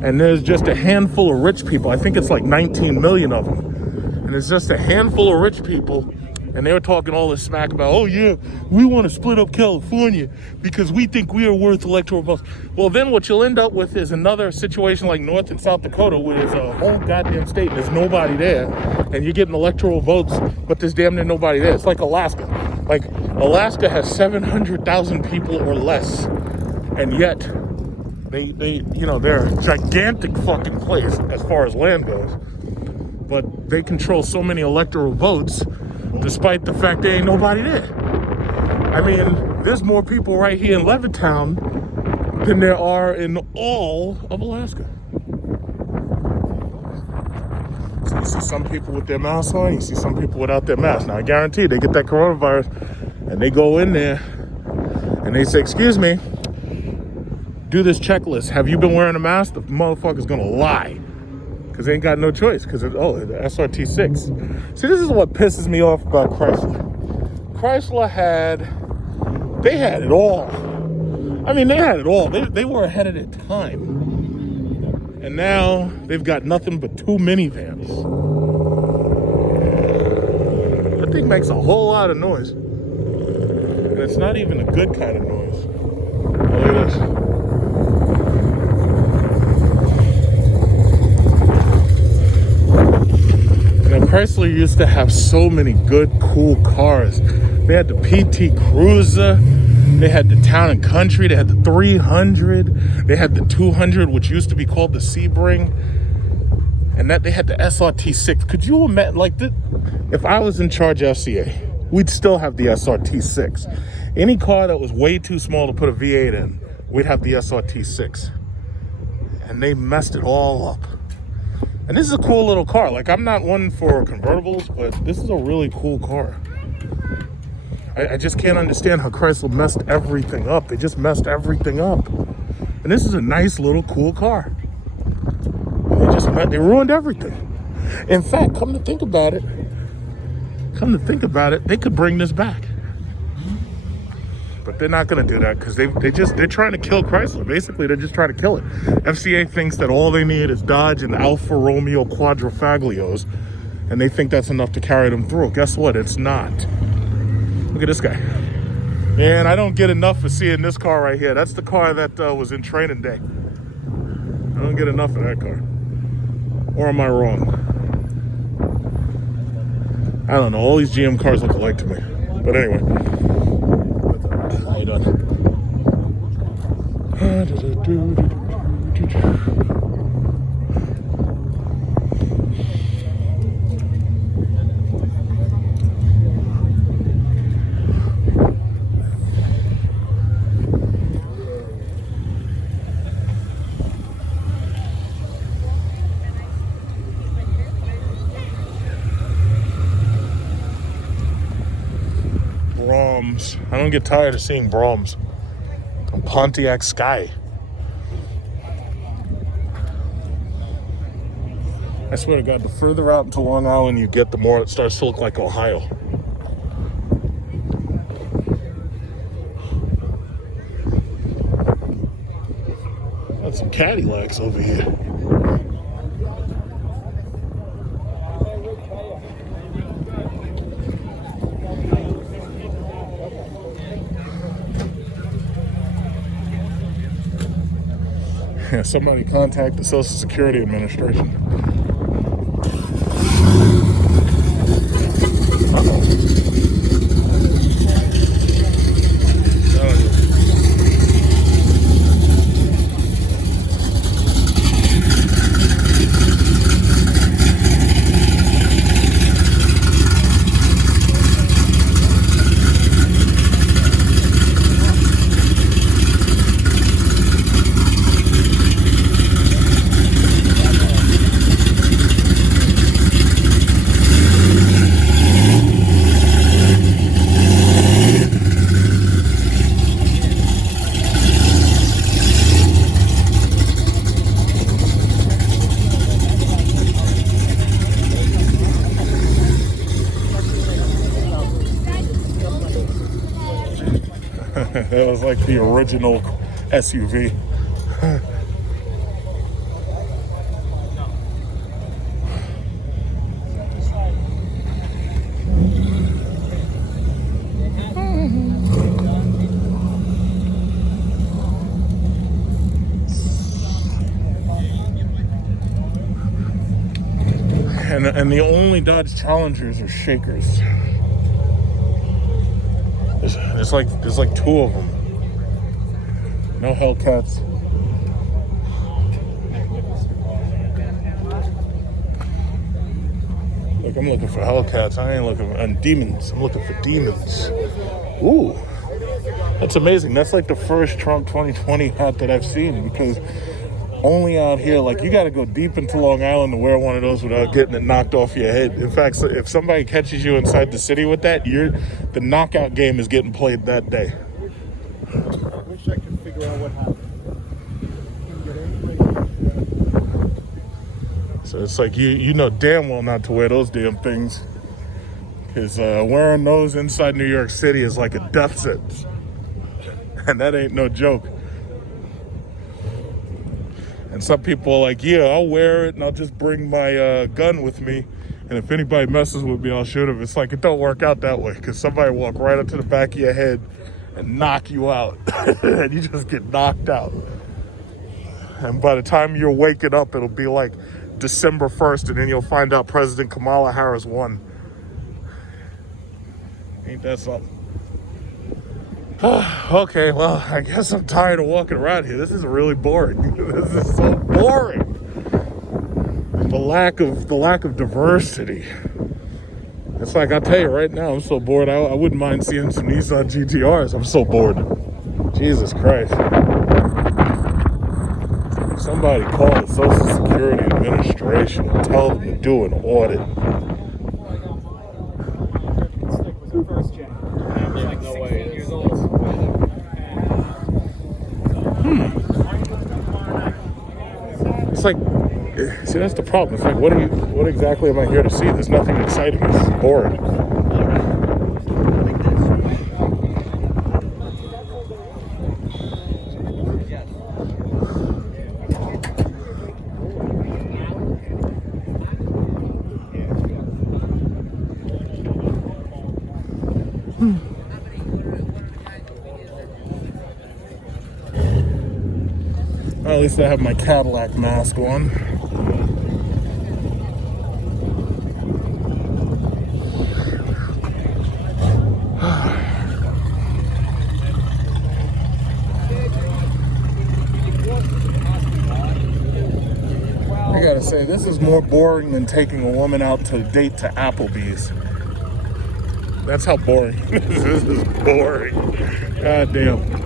And there's just a handful of rich people. I think it's like 19 million of them. And it's just a handful of rich people. And they were talking all this smack about, oh yeah, we want to split up California because we think we are worth electoral votes. Well, then what you'll end up with is another situation like North and South Dakota, where there's a whole goddamn state and there's nobody there, and you're getting electoral votes, but there's damn near nobody there. It's like Alaska. Like, Alaska has 700,000 people or less, and yet they you know, they're a gigantic fucking place as far as land goes, but they control so many electoral votes despite the fact there ain't nobody there. I mean, there's more people right here in Levittown than there are in all of Alaska. So you see some people with their masks on, you see some people without their masks. Now, I guarantee they get that coronavirus and they go in there and they say, excuse me, do this checklist. Have you been wearing a mask? The motherfucker's gonna lie. Because they ain't got no choice, because the SRT6. See, this is what pisses me off about Chrysler. Chrysler had it all. I mean, they had it all. They were ahead of their time. And now they've got nothing but 2 minivans. That thing makes a whole lot of noise. And it's not even a good kind of noise. Oh, look at this. Chrysler used to have so many good, cool cars. They had the PT Cruiser, they had the Town and Country, they had the 300, they had the 200, which used to be called the Sebring, and that they had the SRT6. Could you imagine, like, if I was in charge of FCA, we'd still have the SRT6. Any car that was way too small to put a V8 in, we'd have the SRT6. And they messed it all up. And this is a cool little car. Like, I'm not one for convertibles, but this is a really cool car. I just can't understand how Chrysler messed everything up. They just messed everything up. And this is a nice little cool car. They ruined everything. In fact, come to think about it, they could bring this back. But they're not going to do that because they're trying to kill Chrysler. Basically, they're just trying to kill it. FCA thinks that all they need is Dodge and Alfa Romeo Quadrifoglios, and they think that's enough to carry them through. Guess what? It's not. Look at this guy. And I don't get enough for seeing this car right here. That's the car that was in training day. I don't get enough of that car. Or am I wrong? I don't know. All these GM cars look alike to me. But anyway. How you doing? Brahms. I don't get tired of seeing Brahms. Pontiac Sky. I swear to God, the further out into Long Island you get, the more it starts to look like Ohio. Got some Cadillacs over here. Yeah, somebody contact the Social Security Administration. was like the original SUV. And the only Dodge Challengers are Shakers. There's like two of them. No Hellcats. Look, I'm looking for Hellcats. I ain't looking for demons. I'm looking for demons. Ooh, that's amazing. That's like the first Trump 2020 hat that I've seen, because only out here, like, you got to go deep into Long Island to wear one of those without getting it knocked off your head. In fact, if somebody catches you inside the city with that, the knockout game is getting played that day. I wish I could figure out what happened. So it's like you know damn well not to wear those damn things, because wearing those inside New York City is like a death sentence, and that ain't no joke. And some people are like, yeah, I'll wear it and I'll just bring my gun with me, and if anybody messes with me, I'll shoot him. It's like, it don't work out that way, because somebody will walk right up to the back of your head and knock you out, and you just get knocked out. And by the time you're waking up, it'll be like December 1st, and then you'll find out President Kamala Harris won. Ain't that something? Okay, well, I guess I'm tired of walking around here. This is really boring. This is so boring. The lack of diversity. It's like, I'll tell you right now, I'm so bored. I wouldn't mind seeing some Nissan GTRs. I'm so bored. Jesus Christ. Somebody call the Social Security Administration and tell them to do an audit. It's like, see, that's the problem. It's like, what exactly am I here to see? There's nothing exciting. This is boring. Well, at least I have my Cadillac mask on. I gotta say, this is more boring than taking a woman out to date to Applebee's. That's how boring. This is boring. God damn.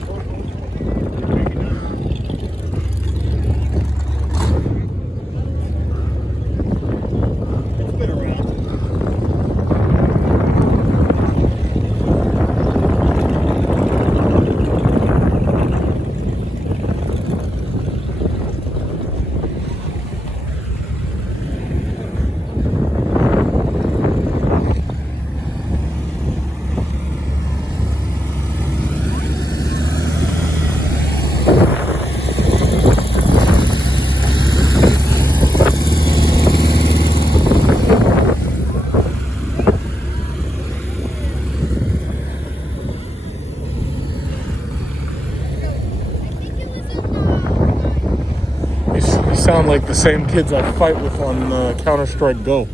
Sound like the same kids I fight with on Counter-Strike Go.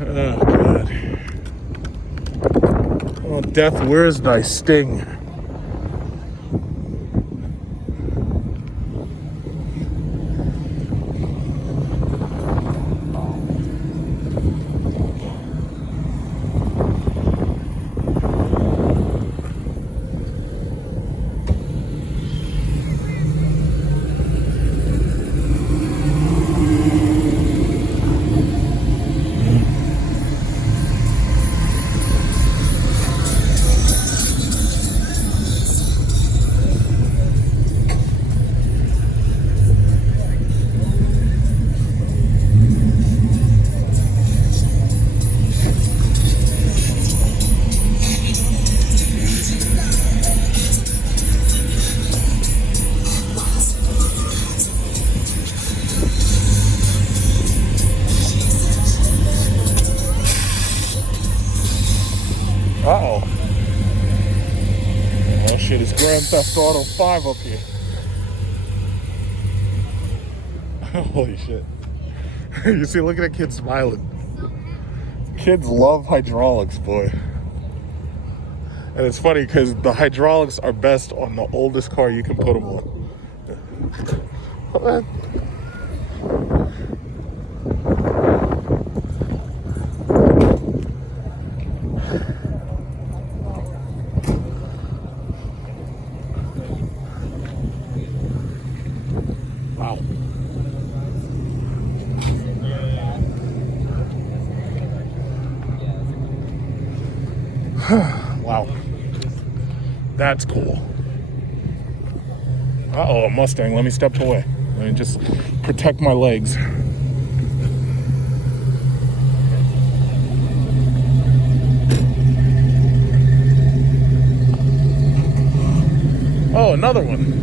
Oh, God. Oh, death, where is thy sting? Grand Theft Auto 5 up here. Holy shit. You see, look at that kid smiling. Kids love hydraulics, boy. And it's funny because the hydraulics are best on the oldest car you can put them on. What? Wow. Wow. That's cool. Uh-oh, a Mustang. Let me step away. Let me just protect my legs. Oh, another one.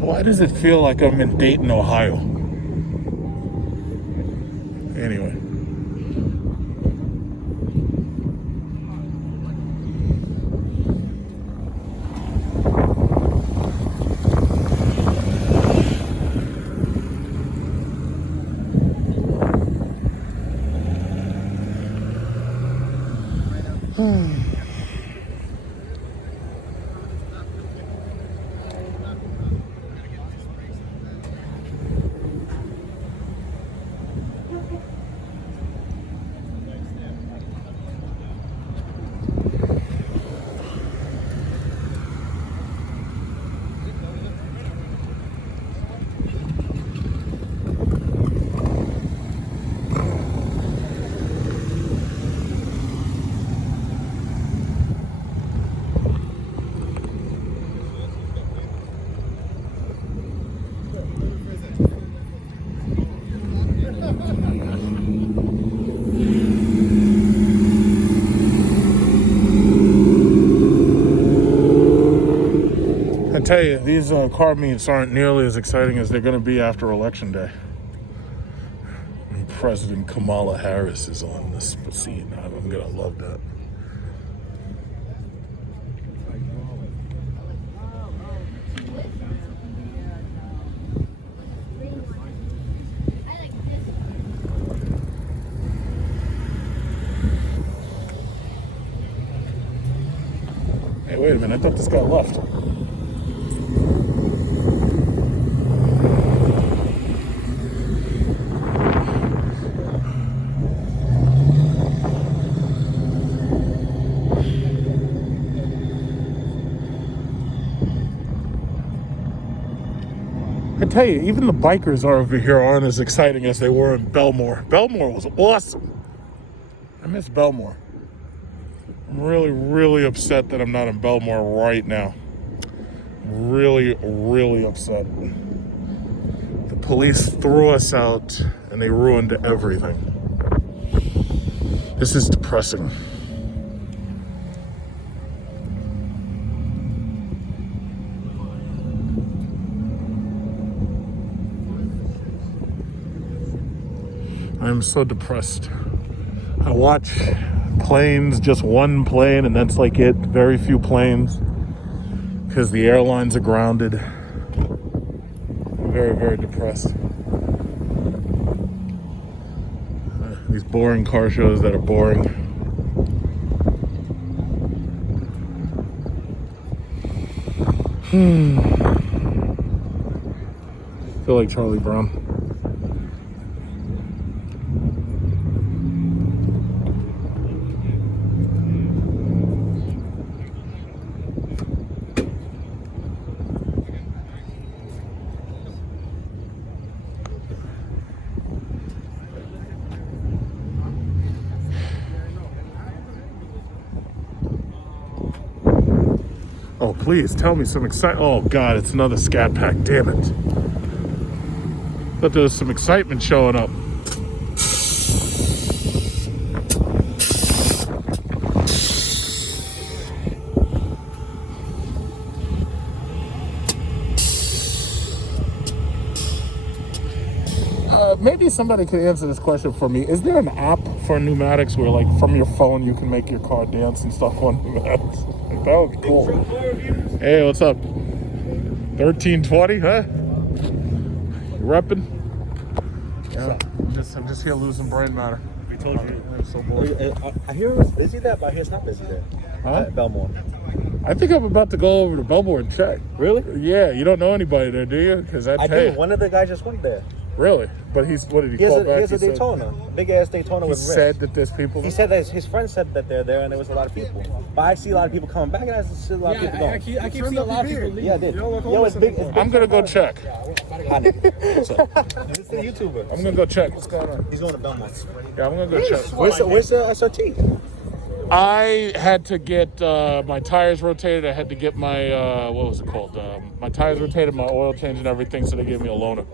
Why does it feel like I'm in Dayton, Ohio? Anyway. I tell you, these car meets aren't nearly as exciting as they're going to be after Election Day. And President Kamala Harris is on this seat. I'm going to love that. Hey, wait a minute. I thought this guy left. I tell you, even the bikers over here aren't as exciting as they were in Bellmore. Bellmore was awesome. I miss Bellmore. I'm really, really upset that I'm not in Bellmore right now. Really, really upset. The police threw us out and they ruined everything. This is depressing. I'm so depressed. I watch planes, just one plane, and that's like it. Very few planes because the airlines are grounded. I'm very, very depressed. These boring car shows that are boring. feel like Charlie Brown. Oh, please tell me some excitement. Oh, God, it's another Scat Pack. Damn it. Thought there was some excitement showing up. Maybe somebody could answer this question for me. Is there an app for pneumatics where, like, from your phone you can make your car dance and stuff on pneumatics? Like, that would be cool. Hey, what's up? 1320, huh? You repping? Yeah, I'm just here losing brain matter. We told you. I'm so bored. I hear it was busy there, but I hear it's not busy there. Huh? At Bellmore. I think I'm about to go over to Bellmore and check. Really? Yeah, you don't know anybody there, do you? Because I did. One of the guys just went there. Really? But what did he He call has back? he has a Daytona. Big ass Daytona with rims. He said that there's people there? He said that his friend said that they're there and there was a lot of people. But I see a lot of people coming back and I see a lot of people going. I keep seeing a lot of people leave. Yeah, I did. Yo, it's big. I'm going to go check. What's up? This is a YouTuber. I'm going to go check. What's going on? He's going to Bellmore. Yeah, I'm going to go check. Where's the SRT? I had to get my tires rotated. I had to get my, what was it called? My tires rotated, my oil change and everything, so they gave me a loaner.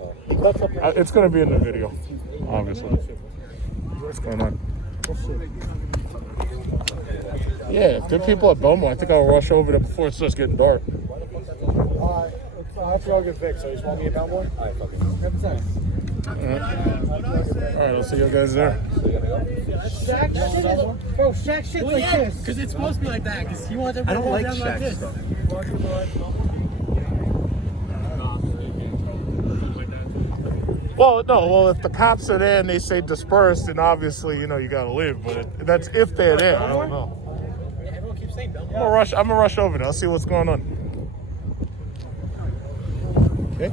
It's going to be in the video, obviously. What's going on? Yeah, if there are people at Bellmore, I think I'll rush over there before it starts getting dark. I have to go get fixed, so you just want me at Bellmore? All right, fuck it. All right, I'll see you guys there. Bro, Shaq shit like this. Because it's supposed to be like that. Because he wants everybody to go down like this. Well, if the cops are there and they say disperse, then obviously, you got to leave. But that's if they're there. I don't know. Everyone keeps saying Bellmore. I'm gonna rush over there. I'll see what's going on. Okay.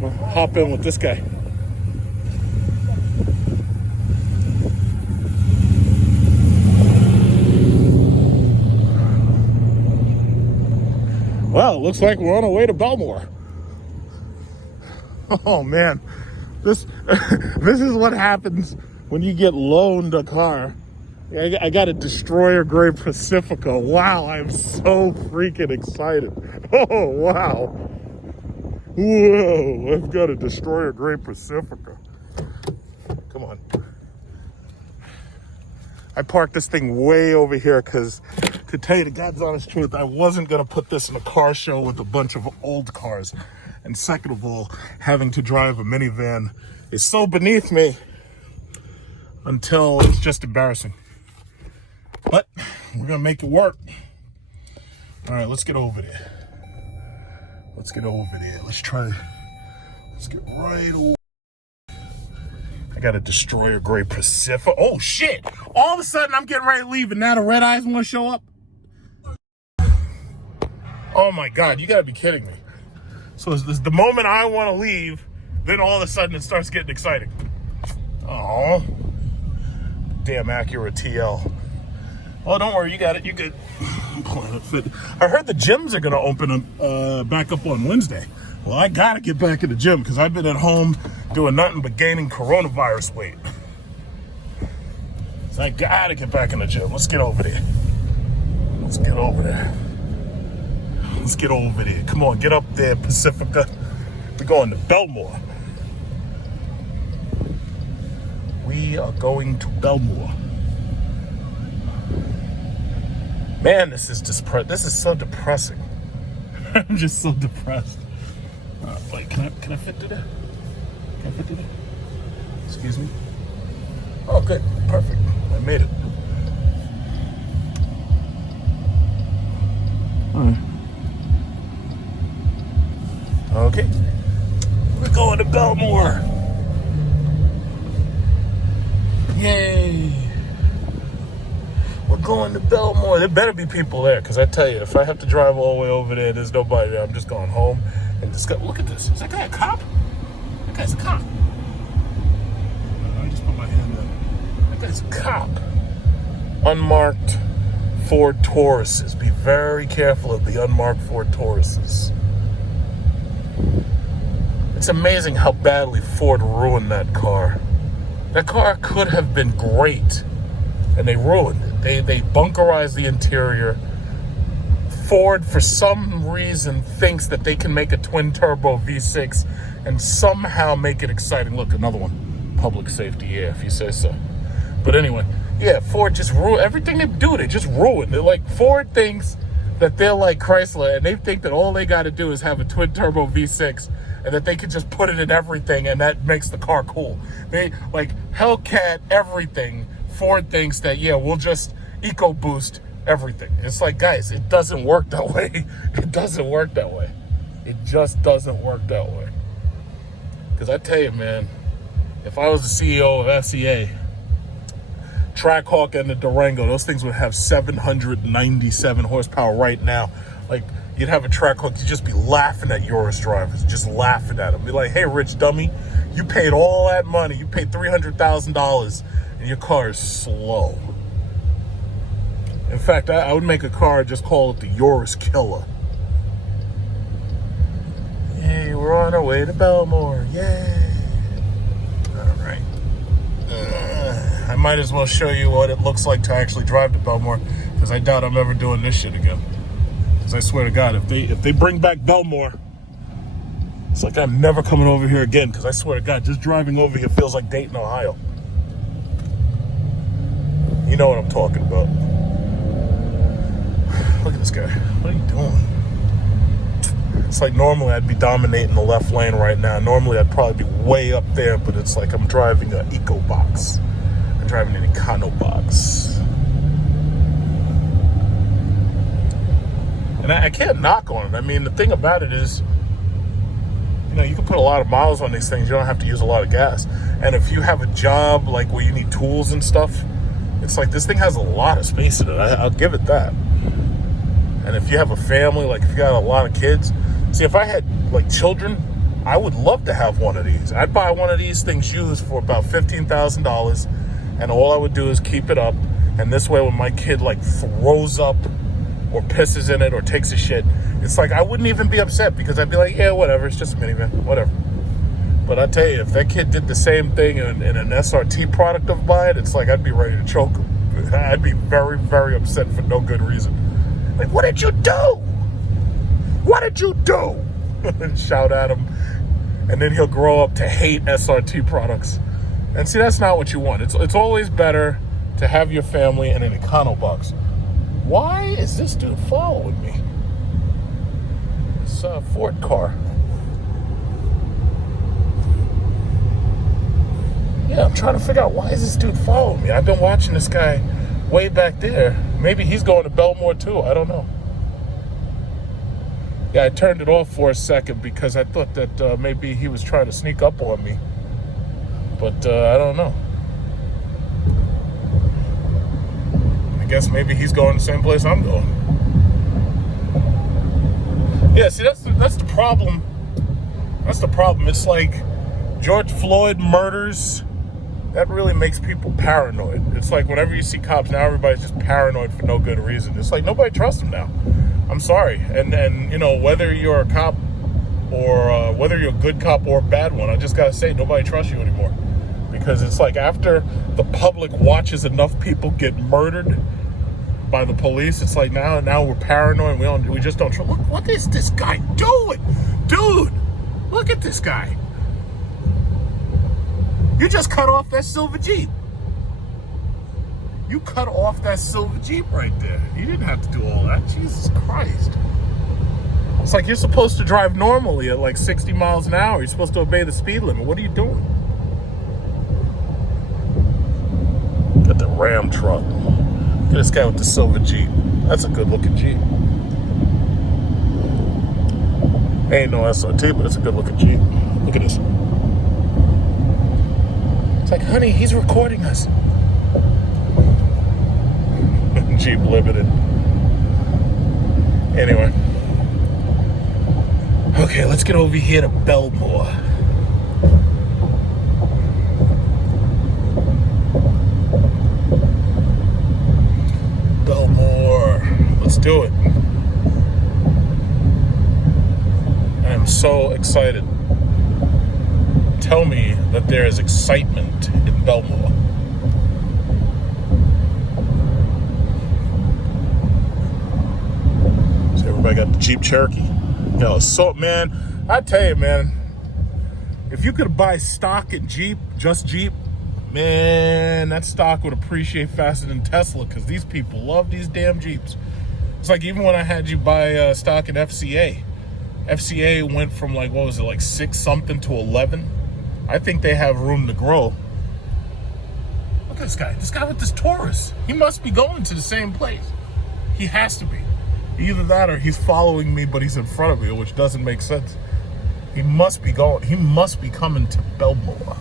I'm gonna hop in with this guy. Well, looks like we're on our way to Bellmore. Oh man, this is what happens when you get loaned a car. I got a Destroyer Gray Pacifica. Wow, I'm so freaking excited. Oh wow. Whoa, I've got a Destroyer Gray Pacifica. Come on. I parked this thing way over here because, to tell you the God's honest truth, I wasn't going to put this in a car show with a bunch of old cars. And second of all, having to drive a minivan is so beneath me until it's just embarrassing. But we're going to make it work. All right, let's get over there. Let's get right over. I got a Destroyer Gray Pacifica. Oh shit! All of a sudden I'm getting ready to leave and now the red eyes want to show up? Oh my God, you gotta be kidding me. So it's the moment I want to leave, then all of a sudden it starts getting exciting. Oh, damn Acura TL. Oh, don't worry, you got it, you good. Planet Fit. I heard the gyms are gonna open back up on Wednesday. Well, I gotta get back in the gym because I've been at home doing nothing but gaining coronavirus weight. So I gotta get back in the gym. Let's get over there. Come on, get up there, Pacifica. We're going to Bellmore. We are going to Bellmore. Man, this is so depressing. I'm just so depressed. Wait, can I fit through there? Excuse me? Oh, good. Perfect. I made it. All right. Okay. We're going to Bellmore. Yay. We're going to Bellmore. There better be people there, because I tell you, if I have to drive all the way over there, there's nobody there. I'm just going home and discuss. Look at this. Is that guy a cop? That guy's a cop. I just put my hand in. That guy's a cop. Unmarked Ford Tauruses. Be very careful of the unmarked Ford Tauruses. It's amazing how badly Ford ruined that car. That car could have been great, and they ruined it. They bunkerized the interior. Ford, for some reason, thinks that they can make a twin-turbo V6 and somehow make it exciting. Look, another one. Public safety, yeah, if you say so. But anyway, yeah, Ford just ruined everything they do. They just ruined. They're like, Ford thinks that they're like Chrysler, and they think that all they got to do is have a twin-turbo V6, and that they can just put it in everything, and that makes the car cool. They, like, Hellcat, everything. Ford thinks that, yeah, we'll just EcoBoost everything. It's like, guys, it doesn't work that way. It doesn't work that way. It just doesn't work that way. Because I tell you, man, if I was the CEO of FCA, Trackhawk and the Durango, those things would have 797 horsepower right now. Like, you'd have a Trackhawk, you'd just be laughing at Urus drivers, just laughing at them. Be like, hey, rich dummy, you paid all that money. You paid $300,000, and your car is slow. In fact, I would make a car, just call it the Urus Killer. Yay, we're on our way to Bellmore. Yay. All right. I might as well show you what it looks like to actually drive to Bellmore, because I doubt I'm ever doing this shit again. Because I swear to God, if they bring back Bellmore, it's like I'm never coming over here again, because I swear to God, just driving over here feels like Dayton, Ohio. You know what I'm talking about. Look at this guy. What are you doing? It's like normally I'd be dominating the left lane right now. Normally I'd probably be way up there, but it's like I'm driving an EcoBox. I'm driving an EconoBox. And I can't knock on it. I mean, the thing about it is, you know, you can put a lot of miles on these things. You don't have to use a lot of gas. And if you have a job like where you need tools and stuff, it's like this thing has a lot of space in it. I'll give it that. And if you have a family, like if you got a lot of kids, see, if I had like children, I would love to have one of these. I'd buy one of these things used for about $15,000, and all I would do is keep it up. And this way, when my kid like throws up or pisses in it or takes a shit, it's like I wouldn't even be upset, because I'd be like, yeah, whatever, it's just a minivan, whatever. But I tell you, if that kid did the same thing in an SRT product of mine, it's like I'd be ready to choke him. I'd be very, very upset for no good reason. Like, what did you do? What did you do? Shout at him. And then he'll grow up to hate SRT products. And see, that's not what you want. It's always better to have your family in an EconoBox. Why is this dude following me? It's a Ford car. Yeah, I'm trying to figure out, why is this dude following me? I've been watching this guy way back there. Maybe he's going to Bellmore too. I don't know. Yeah, I turned it off for a second because I thought that maybe he was trying to sneak up on me. But I don't know. I guess maybe he's going the same place I'm going. Yeah, see, that's the problem. That's the problem. It's like George Floyd murders. That really makes people paranoid. It's like whenever you see cops now, everybody's just paranoid for no good reason. It's like nobody trusts them now. I'm sorry. And you know, whether you're a cop or whether you're a good cop or a bad one, I just gotta say, nobody trusts you anymore. Because it's like after the public watches enough people get murdered by the police, it's like now we're paranoid. We just don't trust. Look, what is this guy doing? Dude, look at this guy. You just cut off that silver Jeep. You cut off that silver Jeep right there. You didn't have to do all that. Jesus Christ. It's like you're supposed to drive normally at like 60 miles an hour. You're supposed to obey the speed limit. What are you doing? Got the Ram truck. Look at this guy with the silver Jeep. That's a good looking Jeep. Ain't no SRT, but it's a good looking Jeep. Look at this. It's like, honey, he's recording us. Jeep Limited. Anyway. Okay, let's get over here to Bellmore. Bellmore. Let's do it. I am so excited. Tell me that there is excitement in Bellmore. So everybody got the Jeep Cherokee. Yo, so man, I tell you, man, if you could buy stock in Jeep, just Jeep, man, that stock would appreciate faster than Tesla because these people love these damn Jeeps. It's like even when I had you buy stock in FCA. FCA went from like, what was it, like 6 something to 11. I think they have room to grow. Look at this guy with this Taurus. He must be going to the same place. He has to be. Either that or he's following me, but he's in front of me, which doesn't make sense. He must be coming to Bellmore. All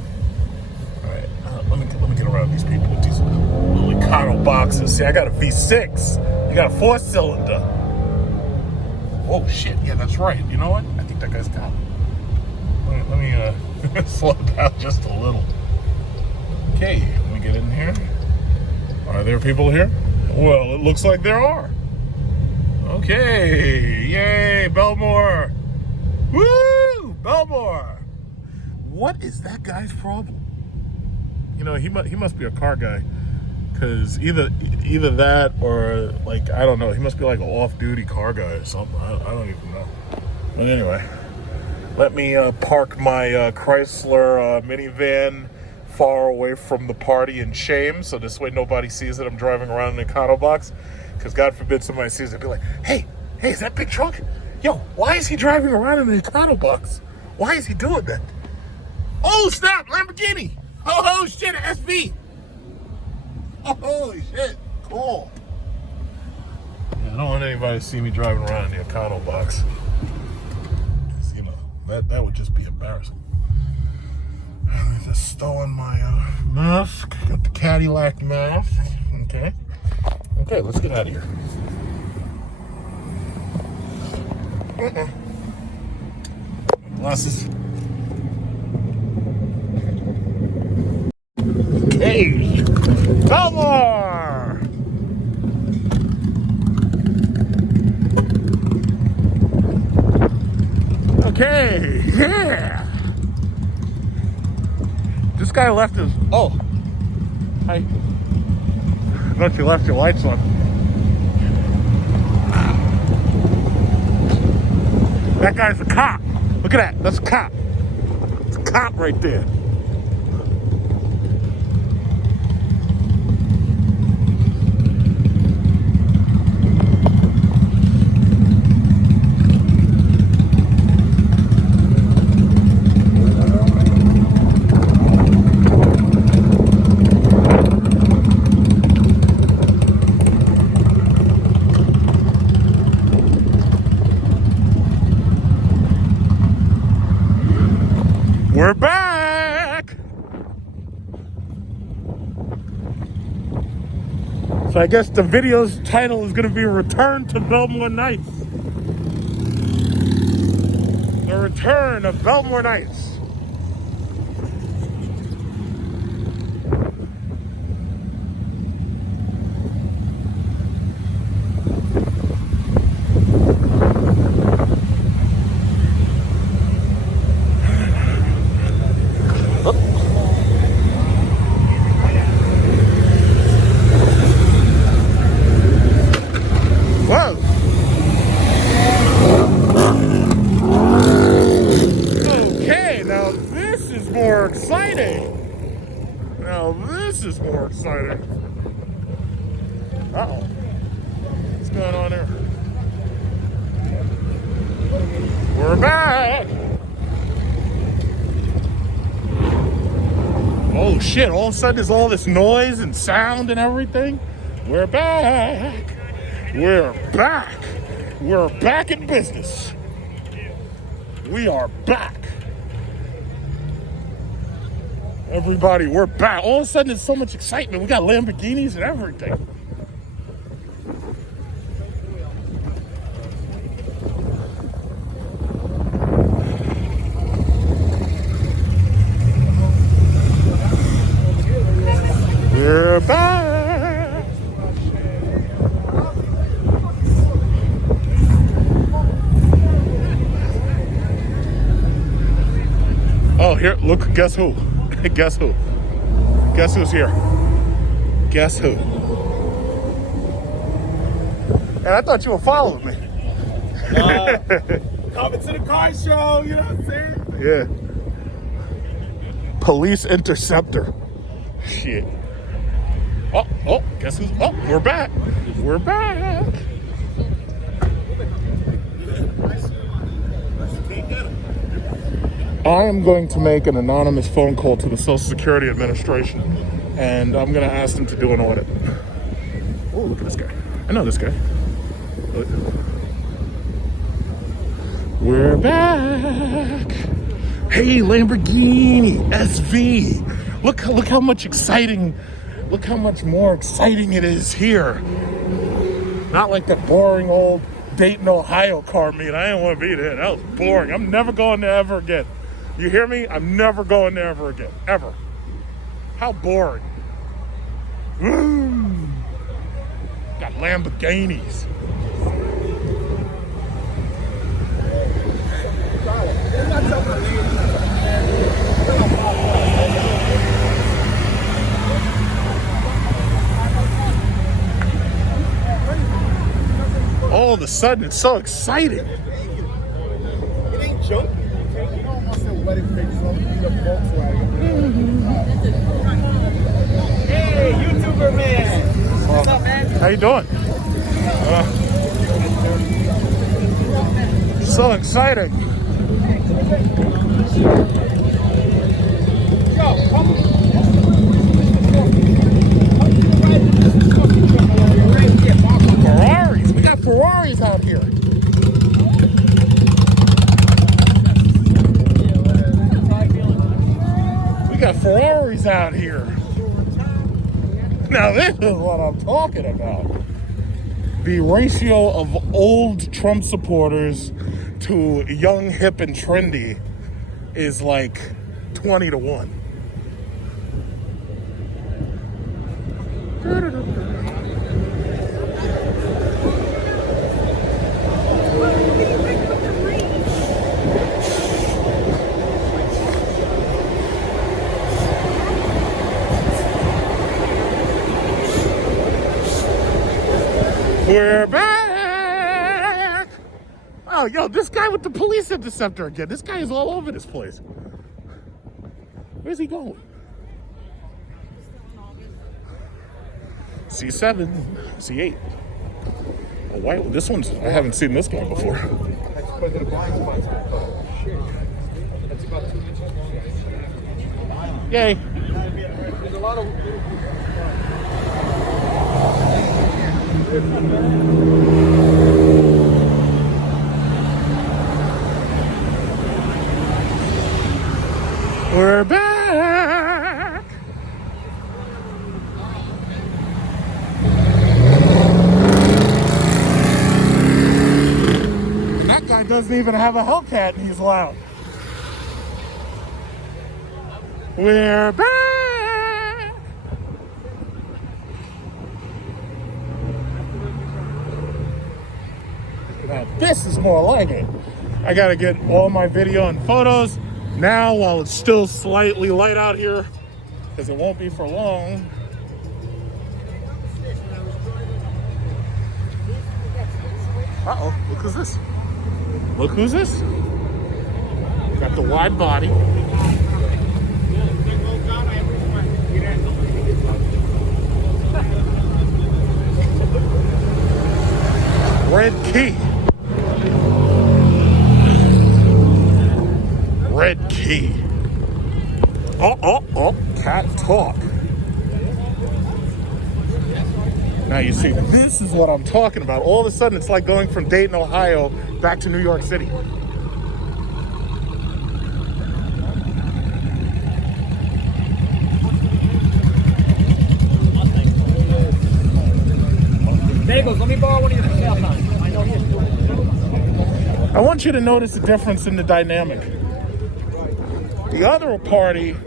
right, let me get around these people with these little Econo boxes. See, I got a V6. You got a 4-cylinder. Oh shit, yeah, that's right. You know what? I think that guy's got it. Let me slow down just a little. Okay, let me get in here. Are there people here? Well, it looks like there are. Okay, yay, Bellmore. Woo, Bellmore. What is that guy's problem? You know, he must be a car guy, because either that or, like, I don't know, he must be like an off-duty car guy or something. I don't even know. But anyway, let me park my Chrysler minivan far away from the party in shame, so this way nobody sees that I'm driving around in an Econo box. Because God forbid somebody sees it, be like, hey, is that big truck? Yo, why is he driving around in an Econo box? Why is he doing that? Oh, snap, Lamborghini. Oh shit, SV. Oh, holy shit, cool. Yeah, I don't want anybody to see me driving around in the Econo box. Because, you know, that would just be embarrassing. I just stolen my mask. Got the Cadillac mask. Okay, let's get out of here. Glasses. Okay, Bellmore. Okay, yeah. This guy left his. Oh, hi. I thought you left your lights on. That guy's a cop. Look at that. That's a cop. It's a cop right there. We're back! So I guess the video's title is going to be Return to Bellmore Nights. The Return of Bellmore Nights. This is more exciting. Uh-oh. What's going on there? We're back! Oh shit, all of a sudden there's all this noise and sound and everything. We're back! We're back! We're back in business. We are back. Everybody, we're back. All of a sudden, there's so much excitement. We got Lamborghinis and everything. Oh, here, look, guess who? Guess who? Guess who's here? Guess who? And I thought you were following me. Coming to the car show, you know what I'm saying? Yeah. Police interceptor. Shit. Oh, guess who's, oh, we're back. We're back. I am going to make an anonymous phone call to the Social Security Administration, and I'm going to ask them to do an audit. Oh, look at this guy. I know this guy. Look. We're back. Hey, Lamborghini SV. Look how much more exciting it is here. Not like the boring old Dayton, Ohio car meet. I didn't want to be there. That was boring. I'm never going there ever again. You hear me? I'm never going there ever again. Ever. How boring. Got Lamborghinis. All of a sudden, it's so exciting. It ain't junk. You know, almost a wedding picture. Hey, YouTuber man. What's up, man? How you doing? So exciting. Ferraris. We got Ferraris out here. We got Ferraris out here. Now this is what I'm talking about. The ratio of old Trump supporters to young, hip, and trendy is like 20-1. We're back! Oh, yo, this guy with the police interceptor again. This guy is all over this place. Where's he going? C7, C8. Oh, wow, this one's, I haven't seen this guy before. Yay. There's a lot of... We're back. That guy doesn't even have a Hellcat and he's loud. We're back. Now this is more like it. I gotta get all my video and photos now while it's still slightly light out here, because it won't be for long. Uh-oh, look who's this. Look who's this. Got the wide body. Red key. Red key. Oh, cat talk. Now you see, this is what I'm talking about. All of a sudden, it's like going from Dayton, Ohio, back to New York City. Bagels, let me borrow one of your sale signs. I know he's doing it. I want you to notice the difference in the dynamic. The other party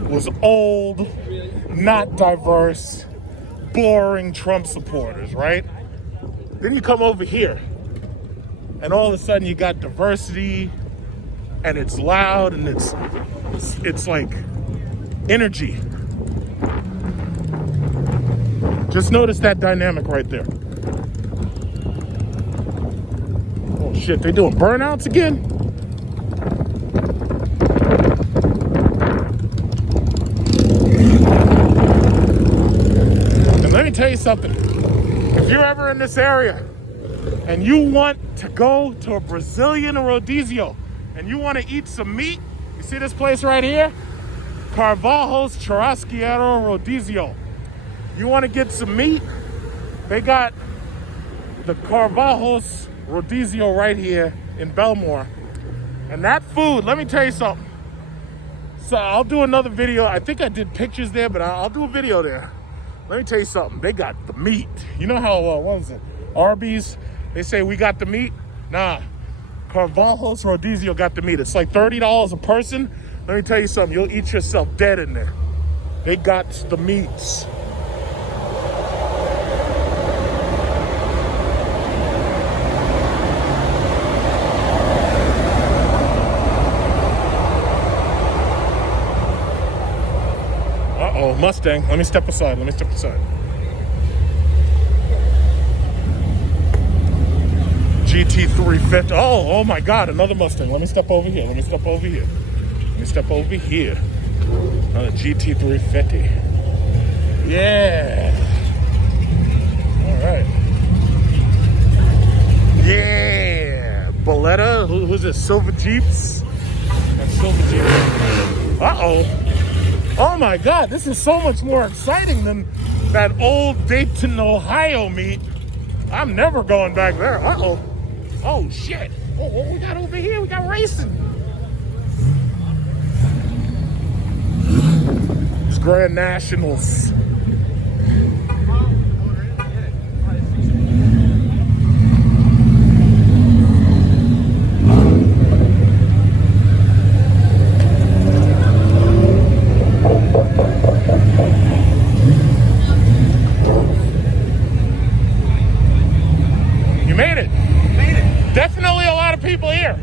was old, not diverse, boring Trump supporters, right? Then you come over here, and all of a sudden you got diversity, and it's loud, and it's like energy. Just notice that dynamic right there. Oh shit, they doing burnouts again? And let me tell you something. If you're ever in this area and you want to go to a Brazilian rodizio and you want to eat some meat, you see this place right here? Carvalho's Churrasqueiro Rodizio. You want to get some meat? They got the Carvalho's Rodizio right here in Bellmore. And that food, let me tell you something. So I'll do another video. I think I did pictures there, but I'll do a video there. Let me tell you something. They got the meat. You know how, what was it? Arby's, they say we got the meat? Nah, Carvalho's Rodizio got the meat. It's like $30 a person. Let me tell you something. You'll eat yourself dead in there. They got the meats. Uh-oh, Mustang. Let me step aside. GT350. Oh my God, another Mustang. Let me step over here. Another GT350. Yeah. All right. Yeah. Boletta. Who's this? Silver Jeeps. That's Silver Jeeps. Uh-oh. Oh my God, this is so much more exciting than that old Dayton, Ohio meet. I'm never going back there. Uh-oh. Oh shit. Oh, what we got over here? We got racing. It's Grand Nationals. You made it. Definitely a lot of people here.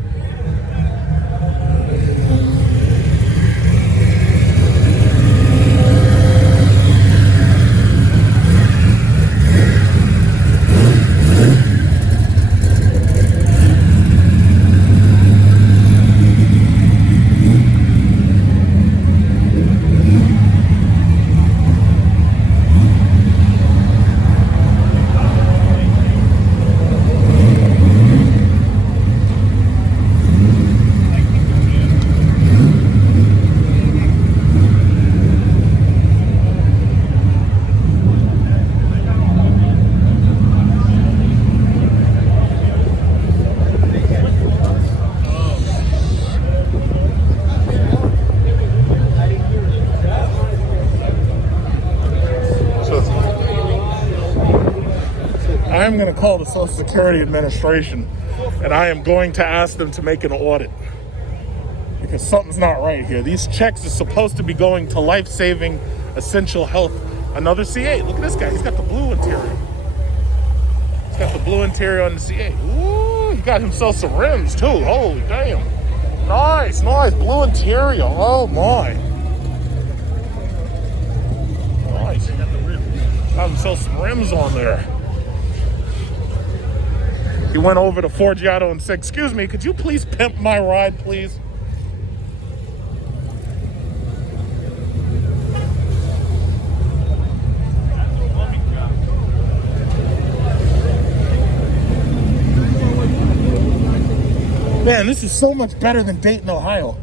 I am going to call the Social Security Administration and I am going to ask them to make an audit because something's not right here. These checks are supposed to be going to life-saving, essential health. Another C8. Look at this guy. He's got the blue interior. He's got the blue interior on the C8. Ooh, he got himself some rims too. Holy damn. Nice. Blue interior. Oh my. Nice. Got himself some rims on there. He went over to Forgiato and said, "Excuse me, could you please pimp my ride, please?" Man, this is so much better than Dayton, Ohio.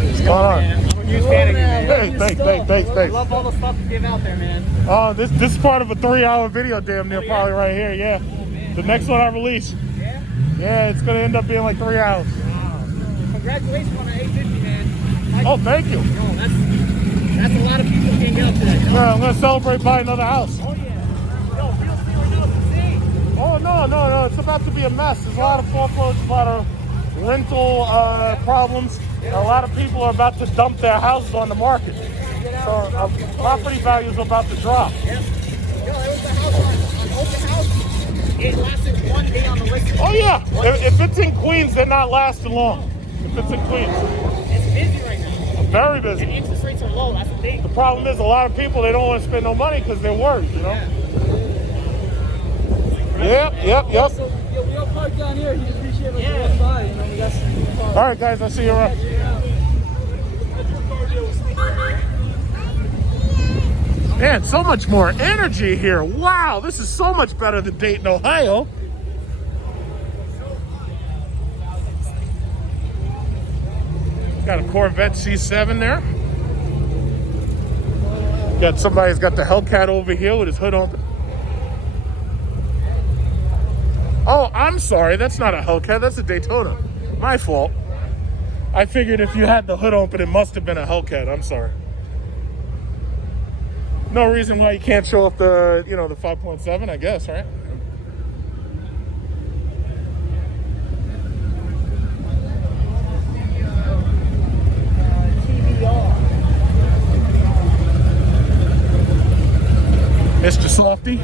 What's going on? Hey, thanks. I love all the stuff you give out there, man. Oh, this is part of a 3-hour video damn near, probably right here, yeah. The next one I release. Yeah? Yeah, it's gonna end up being like 3 hours. Wow. Congratulations on the 850, man. Oh, thank you. Yo, that's a lot of people getting up today. No? Yeah, I'm gonna celebrate buying another house. Oh, yeah. Yo, real stealing out to see. Oh, no, it's about to be a mess. There's a lot of foreclosures, a lot of rental problems. A lot of people are about to dump their houses on the market. So property values are about to drop. Yeah. Yo, there was a house on open house, it lasted 1 day on the listing. Oh yeah, if it's in Queens, they're not lasting long. If it's in Queens. It's busy right now. Very busy. And interest rates are low, that's the thing. The problem is a lot of people, they don't want to spend no money because they're worried, you know? Yep. So, we all parked down here. You just appreciate it by. You know, we got some cars. All right, guys, I'll see you around. Man, so much more energy here. Wow, this is so much better than Dayton, Ohio. Got a Corvette C7 there. Got somebody's got the Hellcat over here with his hood open. Oh, I'm sorry. That's not a Hellcat. That's a Daytona. My fault. I figured if you had the hood open, it must have been a Hellcat. I'm sorry. No reason why you can't show off the, you know, the 5.7, I guess, right? Mr. Softy.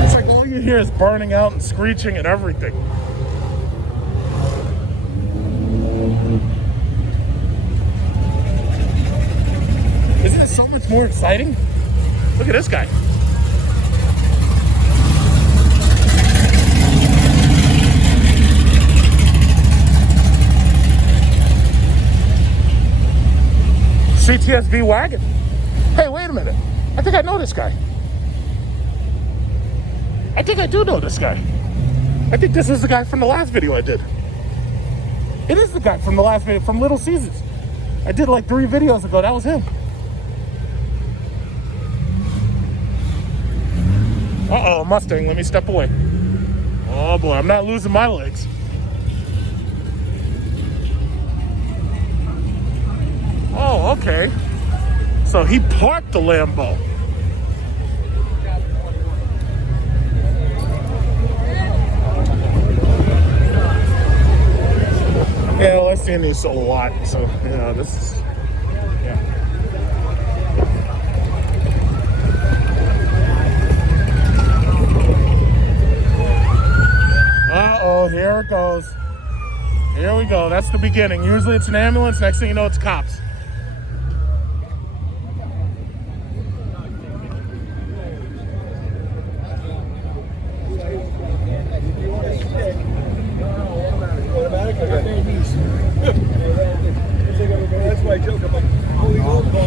It's like all you hear is burning out and screeching and everything. Isn't it so much more exciting? Look at this guy. CTSV wagon. Hey, wait a minute. I think I know this guy. I think I do know this guy. I think this is the guy from the last video I did. It is the guy from the last video, from Little Caesars. I did like 3 videos ago. That was him. Uh-oh, Mustang. Let me step away. Oh, boy. I'm not losing my legs. Oh, okay. So he parked the Lambo. Yeah, well, I've seen these a lot, so, you know, this is, yeah. Uh-oh, here it goes. Here we go. That's the beginning. Usually it's an ambulance. Next thing you know, it's cops. That's why I joke about holy old car.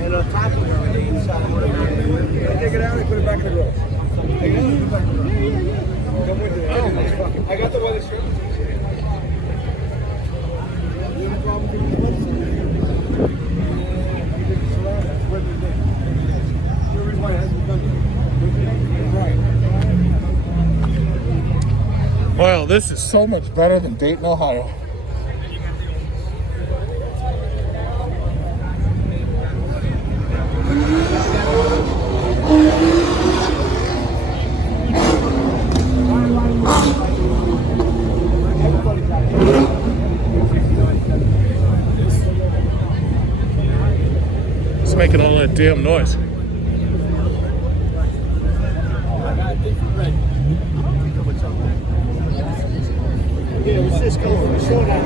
And on top of it, the inside, take it out and put it back in the road. Take it out and put it back in the road. Come with it. I got the weather strip. Well, this is so much better than Dayton, Ohio. It's making all that damn noise. Yeah, what's this color? Let me show that.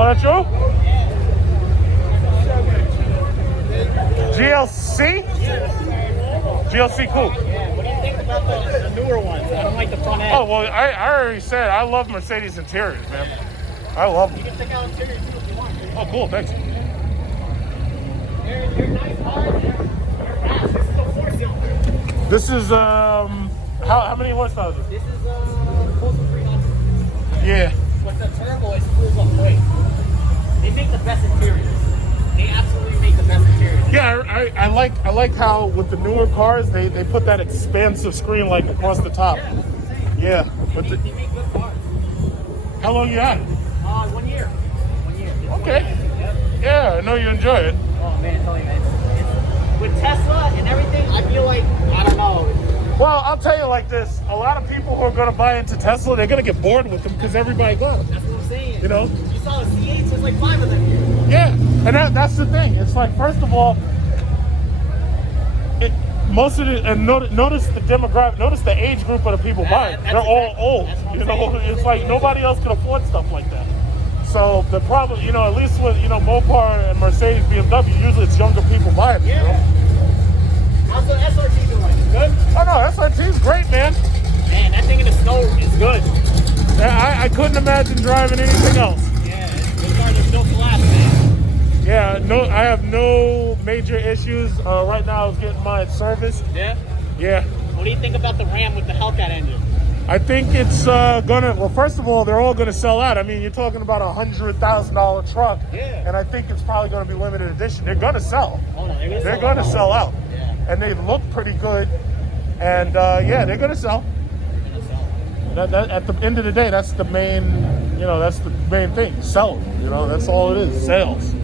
Oh, that's you? GLC? GLC, cool. Yeah, what do you think about the newer ones? I don't like the front end. Oh, well, I already said I love Mercedes interiors, man. I love them. You can take out interior too if you want. Oh, cool, thanks. They're nice cars. They're fast. This is how many horsepower? This is close to 300. Yeah. But the turbo is full of weight. They make the best interiors. They absolutely make the best interiors. Yeah, I like how with the newer cars they put that expansive screen like across the top. Yeah, Yeah, but they make good cars. how long you had it? 1 year. 1 year. It's Okay. 1 year. Yep. Yeah, I know you enjoy it. Oh man, tell you man, it's, with Tesla and everything, I feel like I don't know. Well, I'll tell you like this: a lot of people who are going to buy into Tesla, they're going to get bored with them because everybody got them. That's what I'm saying. You know? You saw the C8s, there's like 5 of them here. Yeah, and that's the thing. It's like, first of all, most of the and notice the demographic, notice the age group of the people buying. They're all old. You know, it's like nobody else can afford stuff like that. So the problem, you know, at least with Mopar and Mercedes, BMW, usually it's younger people buying. Yeah. You know? How's the SRT doing? Good? Oh no, SRT is great, man. Man, that thing in the snow is good. Yeah, I couldn't imagine driving anything else. Yeah, those cars are built to last, man. Yeah, no, I have no major issues. Right now, I was getting mine serviced. Yeah? Yeah. What do you think about the Ram with the Hellcat engine? I think it's well, first of all, they're all gonna sell out. I mean, you're talking about $100,000 truck. Yeah. And I think it's probably gonna be limited edition. They're gonna sell. Oh, no, They're gonna sell out. Yeah. And they look pretty good. And yeah, they're gonna sell. That at the end of the day, that's the main, that's the main thing. Sell them. That's all it is. Sales.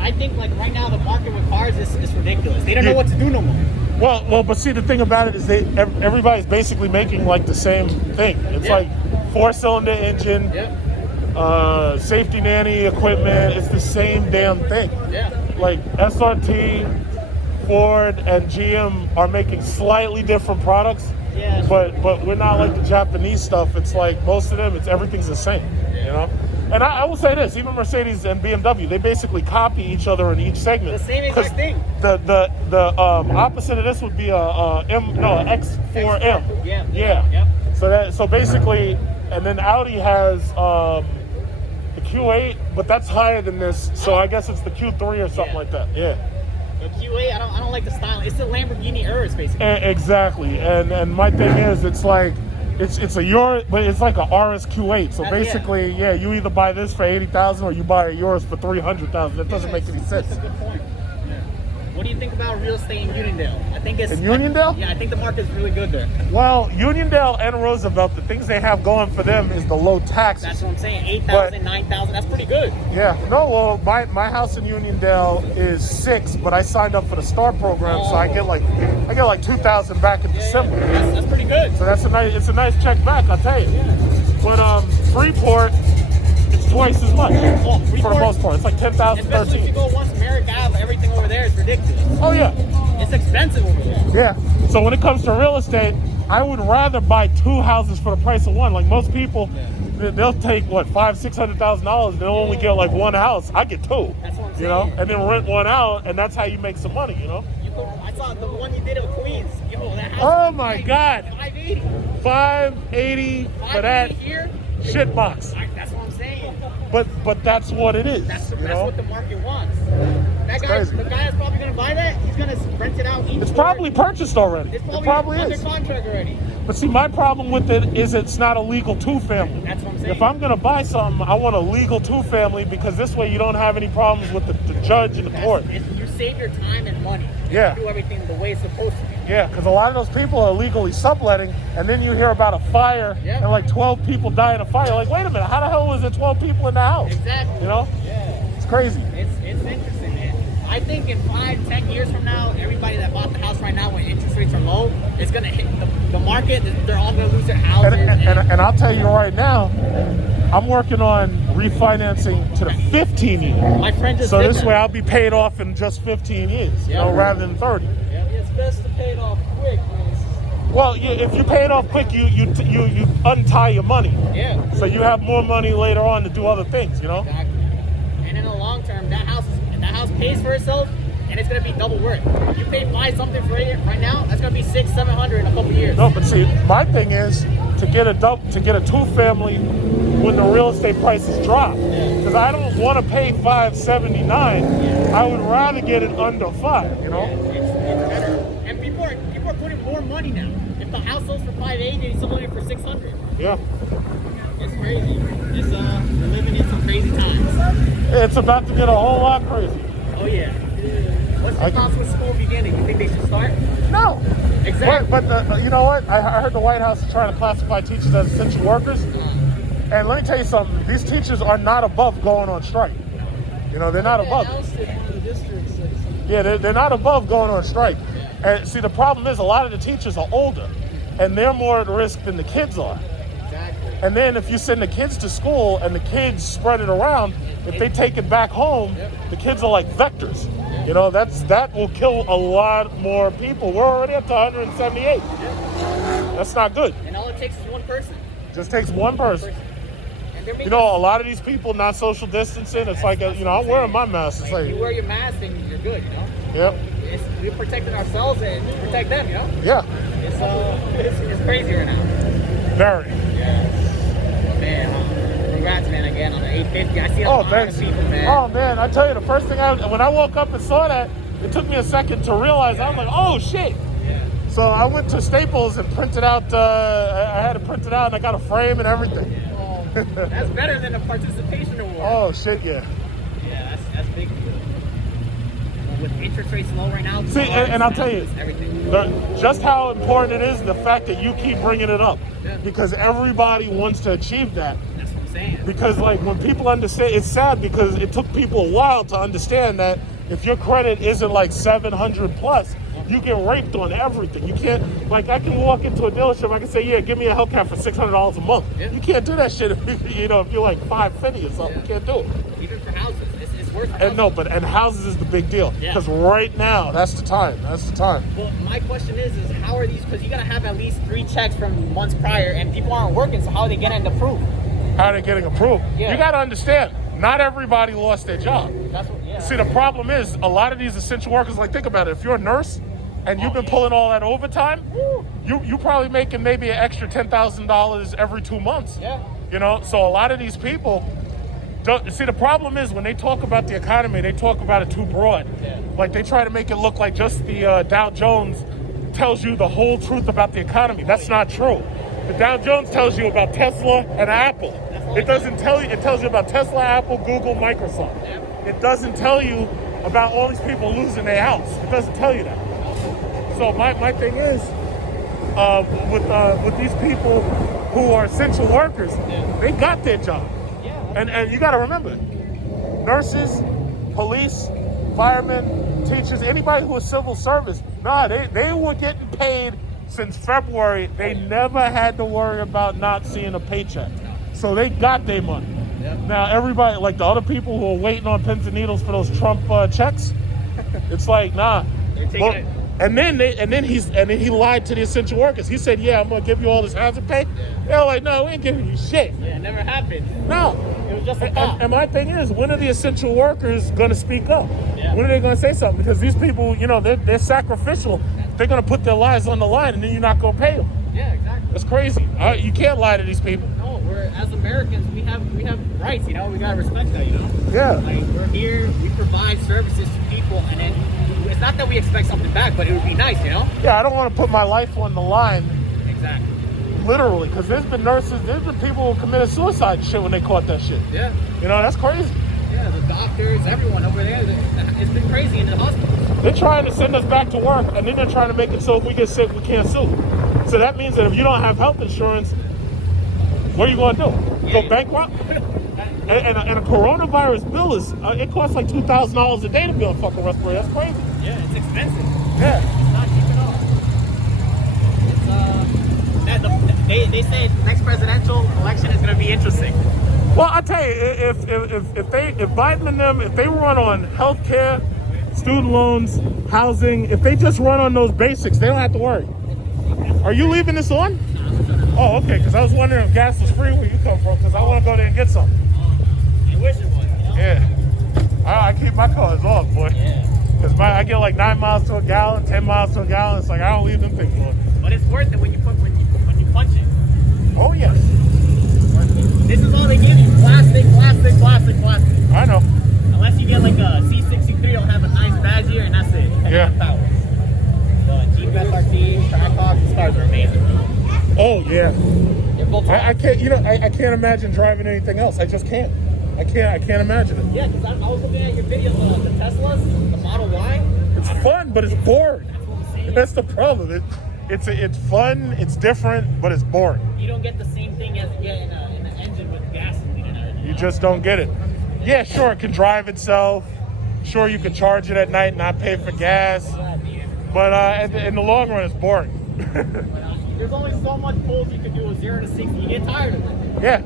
I think like right now the market with cars is ridiculous. They don't know what to do no more. Well, but see, the thing about it is everybody's basically making like the same thing. It's like 4-cylinder engine, safety nanny equipment. It's the same damn thing. Yeah. Like SRT, Ford, and GM are making slightly different products. Yeah. But we're not like the Japanese stuff. It's like most of them, everything's the same. And I will say this: even Mercedes and BMW, they basically copy each other in each segment. The same exact thing. The opposite of this would be a X4M. Yeah. Yeah. So basically, and then Audi has the Q8, but that's higher than this. So I guess it's the Q3 or something like that. Yeah. The Q8, I don't like the style. It's the Lamborghini Urus, basically. Exactly. And my thing is, it's like. It's a Urus, but it's like a RS Q8. So basically, you either buy this for $80,000 or you buy a Urus for $300,000. That doesn't make any sense. That's a good point. Yeah. What do you think about real estate in Uniondale? I think it's in Uniondale. Yeah, I think the market's really good there. Well, Uniondale and Roosevelt, the things they have going for them is the low taxes. That's what I'm saying. 8,000, 9,000. That's pretty good. Yeah. No. Well, my house in Uniondale is 6, but I signed up for the STAR program, so I get like 2,000 back in December. That's pretty good. So it's a nice check back, I'll tell you. Yeah. But Freeport, it's twice as much for the most part. It's like 10,000, especially if you go once Merrick Ave, everything over there is ridiculous. Oh yeah. It's expensive over there. Yeah. So when it comes to real estate, I would rather buy 2 houses for the price of one. Like most people, they'll take $500,000-$600,000. They'll only get like 1 house. I get 2. That's what I'm saying. And then rent 1 out, and that's how you make some money. I saw the one you did of Queens. That house. Oh my God. 580. 580 for that here. shit box. That's what I'm saying. But that's what it is. That's what the market wants. That guy, crazy. the guy that's probably gonna buy that, he's gonna rent it out. It's probably purchased already. It's It probably under is. contract already. But see, my problem with it is it's not a legal 2-family. That's what I'm saying. If I'm gonna buy something, I want a legal 2-family because this way you don't have any problems with the judge and the court. You save your time and money. Yeah. You do everything the way it's supposed to be. Yeah, because a lot of those people are illegally subletting, and then you hear about a fire and like 12 people die in a fire. Like, wait a minute, how the hell was there 12 people in the house? Exactly. Yeah. It's crazy. It's interesting, man. I think in 5-10 years from now, everybody that bought the house right now when interest rates are low, it's gonna hit the market. They're all gonna lose their houses. And I'll tell you right now, I'm working on refinancing to the 15 year. My friend just so did this that. way I'll be paid off in just 15 years, rather than 30. Yeah, it's best to pay it off quick. Well, if you pay it off quick, you untie your money. Yeah. So you have more money later on to do other things, Exactly. And in the long term, that house pays for itself, and it's gonna be double worth. You pay $5 something for it right now, that's gonna be $600-$700 in a couple years. No, but see, my thing is to get a 2-family when the real estate prices drop, because I don't want to pay $579. I would rather get it under $5. It's better. And people are are putting more money now. If the house sells for $580, they sold it for $600. Yeah. It's crazy. It's we're living in some crazy times. It's about to get a whole lot crazy. Oh yeah. What's your thoughts with school beginning? You think they should start? No. Exactly. But you know what? I heard the White House is trying to classify teachers as essential workers. And let me tell you something. These teachers are not above going on strike. You know, they're not above it. Yeah, they're not above going on strike. And see, the problem is a lot of the teachers are older, and they're more at risk than the kids are. Exactly. And then if you send the kids to school and the kids spread it around, if they take it back home, the kids are like vectors. You know, that will kill a lot more people. We're already up to 178. That's not good. And all it takes is one person. Just takes one person. You know, a lot of these people not social distancing. It's like, you know, I'm wearing my mask. It's like you wear your mask and you're good, you know? Yep. We're protecting ourselves and protect them, you know? Yeah. It's crazy right now. Very. Yeah. Man, congrats, man, again on the 850. I see a lot thanks. of people, man. Oh, man, I tell you, the first thing when I woke up and saw that, it took me a second to realize. I was like, oh, shit. Yeah. So I went to Staples and printed out, I had it printed out and I got a frame and everything. Yeah. That's better than a participation award. Oh, shit, yeah. Yeah, that's big. With interest rates low right now. See, and I'll tell you, everything. just how important it is, the fact that you keep bringing it up. Yeah. Because everybody wants to achieve that. That's what I'm saying. Because, like, when people understand, it's sad because it took people a while to understand that if your credit isn't like 700 plus, you get raped on everything. You can't, like, I can walk into a dealership, I can say, yeah, give me a Hellcat for $600 a month. Yeah. You can't do that shit if you know, if you're like 550 or something. You can't do it. Even for houses, it's worth it. And no, and houses is the big deal. Because right now, that's the time. That's the time. Well, my question is how are these, because you got to have at least 3 checks from months prior, and people aren't working, so how are they getting approved? How are they getting approved? Yeah. You got to understand, not everybody lost their job. That's what, yeah. See, the problem is, a lot of these essential workers, like, think about it. If you're a nurse, and you've been pulling all that overtime, you probably making maybe an extra $10,000 every 2 months. Yeah. You know, so a lot of these people don't see. The problem is when they talk about the economy, they talk about it too broad. Yeah. Like they try to make it look like just the Dow Jones tells you the whole truth about the economy. That's not true. The Dow Jones tells you about Tesla and Apple. It doesn't tell you. It tells you about Tesla, Apple, Google, Microsoft. Yeah. It doesn't tell you about all these people losing their house. It doesn't tell you that. So my thing is, with these people who are essential workers, they got their job. And you got to remember, nurses, police, firemen, teachers, anybody who is civil service, they were getting paid since February. They never had to worry about not seeing a paycheck. So they got their money. Now everybody, like the other people who are waiting on pins and needles for those Trump checks, it's like, nah. They're taking it. And then he lied to the essential workers. He said, "Yeah, I'm gonna give you all this hazard pay." They're like, "No, we ain't giving you shit." Yeah, it never happened. No. It was just a thought. And my thing is, when are the essential workers gonna speak up? Yeah. When are they gonna say something? Because these people, you know, they're sacrificial. They're gonna put their lives on the line, and then you're not gonna pay them. Yeah, exactly. That's crazy. You can't lie to these people. No, as Americans, we have rights. You know, we gotta respect that. You know. Yeah. Like we're here, we provide services to people, and then it's not that we expect something back, but it would be nice, you know. Yeah, I don't want to put my life on the line. Exactly. Literally, because there's been people who committed suicide and shit when they caught that shit. Yeah. You know, that's crazy. Yeah, the doctors, everyone over there, it's been crazy in the hospitals. They're trying to send us back to work, and then they're trying to make it so if we get sick, we can't sue. So that means that if you don't have health insurance, what are you going to do? Go bankrupt? And a coronavirus bill it costs like $2,000 a day to build a fucking respirator. That's crazy. Yeah, it's expensive. Yeah. It's not cheap at all. They say next presidential election is going to be interesting. Well, I tell you, if Biden and them, if they run on healthcare, student loans, housing, if they just run on those basics, they don't have to worry. Are you leaving this on? Oh, okay. Because I was wondering if gas was free where you come from. Because I want to go there and get some. I wish it was. You know? Yeah. I keep my cars off, boy. Yeah. Because I get like 9 miles to a gallon, 10 miles to a gallon. It's like I don't leave them things on. But it's worth it when you punch it. Oh yes. This is all they give you: plastic. I know. Unless you get like a C63, it'll have a nice badge here, and that's it. Yeah. Power. But Jeep SRT, Oh yeah. They're both I can't. You know, I can't imagine driving anything else. I just can't. I can't imagine it. Yeah, because I was looking at your videos of the Teslas, the Model Y. It's fun, but it's boring. That's what I'm saying. That's the problem. It's fun. It's different, but it's boring. You don't get the same thing as you get in an engine with gasoline and everything. You just don't get it. Yeah, sure, it can drive itself. Sure, you can charge it at night and not pay for gas. But in the long run, it's boring. There's only so much pulls you can do with 0 to 60. You get tired of it. Yeah.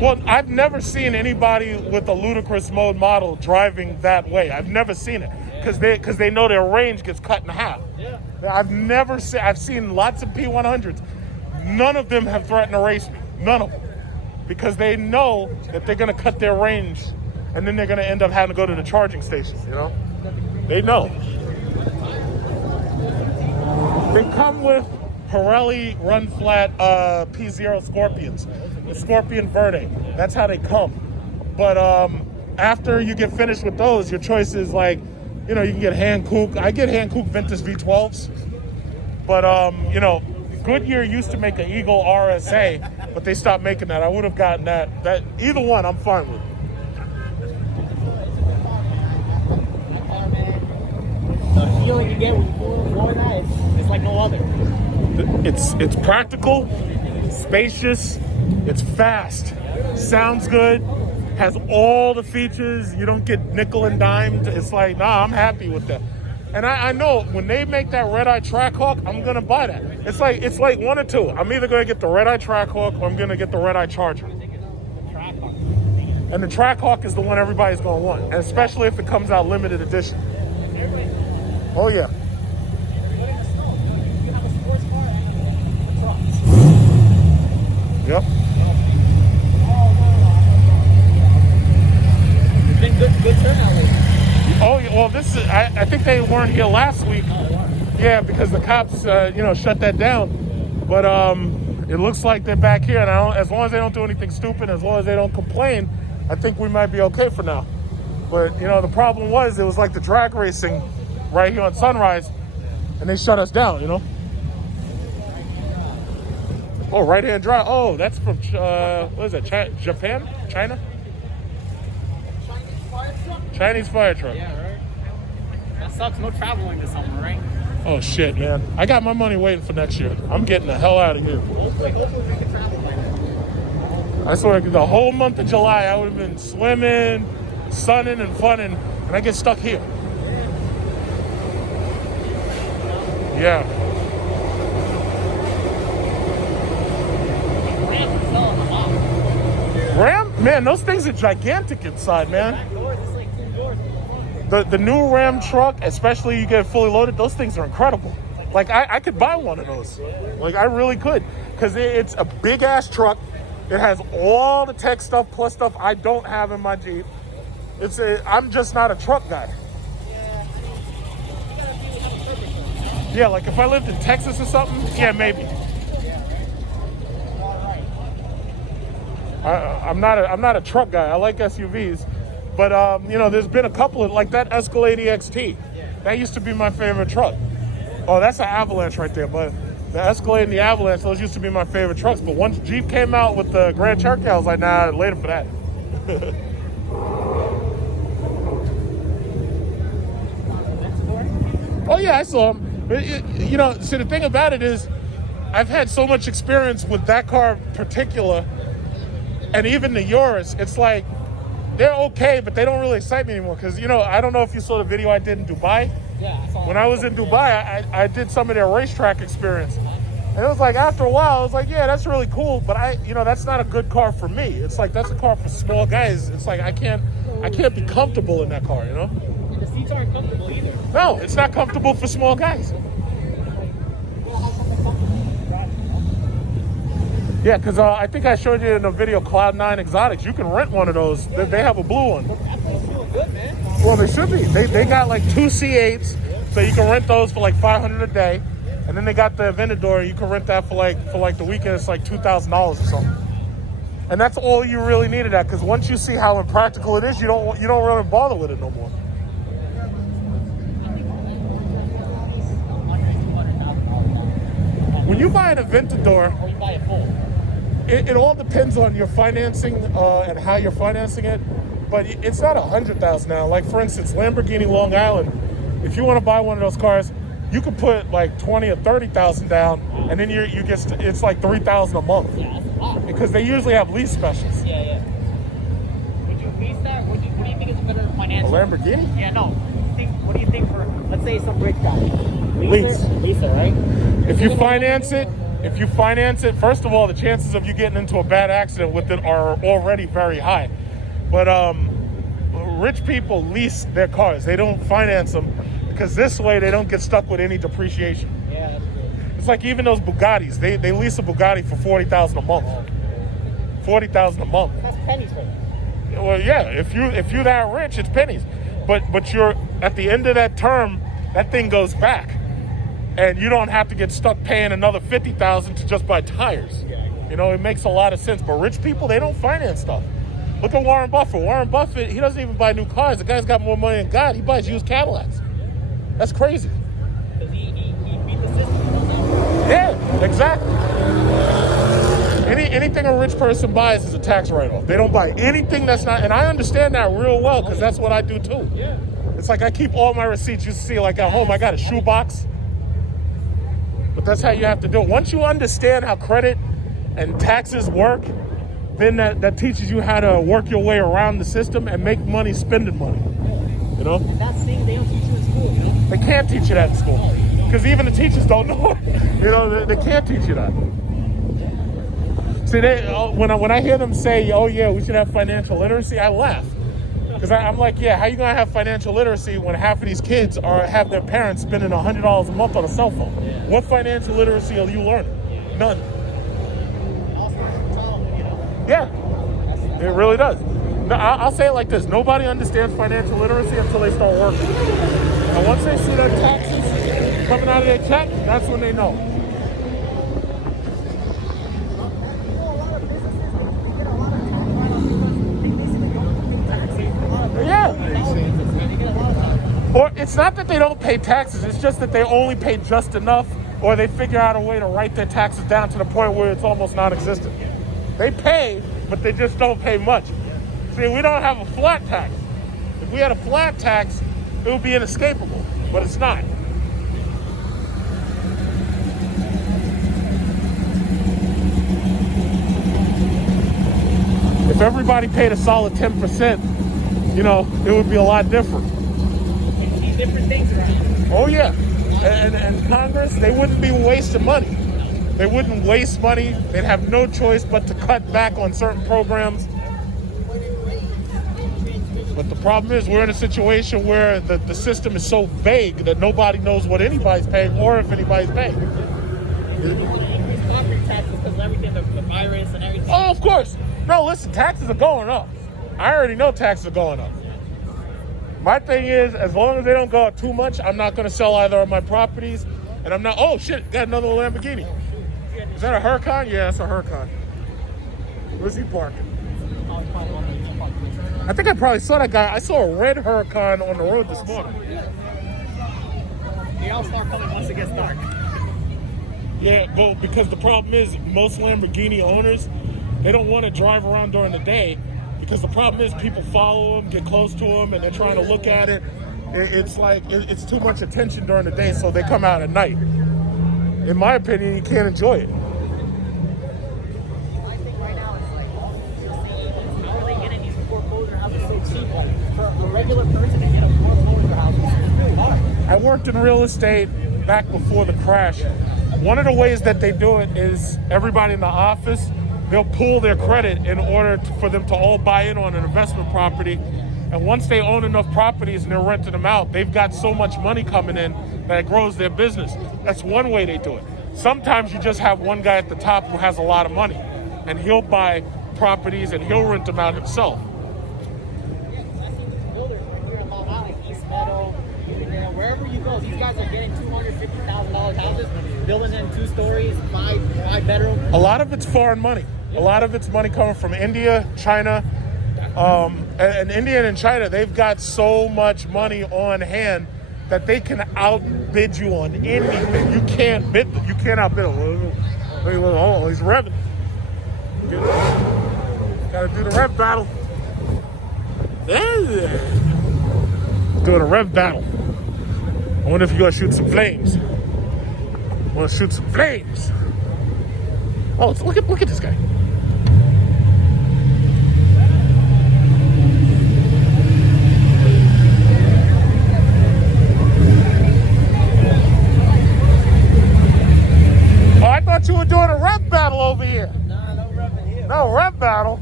Well, I've never seen anybody with a ludicrous mode model driving that way. I've never seen it because they know their range gets cut in half. Yeah. I've seen lots of P100s. None of them have threatened to race me. None of them. Because they know that they're going to cut their range and then they're going to end up having to go to the charging station, you know? They know. They come with Pirelli run flat P0 Scorpions, the Scorpion Verde. That's how they come. But after you get finished with those, your choice is like, you know, you can get Hankook. I get Hankook Ventus V12s. But, you know, Goodyear used to make an Eagle RSA, but they stopped making that. I would have gotten that. That either one, I'm fine with. The feeling you get when you pull in Florida, it's like no other. It's practical, spacious, it's fast, sounds good, has all the features. You don't get nickel and dimed. It's like, nah, I'm happy with that. And I know when they make that red-eye Trackhawk, I'm gonna buy that. It's like one or two. I'm either gonna get the red-eye Trackhawk or I'm gonna get the red-eye Charger. And the Trackhawk is the one everybody's gonna want, and especially if it comes out limited edition. Oh yeah. Yep. It's been good turnout lately. Oh, well, this is, I think they weren't here last week. Yeah, because the cops, shut that down. But it looks like they're back here. And as long as they don't do anything stupid, as long as they don't complain, I think we might be okay for now. But, the problem was it was like the drag racing right here on Sunrise, and they shut us down, Oh, right-hand drive. Oh, that's from, what is that, Japan? China? Chinese fire truck. Yeah, right. That sucks. No traveling this summer, right? Oh, shit, man. I got my money waiting for next year. I'm getting the hell out of here. Hopefully we can travel by then. I swear, the whole month of July, I would have been swimming, sunning, and funning, and I get stuck here. Yeah. Ram? Man, those things are gigantic inside, man. The new Ram truck, especially you get it fully loaded, those things are incredible. Like, I could buy one of those. Like, I really could. Because it's a big-ass truck. It has all the tech stuff plus stuff I don't have in my Jeep. I'm just not a truck guy. Yeah, like if I lived in Texas or something, yeah, maybe. I'm not a truck guy. I like SUVs, but there's been a couple of like that Escalade EXT. That used to be my favorite truck. Oh, that's an Avalanche right there, but the Escalade and the Avalanche, those used to be my favorite trucks. But once Jeep came out with the Grand Cherokee, I was like, nah, later for that. Oh yeah, I saw him. See, the thing about it is, I've had so much experience with that car in particular. And even the Urus, it's like, they're okay, but they don't really excite me anymore. Because, I don't know if you saw the video I did in Dubai. Yeah, I saw when I was in Dubai, I did some of their racetrack experience. And it was like, after a while, I was like, yeah, that's really cool. But that's not a good car for me. It's like, that's a car for small guys. It's like, I can't be comfortable in that car, The seats aren't comfortable either. No, it's not comfortable for small guys. Yeah, because I think I showed you in the video Cloud9 Exotics. You can rent one of those. They have a blue one. That place feels good, man. Well, they should be. They got like 2 C8s, so you can rent those for like $500 a day. And then they got the Aventador. You can rent that for like the weekend. It's like $2,000 or something. And that's all you really needed that, because once you see how impractical it is, you don't really bother with it no more. you buy an Aventador, Or you buy it full. it all depends on your financing and how you're financing it. But it's not 100,000 now. Like for instance, Lamborghini Long Island. If you want to buy one of those cars, you could put like 20 or 30,000 down, and then you get it's like 3,000 a month. Yeah, that's a lot. Because they usually have lease specials. Yeah. Would you lease that? What do you think is a better A financial? Lamborghini? Yeah, no. What do you think for, let's say, some rich guy? Lease. Lease it, right? If you finance it, first of all, the chances of you getting into a bad accident with it are already very high. But rich people lease their cars. They don't finance them because this way they don't get stuck with any depreciation. Yeah, that's good. It's like even those Bugattis. They lease a Bugatti for $40,000 a month. $40,000 a month. That's pennies for them. Well, yeah. If you're that rich, it's pennies. But you're at the end of that term, that thing goes back, and you don't have to get stuck paying another $50,000 to just buy tires. You know, it makes a lot of sense. But rich people, they don't finance stuff. Look at Warren Buffett. Warren Buffett, he doesn't even buy new cars. The guy's got more money than God. He buys used Cadillacs. That's crazy. Because he beat the system. He knows how. Yeah, exactly. Anything a rich person buys is a tax write-off. They don't buy anything that's not, and I understand that real well because that's what I do too. Yeah. It's like I keep all my receipts. You see, like at home, I got a shoebox. But that's how you have to do it. Once you understand how credit and taxes work, then that teaches you how to work your way around the system and make money spending money. You know? And that's things they don't teach you in school, you know? They can't teach you that in school. Because even the teachers don't know it. You know, they can't teach you that. See, when I hear them say, oh yeah, we should have financial literacy, I laugh. Because I'm like, yeah, how you going to have financial literacy when half of these kids have their parents spending $100 a month on a cell phone? Yeah. What financial literacy are you learning? None. Yeah, it really does. No, I'll say it like this. Nobody understands financial literacy until they start working. And once they see their taxes coming out of their check, that's when they know. Yeah. Or it's not that they don't pay taxes, it's just that they only pay just enough, or they figure out a way to write their taxes down to the point where it's almost non-existent. They pay, but they just don't pay much. See, we don't have a flat tax. If we had a flat tax, it would be inescapable, but it's not. If everybody paid a solid 10%, you know, it would be a lot different. These different things around. Oh yeah, and Congress, they wouldn't be wasting money. They wouldn't waste money. They'd have no choice but to cut back on certain programs. But the problem is we're in a situation where the system is so vague that nobody knows what anybody's paying or if anybody's paying. Increase property taxes because of everything, the virus and everything. Oh, of course. No, listen, taxes are going up. I already know taxes are going up. My thing is, as long as they don't go up too much, I'm not going to sell either of my properties. And I'm not, oh shit, got another Lamborghini. Is that a Huracan? Yeah, that's a Huracan. Where's he parking? I think I probably saw that guy. I saw a red Huracan on the road this morning. They all start coming once it gets dark. Yeah, well, because the problem is most Lamborghini owners, they don't want to drive around during the day because the problem is people follow them, get close to them, and they're trying to look at it. It's like, it's too much attention during the day, so they come out at night. In my opinion, you can't enjoy it. I think right now it's like, how are they getting these foreclosure houses so cheap? Like, for a regular person to get a foreclosure house, it's really hard. I worked in real estate back before the crash. One of the ways that they do it is everybody in the office, they'll pull their credit in order for them to all buy in on an investment property. And once they own enough properties and they're renting them out, they've got so much money coming in that it grows their business. That's one way they do it. Sometimes you just have one guy at the top who has a lot of money, and he'll buy properties and he'll rent them out himself. Yeah, because I see these builders right here in Long Island, East Meadow, wherever you go, these guys are getting $250,000 houses, building them 2 stories, 5 bedrooms. A lot of it's foreign money. A lot of it's money coming from India, China. And India and China, they've got so much money on hand that they can outbid you on anything. You can't bid them. You can't outbid them. Oh, he's revving. Gotta do the rev battle. Doing a rev battle. I wonder if you're gonna shoot some flames. Wanna shoot some flames? Oh, look at this guy. Oh, I thought you were doing a rev battle over here. Nah, no revving here. No rev battle.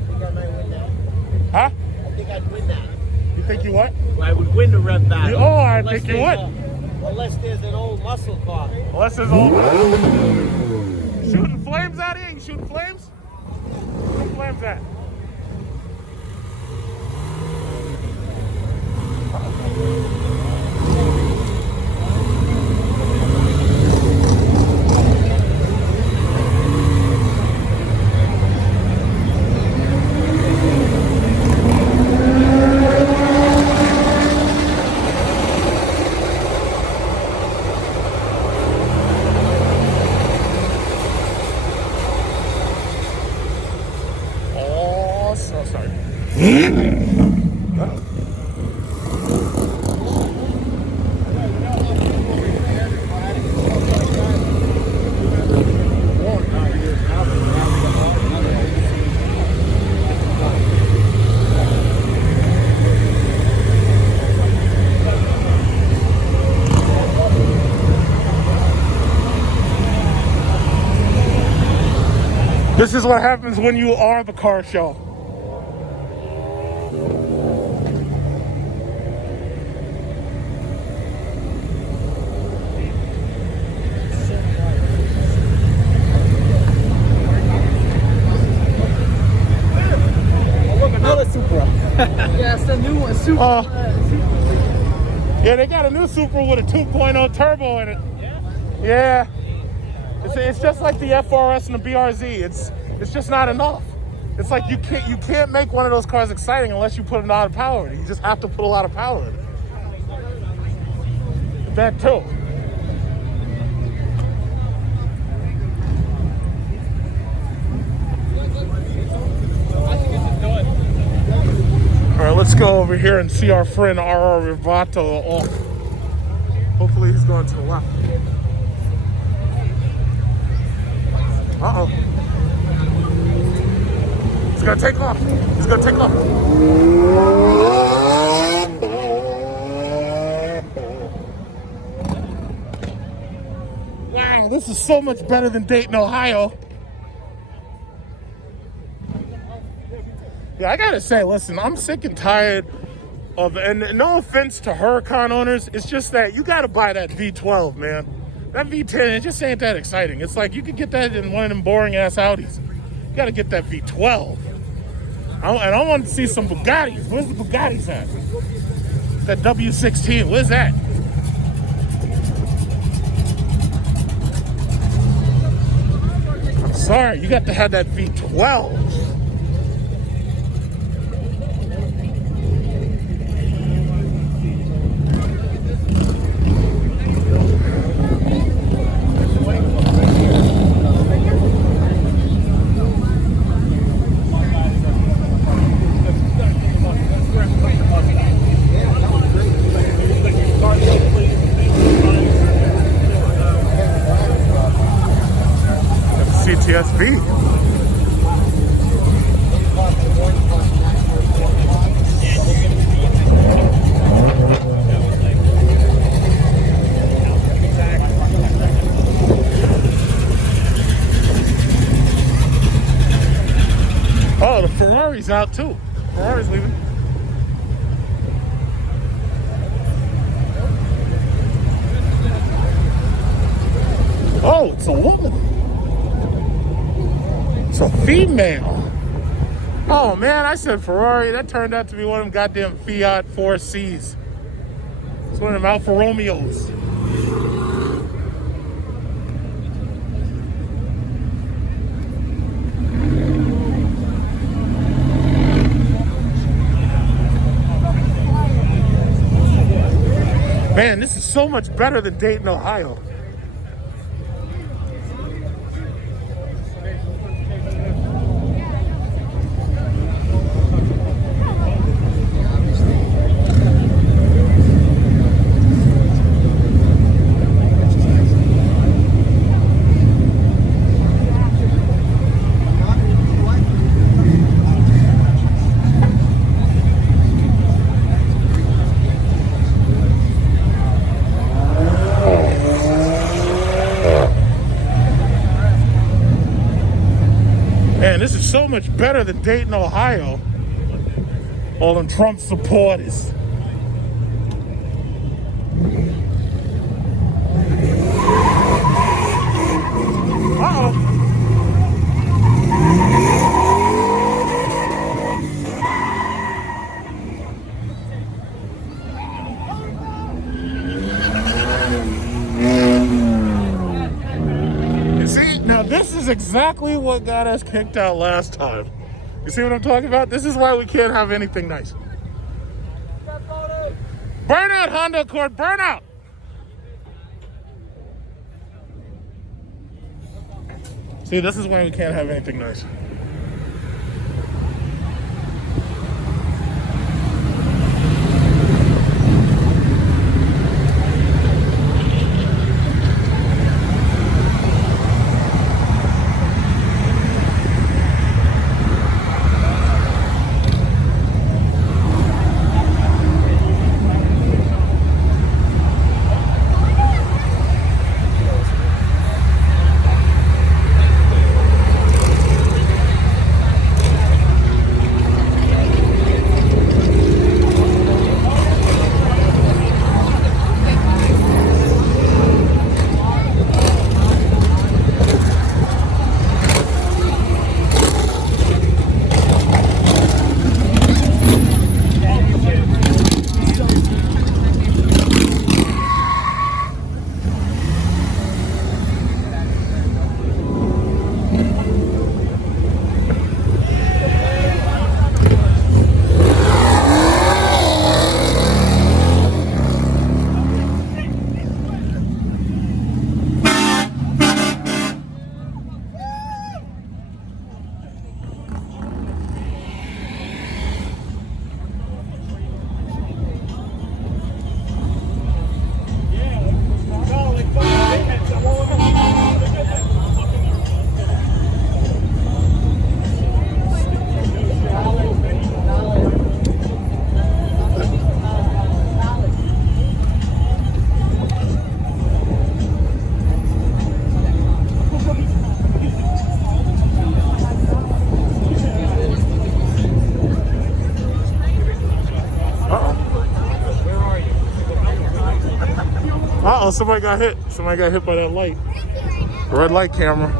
I think I might win that. Huh? I think I'd win that. You think you what? I would win the rev battle. Oh, I Unless think you there's would. Unless there's an old muscle car. Unless there's all shooting flames out here. You shooting flames? Where flames at? Oh, so sorry. This is what happens when you are the car show. Look, another Supra. Yeah, it's the new one. Supra. Yeah, they got a new Supra with a 2.0 turbo in it. Yeah. It's just like the FRS and the BRZ. It's just not enough. It's like you can't make one of those cars exciting unless you put a lot of power in it. You just have to put a lot of power in it. That too. All right, let's go over here and see our friend R.R. Rivato off. Hopefully he's going to the left. Uh-oh. He's gonna take off. He's gonna take off. Wow, this is so much better than Dayton, Ohio. Yeah, I gotta say, listen, I'm sick and tired of, and no offense to Huracan owners, it's just that you gotta buy that V12, man. That V10, it just ain't that exciting. It's like you could get that in one of them boring ass Audis. You gotta get that V12. And I want to see some Bugattis. Where's the Bugattis at? That W16, where's that? I'm sorry, you got to have that V12. CTSV. Oh, the Ferrari's out too. Ferrari's leaving. Oh, it's a woman. It's a female. Oh man, I said Ferrari. That turned out to be one of them goddamn Fiat 4Cs. It's one of them Alfa Romeos. Man, this is so much better than Dayton, Ohio. Man, this is so much better than Dayton, Ohio. All them Trump supporters. Uh-oh. Now this is exactly what got us kicked out last time. You see what I'm talking about? This is why we can't have anything nice. Burn out, Honda Accord, burn out! See, this is why we can't have anything nice. Uh-oh, somebody got hit. Somebody got hit by that light. Red light camera.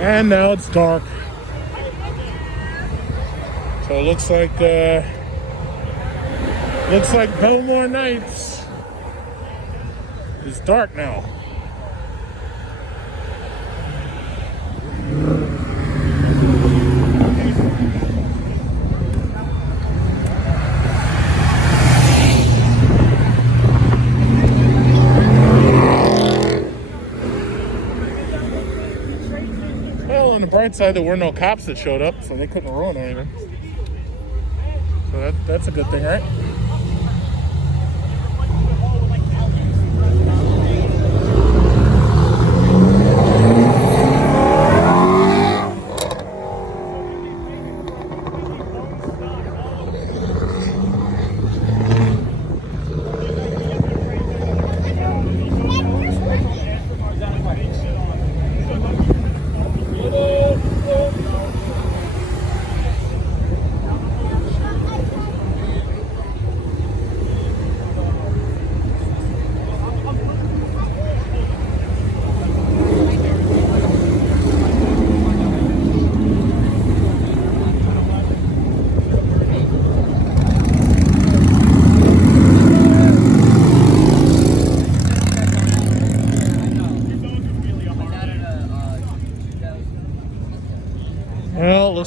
And now it's dark. So it looks like Bellmore Nights is dark now. On the bright side, there were no cops that showed up, so they couldn't ruin anything. So that's a good thing, right?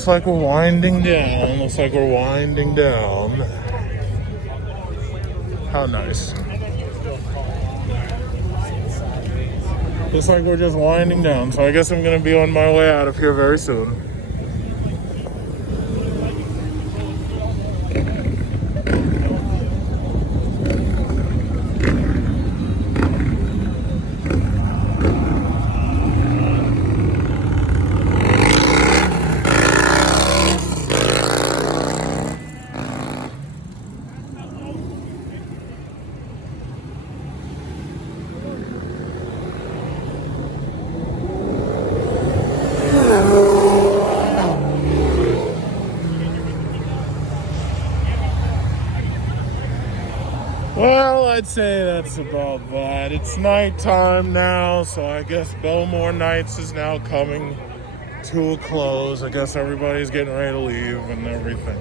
looks like we're winding down. Looks like we're winding down. How nice. Looks like we're just winding down. So I guess I'm going to be on my way out of here very soon. Well, I'd say that's about that. It's nighttime now, so I guess Bellmore Nights is now coming to a close. I guess everybody's getting ready to leave and everything.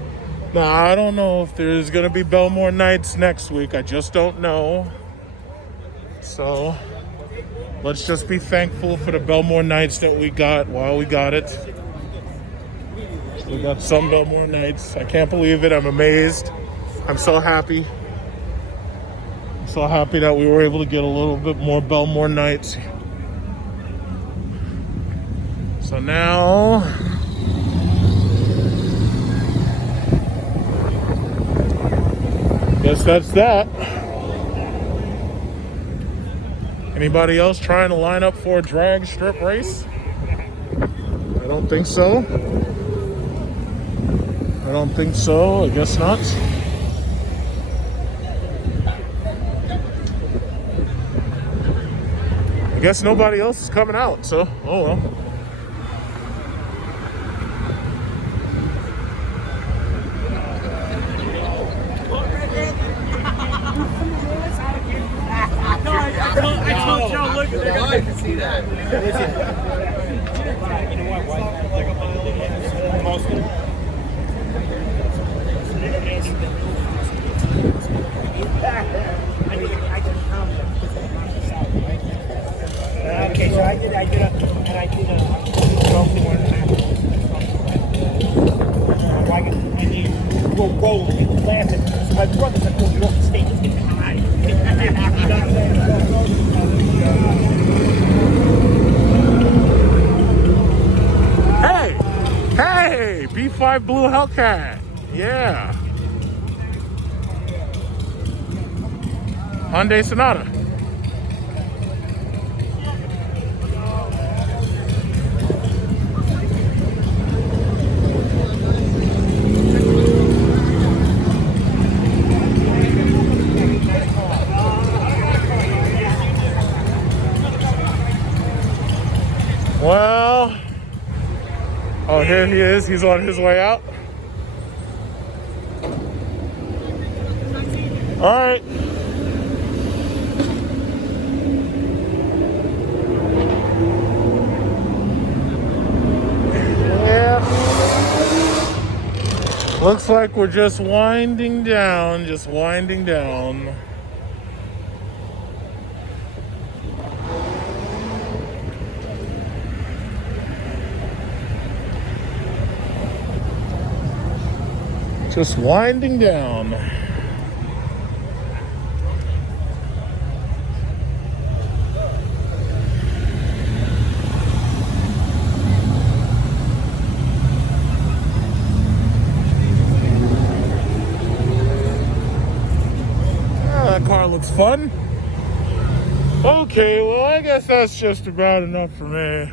Now, I don't know if there's going to be Bellmore Nights next week. I just don't know. So, let's just be thankful for the Bellmore Nights that we got while we got it. We got some Bellmore Nights. I can't believe it. I'm amazed. I'm so happy. So happy that we were able to get a little bit more Bellmore Nights. So now, guess that's that. Anybody else trying to line up for a drag strip race? I don't think so. I don't think so. I guess not. I guess nobody else is coming out, so oh well. I told Joe, look at that. I can see that. You know okay, so I did a broken one. We'll roll with the glasses. My brother's a New York State. Let's get high. Hey, B5 Blue Hellcat. Yeah. Hyundai Sonata. Well, oh, here he is. He's on his way out. All right. Yeah. Looks like we're just winding down, Just winding down. That car looks fun. Okay, well, I guess that's just about enough for me.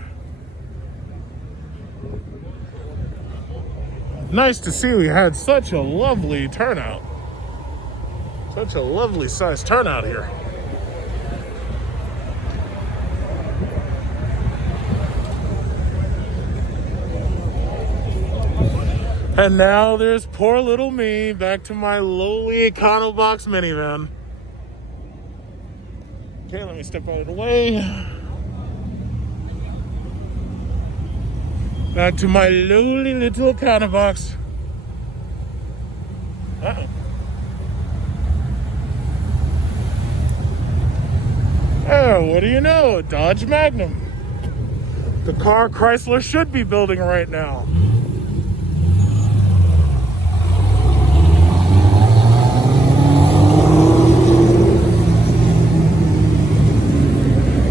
Nice to see we had such a lovely turnout. Such a lovely sized turnout here. And now there's poor little me back to my lowly Econobox minivan. Okay, let me step out of the way. Back to my lowly little Econobox. Uh-oh. Oh, what do you know? A Dodge Magnum. The car Chrysler should be building right now.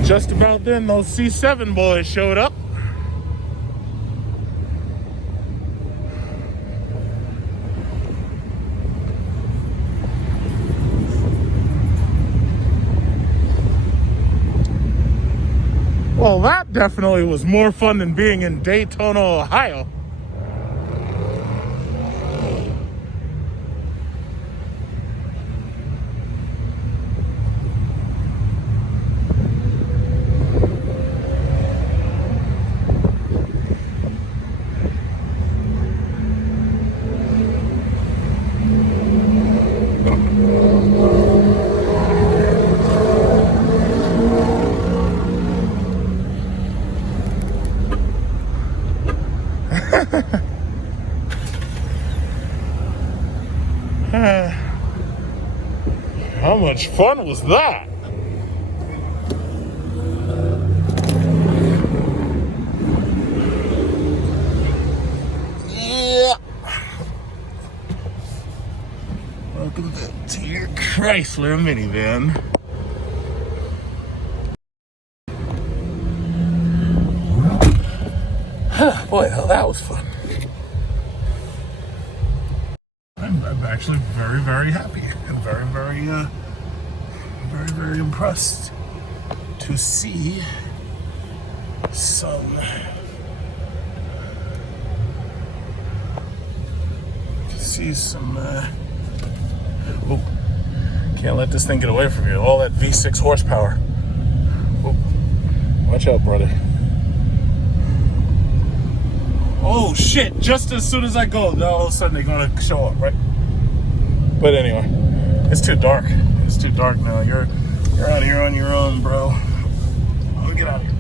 Just about then, those C7 boys showed up. Well, that definitely was more fun than being in Daytona, Ohio. How much fun was that? Yeah. Welcome to your Chrysler minivan. Boy, hell, that was fun. I'm actually very, very happy and very impressed to see some oh, can't let this thing get away from you. All that V6 horsepower. Oh, watch out, brother. Oh shit, just as soon as I go, all of a sudden they're gonna show up, right? But anyway, it's too dark. It's too dark now. You're out here on your own, bro. Let me get out of here.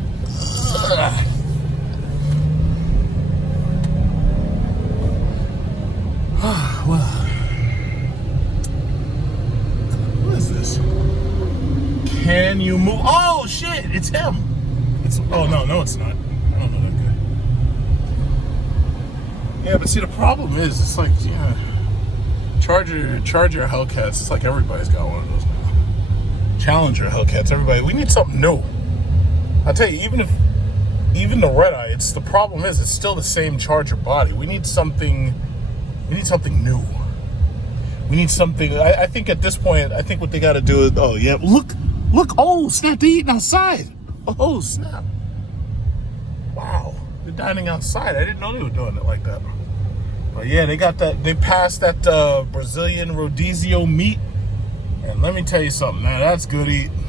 Ugh. Well, what is this? Can you move? Oh shit, it's him. Oh no, it's not. I don't know that guy. Yeah, but see, the problem is, it's like, yeah, Charger Hellcats, it's like everybody's got one of those now. Challenger Hellcats, everybody, we need something new. I'll tell you, even the red eye, the problem is, it's still the same Charger body. We need something new. We need something, I think at this point, I think what they gotta do is, oh yeah, look, oh snap, they're eating outside. Oh snap. Wow, they're dining outside. I didn't know they were doing it like that. But yeah, they passed that Brazilian Rodizio meat. And let me tell you something, man, that's good eating.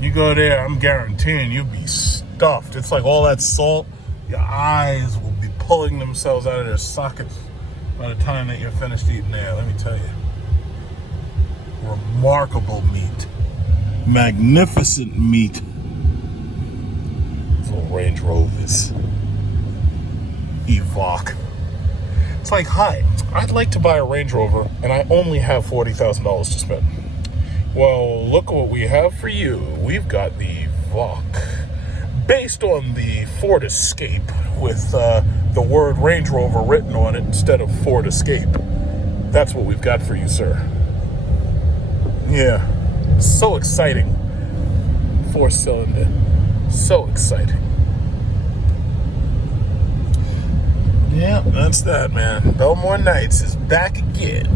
You go there, I'm guaranteeing you'll be stuffed. It's like all that salt, your eyes will be pulling themselves out of their sockets by the time that you're finished eating there, let me tell you. Remarkable meat. Magnificent meat. These little Range Rovers. Evoque. It's like, hi, I'd like to buy a Range Rover and I only have $40,000 to spend. Well, look what we have for you. We've got the Evoque. Based on the Ford Escape with the word Range Rover written on it instead of Ford Escape. That's what we've got for you, sir. Yeah, so exciting. 4-cylinder, so exciting. Yeah, that's that, man. Bellmore Nights is back again.